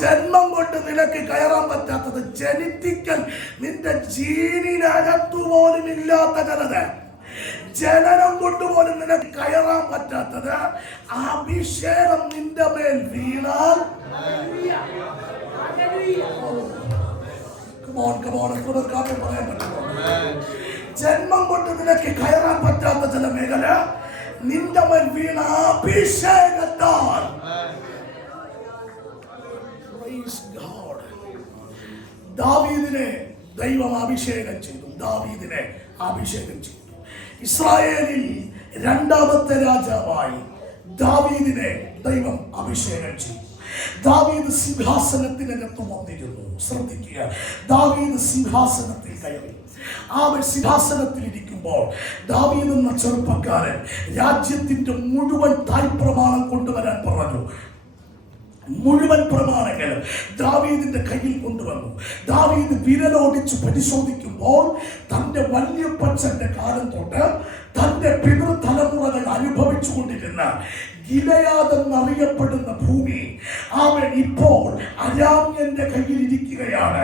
ജന്മം കൊണ്ട് നിനക്ക് കയറാൻ പറ്റാത്തത് ജനറ്റിക്കൽ, നിന്റെ ജീനിനകത്തു പോലും ഇല്ലാത്ത ചിലത് ജനനം കൊണ്ടുപോലും നിനക്ക് കയറാൻ പറ്റാത്തത് അഭിഷേകം നിന്റെ മേൽ വീണാൽ പറയാൻ പറ്റുമോ? ജന്മം കൊണ്ട് നിനക്ക് കയറാൻ പറ്റാത്ത ചില മേഖല നിന്റെ മേൽ വീണ അഭിഷേകത്താൽ. ദാവീദിനെ ദൈവം അഭിഷേകം ചെയ്തു. ദാവീദിനെ അഭിഷേകം ചെയ്തു. ഇസ്രായേലിൽ രണ്ടാമത്തെ രാജാവായി ദാവീദിനെ ദൈവം അഭിഷേകം ചെയ്തു. ദാവീദ് സിംഹാസനത്തിനകത്ത് വന്നിരുന്നു. ശ്രദ്ധിക്കുക, ദാവീദ് സിംഹാസനത്തിൽ കയറി. ആ സിംഹാസനത്തിൽ ഇരിക്കുമ്പോൾ ദാവീദ് എന്ന ചെറുപ്പക്കാരൻ രാജ്യത്തിന്റെ മുഴുവൻ തായ്പ്രമാണം കൊണ്ടുവരാൻ പറഞ്ഞു. മുഴുവൻ പ്രമാണങ്ങൾ ദാവീദിന്റെ കയ്യിൽ കൊണ്ടുവന്നു. ദാവീദ് വിരലോടിച്ച് പരിശോധിക്കുമ്പോൾ തന്റെ വല്യപ്പച്ചന്റെ കാലം തൊട്ട് തന്റെ പിതൃതലമുറകൾ അനുഭവിച്ചു കൊണ്ടിരുന്ന ഗിലെയാദ് എന്നറിയപ്പെടുന്ന ഭൂമി അവൻ ഇപ്പോൾ അരാമ്യന്റെ കയ്യിൽ ഇരിക്കുകയാണ്.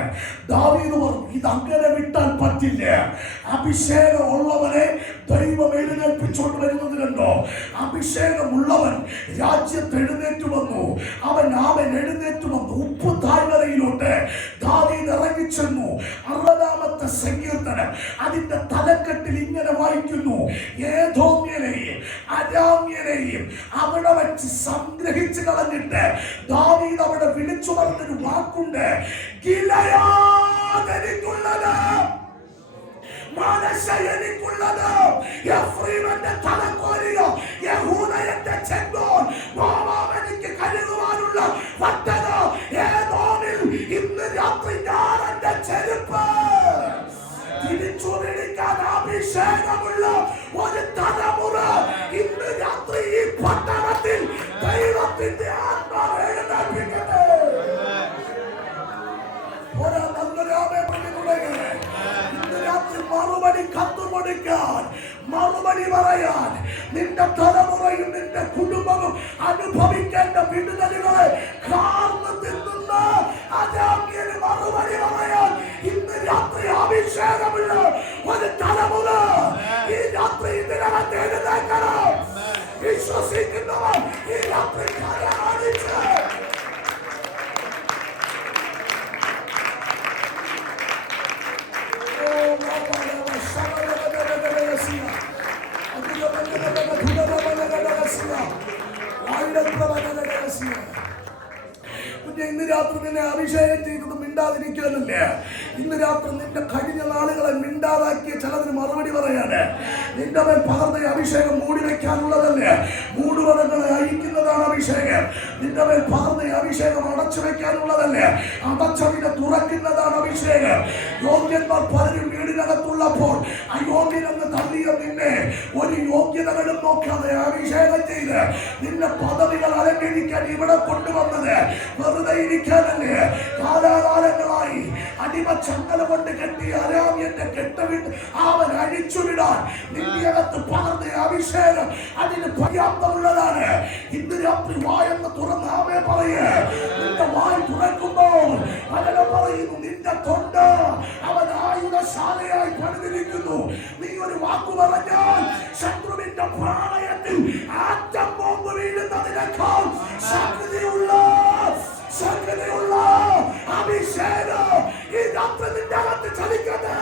ദാവീദ് പറഞ്ഞു, ഇത് അങ്ങനെ വിട്ടാൽ പറ്റില്ല. അഭിഷേകം ഉള്ളവനെ ദൈവം എഴുന്നേൽപ്പിച്ചുകൊണ്ട് വരുന്നത് കണ്ടോ? അഭിഷേകമുള്ളവൻ രാജ്യത്ത് എഴുന്നേറ്റ് വന്നു. അവൻ എഴുന്നേറ്റ് വന്നു. ഉപ്പു താഴ്വരയിലോട്ട് ദാവീദ് ഇറങ്ങിച്ചെന്നു. 60-ാമത്തെ സങ്കീർത്തനം അതിന്റെ തലക്കെട്ടിൽ ഇങ്ങനെ വായിക്കുന്നു: ഏദോമ്യനെയും അരാമ്യനെയും അവിടെ വെച്ച് സംഗ്രഹിച്ചു കളഞ്ഞിട്ട് ദാവീദ് അവിടെ വിളിച്ചു പറഞ്ഞൊരു വാക്കുണ്ട്: ഗിലെയാദ് എനിക്കുള്ളത്, മനശ്ശെ എനിക്കുള്ളത്, എഫ്രയീമിന്റെ തലക്കോലിയോ യഹൂദ എന്റെ ചെങ്കോൽ, മോവാബ് എനിക്ക് കരുതുവാനുള്ള പട്ടണോ, ഏദോമിൽ ഇന്ന് രാത്രി ഞാൻ എന്റെ ചെരുപ്പ് തിരിച്ചു പിടിക്കാൻ അഭിഷേകമുള്ള ഒരു തലമുറ ഇന്ന് രാത്രി ഈ പട്ടണത്തിൽ ദൈവത്തിന്റെ ആത്മാവ് എഴുന്നേൽപ്പിക്കട്ടെ. ഇന്ന് രാത്രി മറുപടി കത്തുകൊടുക്കാൻ, മറുപടി പറയാൻ നിന്റെ തലമുറയും നിന്റെ കുടുംബവും അനുഭവിക്കേണ്ട വിടുതലുകളെ കാർന്ന് തിന്നുന്ന അരാമ്യന് മറുപടി പറയാൻ ഇന്ന് രാത്രി അഭിഷേകമുള്ള ഒരു തലമുറ ഈ രാത്രി ഇതിനകത്ത് എഴുന്നേൽക്കണം. വിശ്വസിക്കുന്നവർ ഈ രാത്രി കരമടിച്ച് ഇന്ന് രാത്രി നിന്നെ അഭിഷേകം ചെയ്തത് മിണ്ടാതിരിക്കാനല്ല. ഇന്ന് രാത്രി നിന്റെ കഴിഞ്ഞ നാളുകളെ മിണ്ടാതാക്കിയ ചിലതിന് മറുപടി പറയാണ്. നിന്റെ മേൽ പകർന്ന അഭിഷേകം മൂടി വെക്കാനുള്ളതല്ല, മൂടുപടങ്ങളെ അഴിക്കുന്നതാണ് അഭിഷേകം. നിന്റെ മേൽ പകർന്ന അഭിഷേകം അടച്ചു വെക്കാനുള്ളതല്ല, അടച്ചതിനെ തുറക്കുന്നതാണ് അഭിഷേകം. യോഗ്യന്മാർ പലരും വീടിനകത്തുള്ളപ്പോൾ അയോഗ്യനെന്ന് തള്ളിയ നിന്നെ ഒരു യോഗ്യതകളും നോക്കാതെ അഭിഷേകം ചെയ്ത് നിന്റെ പദവികൾ അലങ്കരിക്കാൻ ഇവിടെ കൊണ്ടുവന്നത് വെറുതെ ഇരിക്കാനല്ലേ. കാലാകാലങ്ങളായി അടിമച്ചങ്ങല കൊണ്ട് കെട്ടിയ അരാമ്യന്റെ കെട്ടുവിട്ട് അവൻ അഴിച്ചുവിടാൻ നിന്റെയകത്ത് പകർന്ന അഭിഷേകം അതിന് പര്യാപ്തമുള്ളതാണ്. ഇന്ന് രാത്രി വായെന്ന് തുറന്ന് ആവേ പറയേ. നിന്റെ വായ് തുറക്കുമ്പോൾ അവനെ പറയുന്നു, നിന്റെ തൊണ്ട അവൻ ആയുധശാലയായി പണിതിരിക്കുന്നു. നീ ഒരു വാക്കു പറഞ്ഞാൽ ശത്രുവിന്റെ പ്രാണയത്തിൽ ആറ്റം ബോംബ് വീഴുന്നതിനേക്കാൾ ശക്തിയുള്ള അഭിഷേകം ഈ രാത്രി നിന്റെ അകത്ത് ചലിക്കട്ടെ.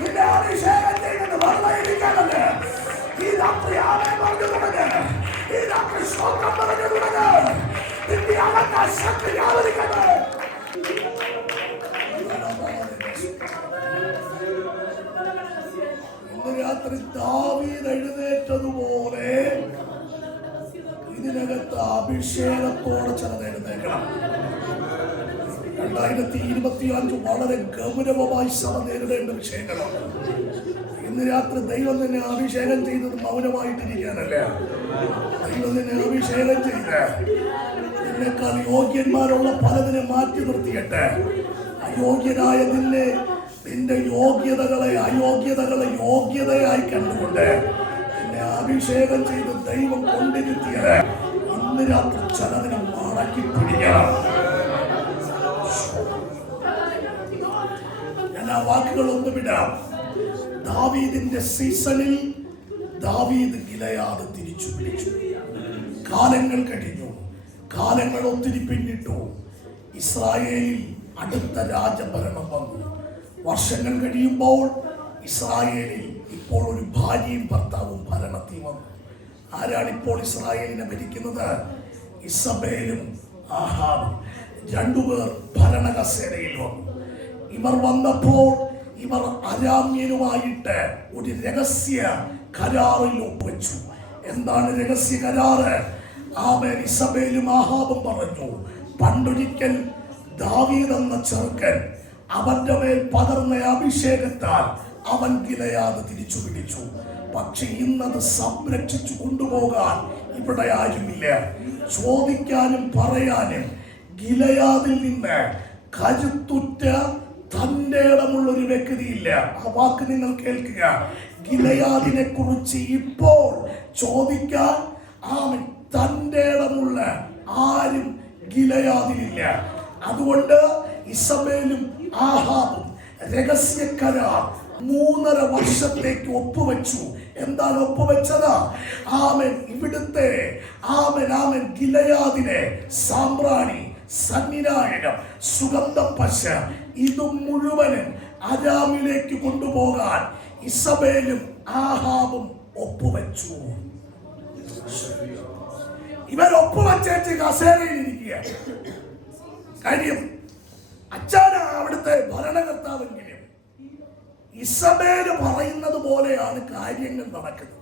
നിന്റെ അഭിഷേകം ചെയ്യുന്നത് വെള്ളയിരിക്കാനല്ല. ഈ രാത്രി ആമേൻ പറഞ്ഞു തുടങ്ങ്. ഈ രാത്രി ശ്ലോകം പറഞ്ഞു തുടങ്ങ്. നിന്റെ അകത്ത് ശക്തി ആവരിക്കട്ടെ. ഇന്ന് രാത്രി ദാവീദ് എഴുന്നേറ്റതുപോലെ ഇതിനകത്ത് അഭിഷേകത്തോടെ ചിലത് എഴുന്നേൽക്കണം. 2025 വളരെ ഗൗരവമായി സഭ നേരിടേണ്ട വിഷയങ്ങളാണ്. ഇന്ന് രാത്രി ദൈവം തന്നെ അഭിഷേകം ചെയ്തത് മൗനമായിട്ടിരിക്കാനല്ല. ദൈവം തന്നെ അഭിഷേകം ചെയ്ത് നിന്നെക്കാൾ യോഗ്യന്മാരുള്ള പലതിനെ മാറ്റി നിർത്തിയിട്ട് അയോഗ്യനായ നിന്റെ യോഗ്യതകളെ യോഗ്യതയായി കണ്ടുകൊണ്ട് നിന്നെ അഭിഷേകം ചെയ്ത് ദൈവം കൊണ്ടിരുത്തിയത് ഇന്ന് ഇന്ന് രാത്രി ചിലതിനെ മടക്കി പിടിക്കണം. ഞാൻ ആ വാക്കുകളൊന്നും വിടാം. ദാവീദിന്റെ സീസണിൽ ദാവീദ് ഗിലെയാദ് തിരിച്ചു പിടിച്ചു. കാലങ്ങൾ കഴിഞ്ഞു, കാലങ്ങൾ ഒത്തിരി പിന്നിട്ടു. ഇസ്രായേലിൽ അടുത്ത രാജഭരണം വന്നു. വർഷങ്ങൾ കഴിയുമ്പോൾ ഇസ്രായേലിൽ ഇപ്പോൾ ഒരു ഭാര്യയും ഭർത്താവും ഭരണത്തിൽ വന്നു. ആരാണിപ്പോൾ ഇസ്രായേലിനെ ഭരിക്കുന്നത്? ഇസബേലും ആഹാബും രണ്ടുപേർ ഭരണകസേനയിൽ വന്നു. ഇവർ വന്നപ്പോൾ ഇവർ അരാമ്യനുമായിട്ട് ഒരു രഹസ്യ കരാറിൽ ഒപ്പുവെച്ചു. എന്താണ് രഹസ്യ കരാറ്? ആമേൻ. ഇസബേലും ആഹാബും പറഞ്ഞു, പണ്ടൊരിക്കൽ ദാവീദ് എന്ന ചെറുക്കൻ അവന്റെ മേൽ പകർന്ന അഭിഷേകത്താൽ അവൻ ഗിലെയാദ് തിരിച്ചു പിടിച്ചു. പക്ഷെ ഇന്നത് സംരക്ഷിച്ചു കൊണ്ടുപോകാൻ ഇവിടെ ആരുമില്ല. ചോദിക്കാനും പറയാനും ഗിലെയാദിൽ നിന്ന് കരുത്തുറ്റ തന്റെ ഇടമുള്ള ഒരു വ്യക്തിയില്ല. ആ വാക്ക് നിങ്ങൾ കേൾക്കുക. ഗിലെയാദിനെ കുറിച്ച് ഇപ്പോൾ ചോദിക്കാൻ തന്റെ ഇടമുള്ള ആരും ഗിലെയാദിലില്ല. അതുകൊണ്ട് ഇസബേലും ആഹാബും രഹസ്യ കരാർ 3.5 വർഷത്തേക്ക് ഒപ്പുവെച്ചു. എന്താണ് ഒപ്പുവെച്ചത്? ആമേൻ. ഇവിടുത്തെ ആമേൻ ഗിലെയാദിനെ സാമ്രാണി, സന്നിനായകം, സുഗന്ധപ്പശ ഇത് മുഴുവനും അരാമിലേക്ക് കൊണ്ടുപോകാൻ ഇസബേലും ആഹാബും ഒപ്പുവെച്ചു. ഇവർ ഒപ്പുവെച്ചേച്ച് കസേരയിൽ ഇരിക്കുക. കാര്യം അച്ഛന അവിടുത്തെ ഭരണകർത്താവെങ്കിലും ഇസബേല് പറയുന്നത് പോലെയാണ് കാര്യങ്ങൾ നടക്കുന്നത്.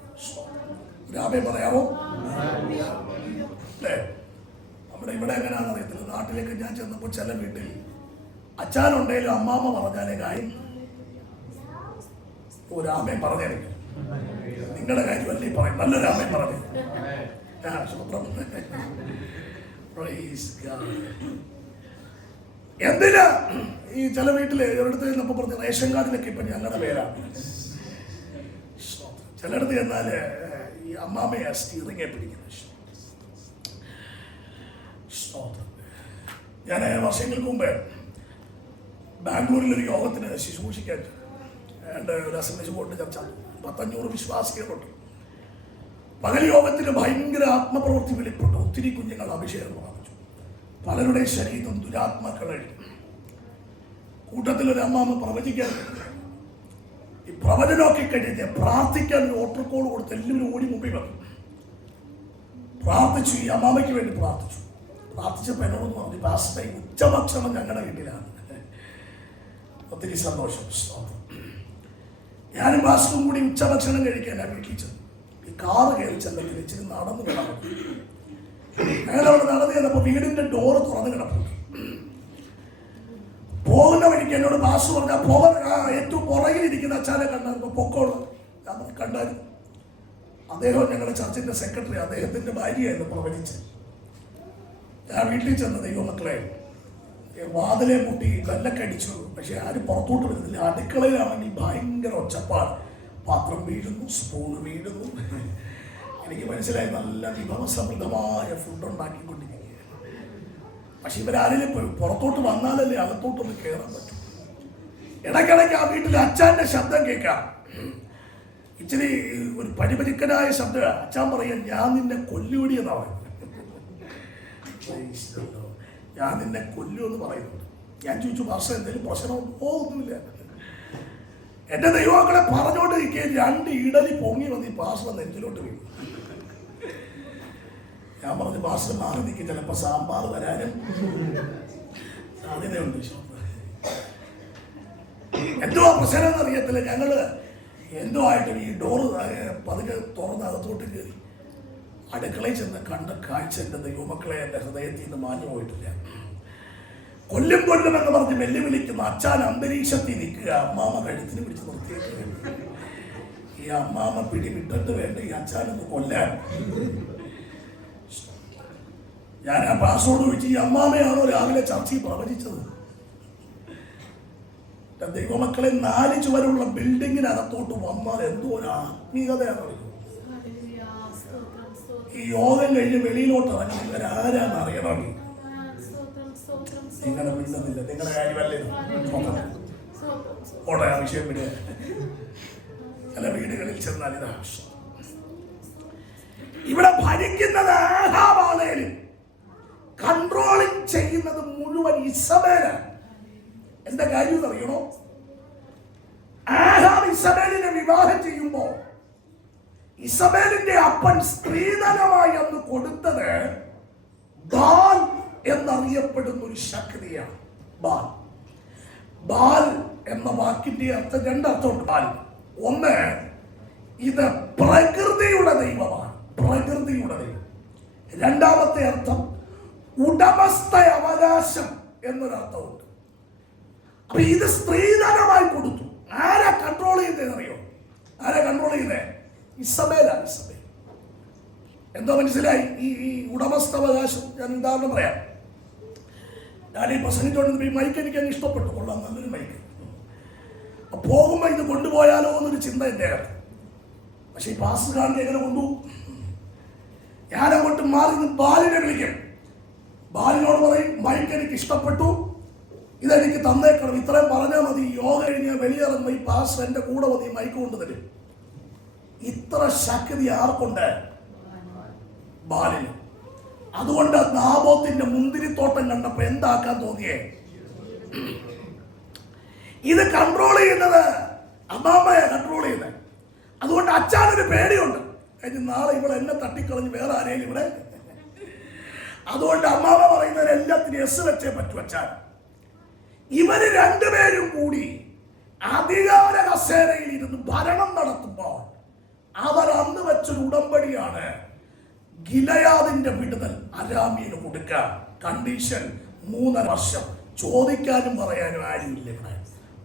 രാമേ പറയാമോ? അല്ലേ? നമ്മുടെ ഇവിടെ എങ്ങനെയാണെന്ന് അറിയത്തില്ല. നാട്ടിലേക്ക് ഞാൻ ചെന്നപ്പോൾ ചില വീട്ടിൽ അച്ഛനുണ്ടെങ്കിലും അമ്മാമ്മ പറഞ്ഞാലേ കാര്യം. രാമേ പറഞ്ഞേക്കും നിങ്ങളുടെ കാര്യമല്ലേ പറയും. നല്ല രാമേ പറഞ്ഞു. എന്തിനാ ഈ ചില വീട്ടില് ഒരിടത്ത് ചെന്നപ്പോ പറഞ്ഞ റേഷൻ കാർഡിലൊക്കെ ഇപ്പൊ ഞങ്ങളുടെ പേരാണ്. ചിലയിടത്ത് ചെന്നാല് ഈ അമ്മാമ്മയെ സ്റ്റീറിങ്ങെ പിടിക്കുന്നത്. ഞാൻ വർഷങ്ങൾക്ക് മുമ്പ് ബാംഗ്ലൂരിൽ ഒരു യോഗത്തിന് ശുശ്രൂഷിക്കാൻ ഒരു അസംബ്ലി ബോർഡ് ചർച്ച 500 വിശ്വാസികളുണ്ട്. പകൽ യോഗത്തിന് ഭയങ്കര ആത്മപ്രവൃത്തി വെളിപ്പെട്ടു. ഒത്തിരി കുഞ്ഞുങ്ങൾ അഭിഷേകം പ്രാപിച്ചു. പലരുടെ ശരീരം ദുരാത്മാക്കളെ. കൂട്ടത്തിലൊരു അമ്മാമ്മ പ്രവചിക്കാൻ ഈ പ്രവചനമൊക്കെ കഴിഞ്ഞ് പ്രാർത്ഥിക്കാൻ ഒരു ഓട്ടർ കോൾ കൊടുത്ത് എല്ലാവരും ഓടി മുമ്പിൽ വന്നു. പ്രാർത്ഥിച്ചു. ഈ അമ്മാമ്മയ്ക്ക് വേണ്ടി പ്രാർത്ഥിച്ചപ്പോൾ എന്നോട് പറഞ്ഞു, പാസ്റ്റർ ഉച്ചഭക്ഷണം ഞങ്ങളുടെ വീട്ടിലാണ്. ഒത്തിരി സന്തോഷം. ഞാനും പാസ്റ്ററും കൂടി ഉച്ചഭക്ഷണം കഴിക്കാനാണ് വീട്ടിൽ ചെന്നു. ഈ കാറ് കയറി ചെല്ലത്തിൽ ഇച്ചിരി നടന്നു കിടന്നു. ഞങ്ങളവിടെ നടന്നു ചെന്നപ്പോൾ വീടിന്റെ ഡോറ് തുറന്നു കിടപ്പുണ്ട്. പോകുന്ന വഴിക്ക് എന്നോട് പാസ്റ്റർ പറഞ്ഞാൽ ഏറ്റവും പുറകിലിരിക്കുന്ന അച്ഛനെ കണ്ടായിരുന്നു. പൊക്കോളൂ. ഞാൻ കണ്ടായിരുന്നു. അദ്ദേഹം ഞങ്ങളുടെ ചർച്ചിന്റെ സെക്രട്ടറി. അദ്ദേഹത്തിന്റെ ഭാര്യയായിരുന്നു പ്രവചിച്ചത്. ഞാൻ വീട്ടിൽ ചെന്ന ദൈവമക്കളെ വാതിലെ മുട്ടി കല്ലൊക്കെ അടിച്ചു. പക്ഷെ ആരും പുറത്തോട്ട് വരുന്നില്ല. അടുക്കളയിലാണെങ്കിൽ ഭയങ്കര ഒച്ചപ്പാട്. പാത്രം വീഴുന്നു, സ്പൂൺ വീഴുന്നു. എനിക്ക് മനസ്സിലായി നല്ല വിഭവസമൃദ്ധമായ ഫുഡ് ഉണ്ടാക്കിക്കൊണ്ടിരിക്കുക. പക്ഷെ ഇവരാരെങ്കിലും പുറത്തോട്ട് വന്നാലല്ലേ അകത്തോട്ടൊന്ന് കയറാൻ പറ്റും. ഇടയ്ക്കിടയ്ക്ക് ആ വീട്ടിൽ അച്ഛൻ്റെ ശബ്ദം കേൾക്കാം. ഇച്ചിരി ഒരു പരിപരിക്കനായ ശബ്ദം. അച്ഛൻ പറയാൻ, ഞാൻ നിന്നെ കൊല്ലുപടി എന്നാ പറയുന്നത്. ഞാൻ നിന്നെ കൊല്ലുമെന്ന് പറയുന്നുണ്ട്. ഞാൻ ചോദിച്ചു, പാസ്റ്റർ എന്തെങ്കിലും പ്രശ്നമുണ്ടോ? ഒന്നുമില്ല. എന്റെ ദൈവമക്കളെ പറഞ്ഞോണ്ട് എനിക്ക് 2 ഇഡലി പൊങ്ങി വന്ന് ഈ പാസ്റ്റർ നെഞ്ചിലോട്ട് വീണു. ഞാൻ പറഞ്ഞു, പാസ്റ്റർ മാറി നിൽക്കും, ചിലപ്പോ സാമ്പാർ വരാനും സാധ്യതയുണ്ട്. എന്തുവാ പ്രശ്നം എന്നറിയത്തില്ല. ഞങ്ങള് എന്തോ ആയിട്ട് ഈ ഡോറ് പതുക്കെ തുറന്ന് അകത്തോട്ട് കയറി അടുക്കളയിൽ ചെന്ന് കണ്ട കാഴ്ച എൻ്റെ ദൈവമക്കളെ എൻ്റെ ഹൃദയത്തിൽ നിന്ന് മാഞ്ഞു പോയിട്ടില്ല. കൊല്ലും എന്ന് പറഞ്ഞ് വെല്ലുവിളിക്കുന്ന അച്ഛൻ അന്തരീക്ഷത്തിൽ നിൽക്കുക. അമ്മാമ്മ കഴുത്തിന് പിടിച്ച് നിർത്തിയേക്കുക. ഈ അമ്മാമ്മ പിടിവിട്ടിട്ട് വേണ്ട ഈ അച്ഛനൊന്ന് കൊല്ലാൻ. ഞാൻ ആ പാസ്റ്ററോട് ചോദിച്ചു, ഈ അമ്മാമ്മയാണോ രാവിലെ ചർച്ചയിൽ പ്രവചിച്ചത്? ദൈവമക്കളെ 4 ചുവരുള്ള ബിൽഡിങ്ങിനകത്തോട്ട് വന്നാൽ എന്തോ ഒരു ആത്മീയതയാണ്. ഈ യോഗം കഴിഞ്ഞ് വെളിയിലോട്ട് ഇറങ്ങി ഇവരാരാന്ന് അറിയണമെങ്കിൽ നിങ്ങളെ മിണ്ടുന്നില്ല, നിങ്ങളുടെ കാര്യമല്ലേ ഓടെ ആ വിഷയം വിടുക. ചില വീടുകളിൽ ചെന്നാൽ ഇതാ ഇവിടെ ഭരിക്കുന്നത് ആഹാബാണേലും കൺട്രോളിങ് ചെയ്യുന്നത് മുഴുവൻ ഇസബേലാണ്. എന്താ കാര്യം അറിയണോ? ആഹാബ് ഇസബേലിനെ വിവാഹം ചെയ്യുമ്പോ ഇസബേലിന്റെ അപ്പൻ സ്ത്രീധനമായി അന്ന് കൊടുത്തത് ബാൽ എന്നറിയപ്പെടുന്ന ഒരു ശക്തിയാണ്. ബാൽ ബാൽ എന്ന വാക്കിന്റെ അർത്ഥം രണ്ടർത്ഥമുണ്ട്. ബാൽ ഒന്ന്, ഇത് പ്രകൃതിയുടെ ദൈവമാണ്, പ്രകൃതിയുടെ ദൈവം. രണ്ടാമത്തെ അർത്ഥം ഉടമസ്ഥ അവകാശം എന്നൊരർത്ഥമുണ്ട്. അപ്പൊ ഇത് സ്ത്രീധനമായി കൊടുത്തു. ആരാ കൺട്രോൾ ചെയ്തതെന്നറിയോ? ആരാ കൺട്രോൾ ചെയ്തേ? ഇസബേലാണ്. ഇസബേൽ എന്തോ മനസ്സിലായി? ഈ ഉടമസ്ഥാവകാശം ഞാൻ ഉദാഹരണം പറയാം. ഞാൻ ഈ പ്രസംഗിച്ചുകൊണ്ടിരുന്ന ഈ മൈക്ക് എനിക്ക് അങ്ങ് ഇഷ്ടപ്പെട്ടു. കൊള്ളാം, നല്ലൊരു മൈക്ക്. പോകുമ്പോൾ ഇത് കൊണ്ടുപോയാലോ എന്നൊരു ചിന്ത എൻ്റെ അകത്ത്. പക്ഷെ ഈ പാസ് കാണുന്ന എങ്ങനെ കൊണ്ടുപോകും? ഞാനങ്ങോട്ട് മാറി നിന്ന് ബാലിനെ വിളിക്കും. ബാലിനോട് പറയും, മൈക്ക് എനിക്ക് ഇഷ്ടപ്പെട്ടു, ഇതെനിക്ക് തന്നേക്കണം, ഇത്രയും പറഞ്ഞാൽ മതി. യോഗ കഴിഞ്ഞാൽ വെളിയിറങ്ങുമ്പോൾ ഈ പാസ് എൻ്റെ കൂടെ മതി, മൈക്ക് കൊണ്ട് തരും. ഇത്ര ശക്തി ആർക്കുണ്ട്? ബാലിന്. അതുകൊണ്ട് നാബോത്തിന്റെ മുന്തിരിത്തോട്ടം കണ്ടപ്പോ എന്താക്കാൻ തോന്നിയേ? ഇത് കൺട്രോൾ ചെയ്യുന്നത് അമ്മാമ്മയെ കൺട്രോൾ ചെയ്യുന്നത്. അതുകൊണ്ട് അച്ഛനൊരു പേടിയുണ്ട്, നാളെ ഇവിടെ എന്നെ തട്ടിക്കളഞ്ഞ് വേറെ ആരെയും ഇവിടെ. അതുകൊണ്ട് അമ്മാമ്മ പറയുന്നതിന് എല്ലാത്തിനും എസ് വെച്ചേ പറ്റൂ അച്ഛൻ. ഇവര് രണ്ടുപേരും കൂടി അധികാര കസേരയിൽ ഇരുന്ന് ഭരണം നടത്തുമ്പോൾ അവർ അന്ന് വെച്ചൊരു ഉടമ്പടിയാണ് ഗിലയാദിന്റെ വിടുതൽ അരാമീന് കൊടുക്കുക. കണ്ടീഷൻ 3 വർഷം. ചോദിക്കാനും പറയാനും ആരുമില്ല ഇവിടെ.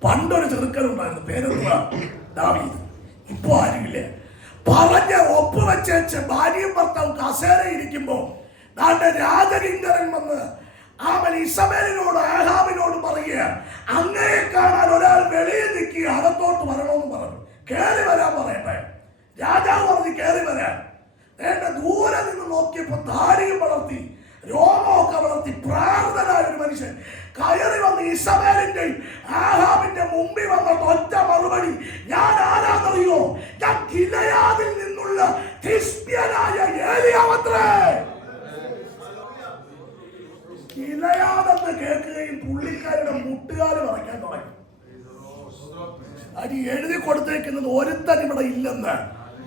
പണ്ടൊരു ചെറുക്കനുണ്ടായിരുന്നു, പേരെന്തുവാ? ദാവീദ്. ഇപ്പൊ ആരുമില്ല. പറഞ്ഞ ഒപ്പുവെച്ച് ഭാര്യയും ഭർത്താവും കസേരയിരിക്കുമ്പോ നാട്ടെ രാജകിങ്കരൻ വന്ന് അവൻ ഇസബേലിനോട് ആഹാബിനോട് പറയുക, അങ്ങയെ കാണാൻ ഒരാൾ വെളിയിൽ നിൽക്കുക, അകത്തോട്ട് വരണമെന്ന് പറഞ്ഞു. കയറി വരാൻ പറയട്ടെ. രാജാവ് പറഞ്ഞു കയറി വരാൻ. ദൂരെ നിന്ന് നോക്കിയപ്പോ താടിയും വളർത്തി രോമമൊക്കെ വളർത്തി പ്രാർത്ഥനായ ഒരു മനുഷ്യൻ കയറി വന്ന് ഇസബേലിന്റെയും ആഹാബിന്റെ മുമ്പിൽ വന്നിട്ട് ഒറ്റ മറുപടി, ഞാൻ ആരാന്നറിയോ? ഞാൻ ഗിലെയാദിൽ നിന്നുള്ള തിസ്ബ്യനായ ഏലിയാവത്രേ. ഗിലെയാദെന്ന് കേൾക്കുകയും പുള്ളിക്കാരുടെ മുട്ടുകാല് പറയ്ക്കാൻ തുടങ്ങി. അത് എഴുതി കൊടുത്തേക്കുന്നത് ഒരുത്തൻ ഇവിടെ ഇല്ലെന്ന്.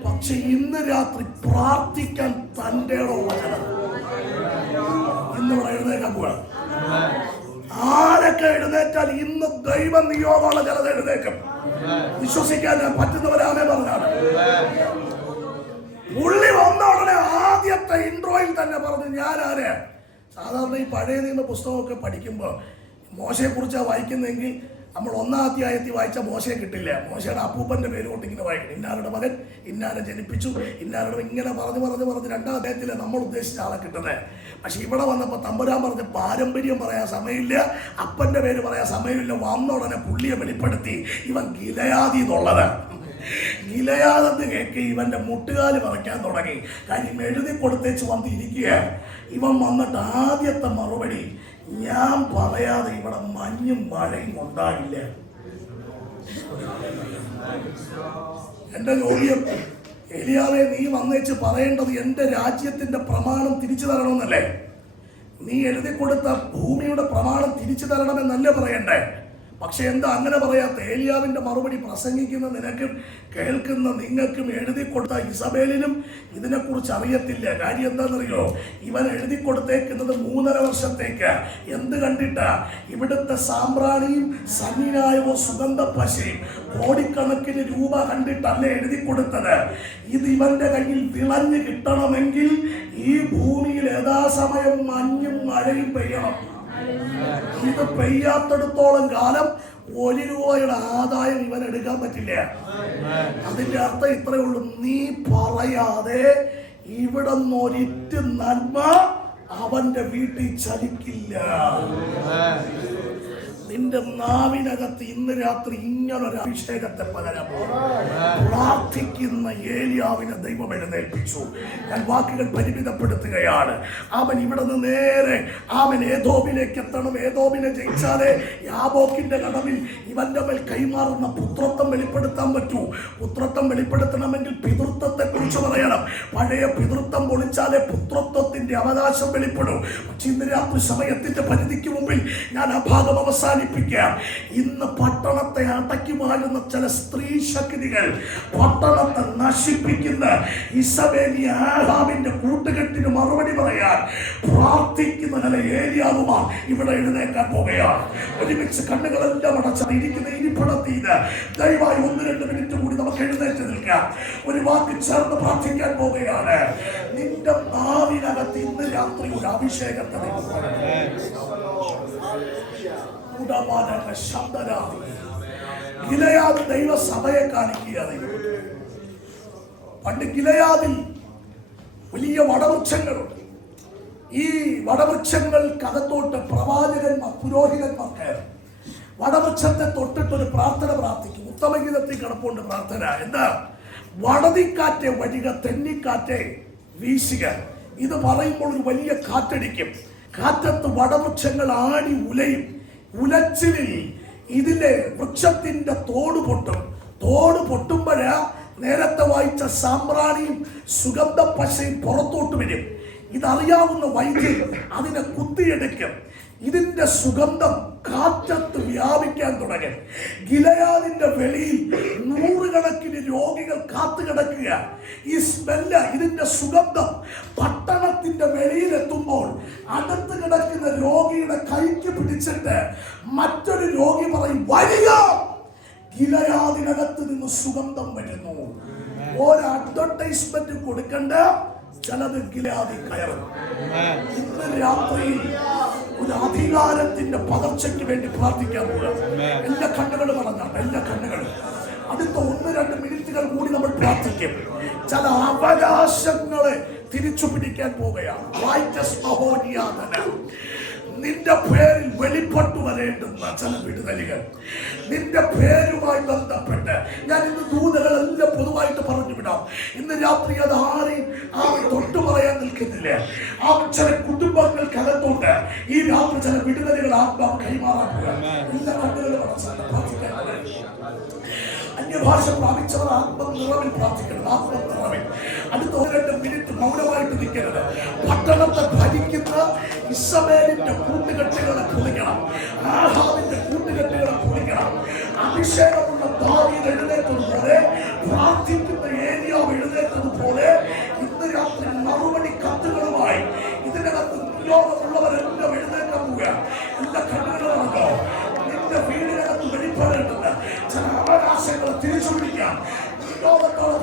പക്ഷെ ഇന്ന് രാത്രി പ്രാർത്ഥിക്കാൻ തന്റെ വചനം ഇന്നിവിടെ എഴുന്നേക്കാൻ പോവാ. ആരൊക്കെ എഴുന്നേറ്റാൽ ഇന്ന് ദൈവ നിയോഗമുള്ള ജനത എഴുന്നേക്കും. വിശ്വസിക്കാൻ പറ്റുന്നവരാണേ പറഞ്ഞാണ്. പുള്ളി വന്ന ഉടനെ ആദ്യത്തെ ഇൻട്രോയിൽ തന്നെ പറഞ്ഞു, ഞാൻ ആരെ. സാധാരണ ഈ പഴയ നിയമ പുസ്തകമൊക്കെ പഠിക്കുമ്പോൾ മോശയെ കുറിച്ചാണ് വായിക്കുന്നതെങ്കിൽ നമ്മൾ 1-ാം അധ്യായത്തിൽ വായിച്ച മോശയെ കിട്ടില്ല. മോശയുടെ അപ്പൂപ്പന്റെ പേര് കൊണ്ട് ഇങ്ങനെ വായിക്കണം. ഇന്നാരുടെ മകൻ ഇന്നാരെ ജനിപ്പിച്ചു, ഇന്നാരുടെ ഇങ്ങനെ പറഞ്ഞ് 2-ാം അധ്യായത്തിലെ നമ്മൾ ഉദ്ദേശിച്ച ആളെ കിട്ടുന്നത്. പക്ഷെ ഇവിടെ വന്നപ്പോൾ തമ്പുരാൻ പറഞ്ഞ പാരമ്പര്യം പറയാൻ സമയമില്ല, അപ്പന്റെ പേര് പറയാൻ സമയമില്ല. വന്ന ഉടനെ പുള്ളിയെ വെളിപ്പെടുത്തി, ഇവൻ ഗിലെയാദി എന്നുള്ളത്. ഗിലെയാദെന്ന് കേൾക്കി ഇവന്റെ മുട്ടുകാല് പറയ്ക്കാൻ തുടങ്ങി. കാര്യം എഴുതി കൊടുത്തേച്ച് വന്നിരിക്കുക. ഇവൻ വന്നിട്ട് ആദ്യത്തെ മറുപടി, ഞാൻ പറയാതെ ഇവിടെ മഞ്ഞും മഴയും ഉണ്ടാകില്ല. എന്റെ ചോദ്യം, എലിയാവേ, നീ വന്നേച്ച് പറയേണ്ടത് എന്റെ രാജ്യത്തിന്റെ പ്രമാണം തിരിച്ചു തരണമെന്നല്ലേ? നീ എഴുതി കൊടുത്ത ഭൂമിയുടെ പ്രമാണം തിരിച്ചു തരണമെന്നല്ലേ പറയണ്ടേ? പക്ഷെ എന്താ അങ്ങനെ പറയാത്ത? ഏലിയാവിന്റെ മറുപടി പ്രസംഗിക്കുന്ന നിനക്കും കേൾക്കുന്ന നിങ്ങൾക്കും എഴുതി കൊടുത്ത ഇസബേലിനും ഇതിനെക്കുറിച്ച് അറിയത്തില്ല. കാര്യം എന്താണെന്നറിയോ? ഇവൻ എഴുതി കൊടുത്തേക്കുന്നത് 3.5 വർഷത്തേക്ക്. എന്ത് കണ്ടിട്ടാ? ഇവിടുത്തെ സാമ്പ്രാണിയും സന്നിനായവോ സുഗന്ധ പശയും കോടിക്കണക്കിന് രൂപ കണ്ടിട്ടല്ലേ എഴുതി കൊടുത്തത്. ഇത് ഇവന്റെ കയ്യിൽ വിളഞ്ഞു കിട്ടണമെങ്കിൽ ഈ ഭൂമിയിൽ യഥാസമയം മഞ്ഞും മഴയും പെയ്യണം. ഇത് പെയ്യാത്തടത്തോളം കാലം 1 രൂപയുടെ ആദായം ഇവൻ എടുക്കാൻ പറ്റില്ല. അതിന്റെ അർത്ഥം ഇത്രയേ ഉള്ളൂ, നീ പറയാതെ ഇവിടെ ഒരിറ്റ് നന്മ അവന്റെ വീട്ടിൽ ചലിക്കില്ല. നിന്റെ നാവിനകത്ത് ഇന്ന് രാത്രി ഇങ്ങനൊരു അഭിഷേകത്തെ പകരമോ പ്രാർത്ഥിക്കുന്ന ഏലിയാവിനെ ദൈവം എഴുന്നേൽപ്പിച്ചു. ഞാൻ വാക്കുകൾ പരിമിതപ്പെടുത്തുകയാണ്. അവൻ ഇവിടെ നിന്ന് നേരെ അവൻ ഏദോമിലേക്ക് എത്തണം. ഏദോമിനെ ജയിച്ചാലേ യാബോക്കിന്റെ കടവിൽ ഇവന്റെ മേൽ കൈമാറുന്ന പുത്രത്വം വെളിപ്പെടുത്താൻ പറ്റൂ. പുത്രത്വം വെളിപ്പെടുത്തണമെങ്കിൽ പിതൃത്വത്തെ കുറിച്ച് പറയണം. പഴയ പിതൃത്വം പൊളിച്ചാലേ പുത്രത്വത്തിന്റെ അവകാശം വെളിപ്പെടും. പക്ഷെ ഇന്ന് രാത്രി സമയത്തിന്റെ പരിധിക്ക് മുമ്പിൽ ഞാൻ ആ ഭാഗം അവസാനിപ്പിക്കാം. ഇന്ന് പട്ടണത്തെ അടക്കി വാഴുന്ന ചില സ്ത്രീ ശക്തികൾ പട്ടണത്തെ നശിപ്പിക്കുന്ന ഇസബേലി ആഹാബിന്റെ കൂട്ടുകെട്ടിന് മറുപടി പറയാൻ പ്രാർത്ഥിക്കുന്ന ചില ഏലിയാവുമാർ ഇവിടെ എഴുന്നേക്കാൻ പോകുകയാണ്. ഒരുമിച്ച് കണ്ണുകളെല്ലാം അടച്ചിരിക്കുന്ന ഇരിപ്പിടത്തിയത് ദയവായി 1-2 മിനിറ്റ് കൂടി നമുക്ക് എഴുന്നേറ്റ് നിൽക്കാം. ഒരു വാക്ക് ചേർന്ന് പ്രാർത്ഥിക്കാൻ പോകുകയാണ്. നിന്റെ നാവിനകത്ത് ഇന്ന് രാത്രി ഒരു അഭിഷേകത്തെ ഗിലെയാദ് ദൈവസഭയെ കാണിക്കുക. പണ്ട് ഗിലെയാദിൽ വലിയ വടവൃക്ഷങ്ങളുണ്ട്. ഈ വടവൃക്ഷങ്ങൾക്കകത്തോട്ട് പ്രവാചകന്മാർ പുരോഹിതന്മാർ കയറും. വടവൃക്ഷത്തെ തൊട്ടിട്ടൊരു പ്രാർത്ഥന പ്രാർത്ഥിക്കും. ഉത്തമഗീതത്തിൽ കിടപ്പുണ്ട് പ്രാർത്ഥന. എന്താ? വടതിക്കാറ്റെ വഴിക തെന്നിക്കാറ്റെ വീശുക. ഇത് പറയുമ്പോൾ ഒരു വലിയ കാറ്റടിക്കും. കാറ്റത്ത് വടവൃക്ഷങ്ങൾ ആടി ഉലയും. ഉലച്ചിലിൽ ഇതിലെ വൃക്ഷത്തിന്റെ തോട് പൊട്ടും. തോട് പൊട്ടുമ്പോഴ നേരത്തെ വായിച്ച സാമ്പ്രാണിയും സുഗന്ധ പശയും പുറത്തോട്ട് വരും. ഇതറിയാവുന്ന വൈദ്യൻ അതിനെ കുത്തിയെടുക്കും. ഇതിന്റെ സുഗന്ധം കാറ്റത്ത് വ്യാപിക്കാൻ തുടങ്ങി. ഗിലെയാദിന്റെ വെളിയിൽ 100 കണക്കിന് രോഗികൾ കാത്തുകിടക്കുക. ഈ സ്മെല്ല്, ഇതിന്റെ സുഗന്ധം പട്ടണത്തിന്റെ വെളിയിലെത്തുമ്പോൾ അടുത്ത് കിടക്കുന്ന രോഗിയുടെ കൈക്ക് പിടിച്ചിട്ട് മറ്റൊരു രോഗി പറയും, വരിക. ഗിലെയാദിനകത്ത് നിന്ന് സുഗന്ധം വരുന്നു. ഒരു അഡ്വർടൈസ്മെന്റ് കൊടുക്കണ്ട, ചിലത് ഗിലെയാദിൽ കയറും. ഇന്ന് രാത്രിയിൽ ഒരു അധികാരത്തിന്റെ പകർച്ചയ്ക്ക് വേണ്ടി പ്രാർത്ഥിക്കാൻ പോകുക. എല്ലാ കണ്ണുകളും പറഞ്ഞാൽ എല്ലാ കണ്ണുകളും അടുത്ത 1-2 മിനിറ്റുകൾ കൂടി നമ്മൾ പ്രാർത്ഥിക്കും. ചില അവകാശങ്ങളെ തിരിച്ചു പിടിക്കാൻ പോവുകയാണ്. നിന്റെ പേരിൽ വെളിപ്പെട്ടു വരേണ്ടുന്ന ചില വിടുതലുകൾ നിന്റെ പേരുമായി ബന്ധപ്പെട്ട് ഞാൻ ഇന്ന് ദൂതകളെല്ലാം പൊതുവായിട്ട് പറഞ്ഞു വിടാം. ഇന്ന് രാത്രി അത് ആരെയും തൊട്ടു പറയാൻ നിൽക്കുന്നില്ല. ചില കുടുംബങ്ങൾക്കകത്തോട്ട് ഈ രാത്രി ചില വിടുതലുകൾ ആത്മാവ് കൈമാറാൻ പോകുക. എല്ലാ കണ്ണുകളും പ്രാർത്ഥിക്കാൻ. അന്യഭാഷ പ്രാപിച്ചവർ ആത്മനിറവിൽ പ്രാർത്ഥിക്കണം. ആത്മനിറവിൽ അടുത്ത 1-2 മിനിറ്റ് മൗനമായിട്ട് നിൽക്കരുത്. പട്ടണത്തെ ഭരിക്കുന്ന ഇസബേലിന്റെ കൂട്ടുകെട്ടുകളെ പൊളിക്കണം. ആഹാബിന്റെ കൂട്ടുകെട്ടുകളെ പൊളിക്കണം. അഭിഷേകമുള്ള ദാവീദ് എഴുന്നേറ്റതുപോലെ, പ്രാർത്ഥിക്കുന്ന ഏലിയാവ് എഴുന്നേറ്റതുപോലെ ഇന്ന് രാത്രി മറുപടി കത്തുകളുമായി ഇതിനകത്ത് നിയോഗമുള്ളവരെല്ലാം എഴുന്നേക്കാൻ പോവുക. എല്ലാ കണ്ണുകളാണോ നിന്റെ വീടിനകത്ത് വെളിപ്പെടേണ്ടത് ചില അവകാശങ്ങൾ തിരിച്ചു പിടിക്കാം. നിയോഗത്തോടെ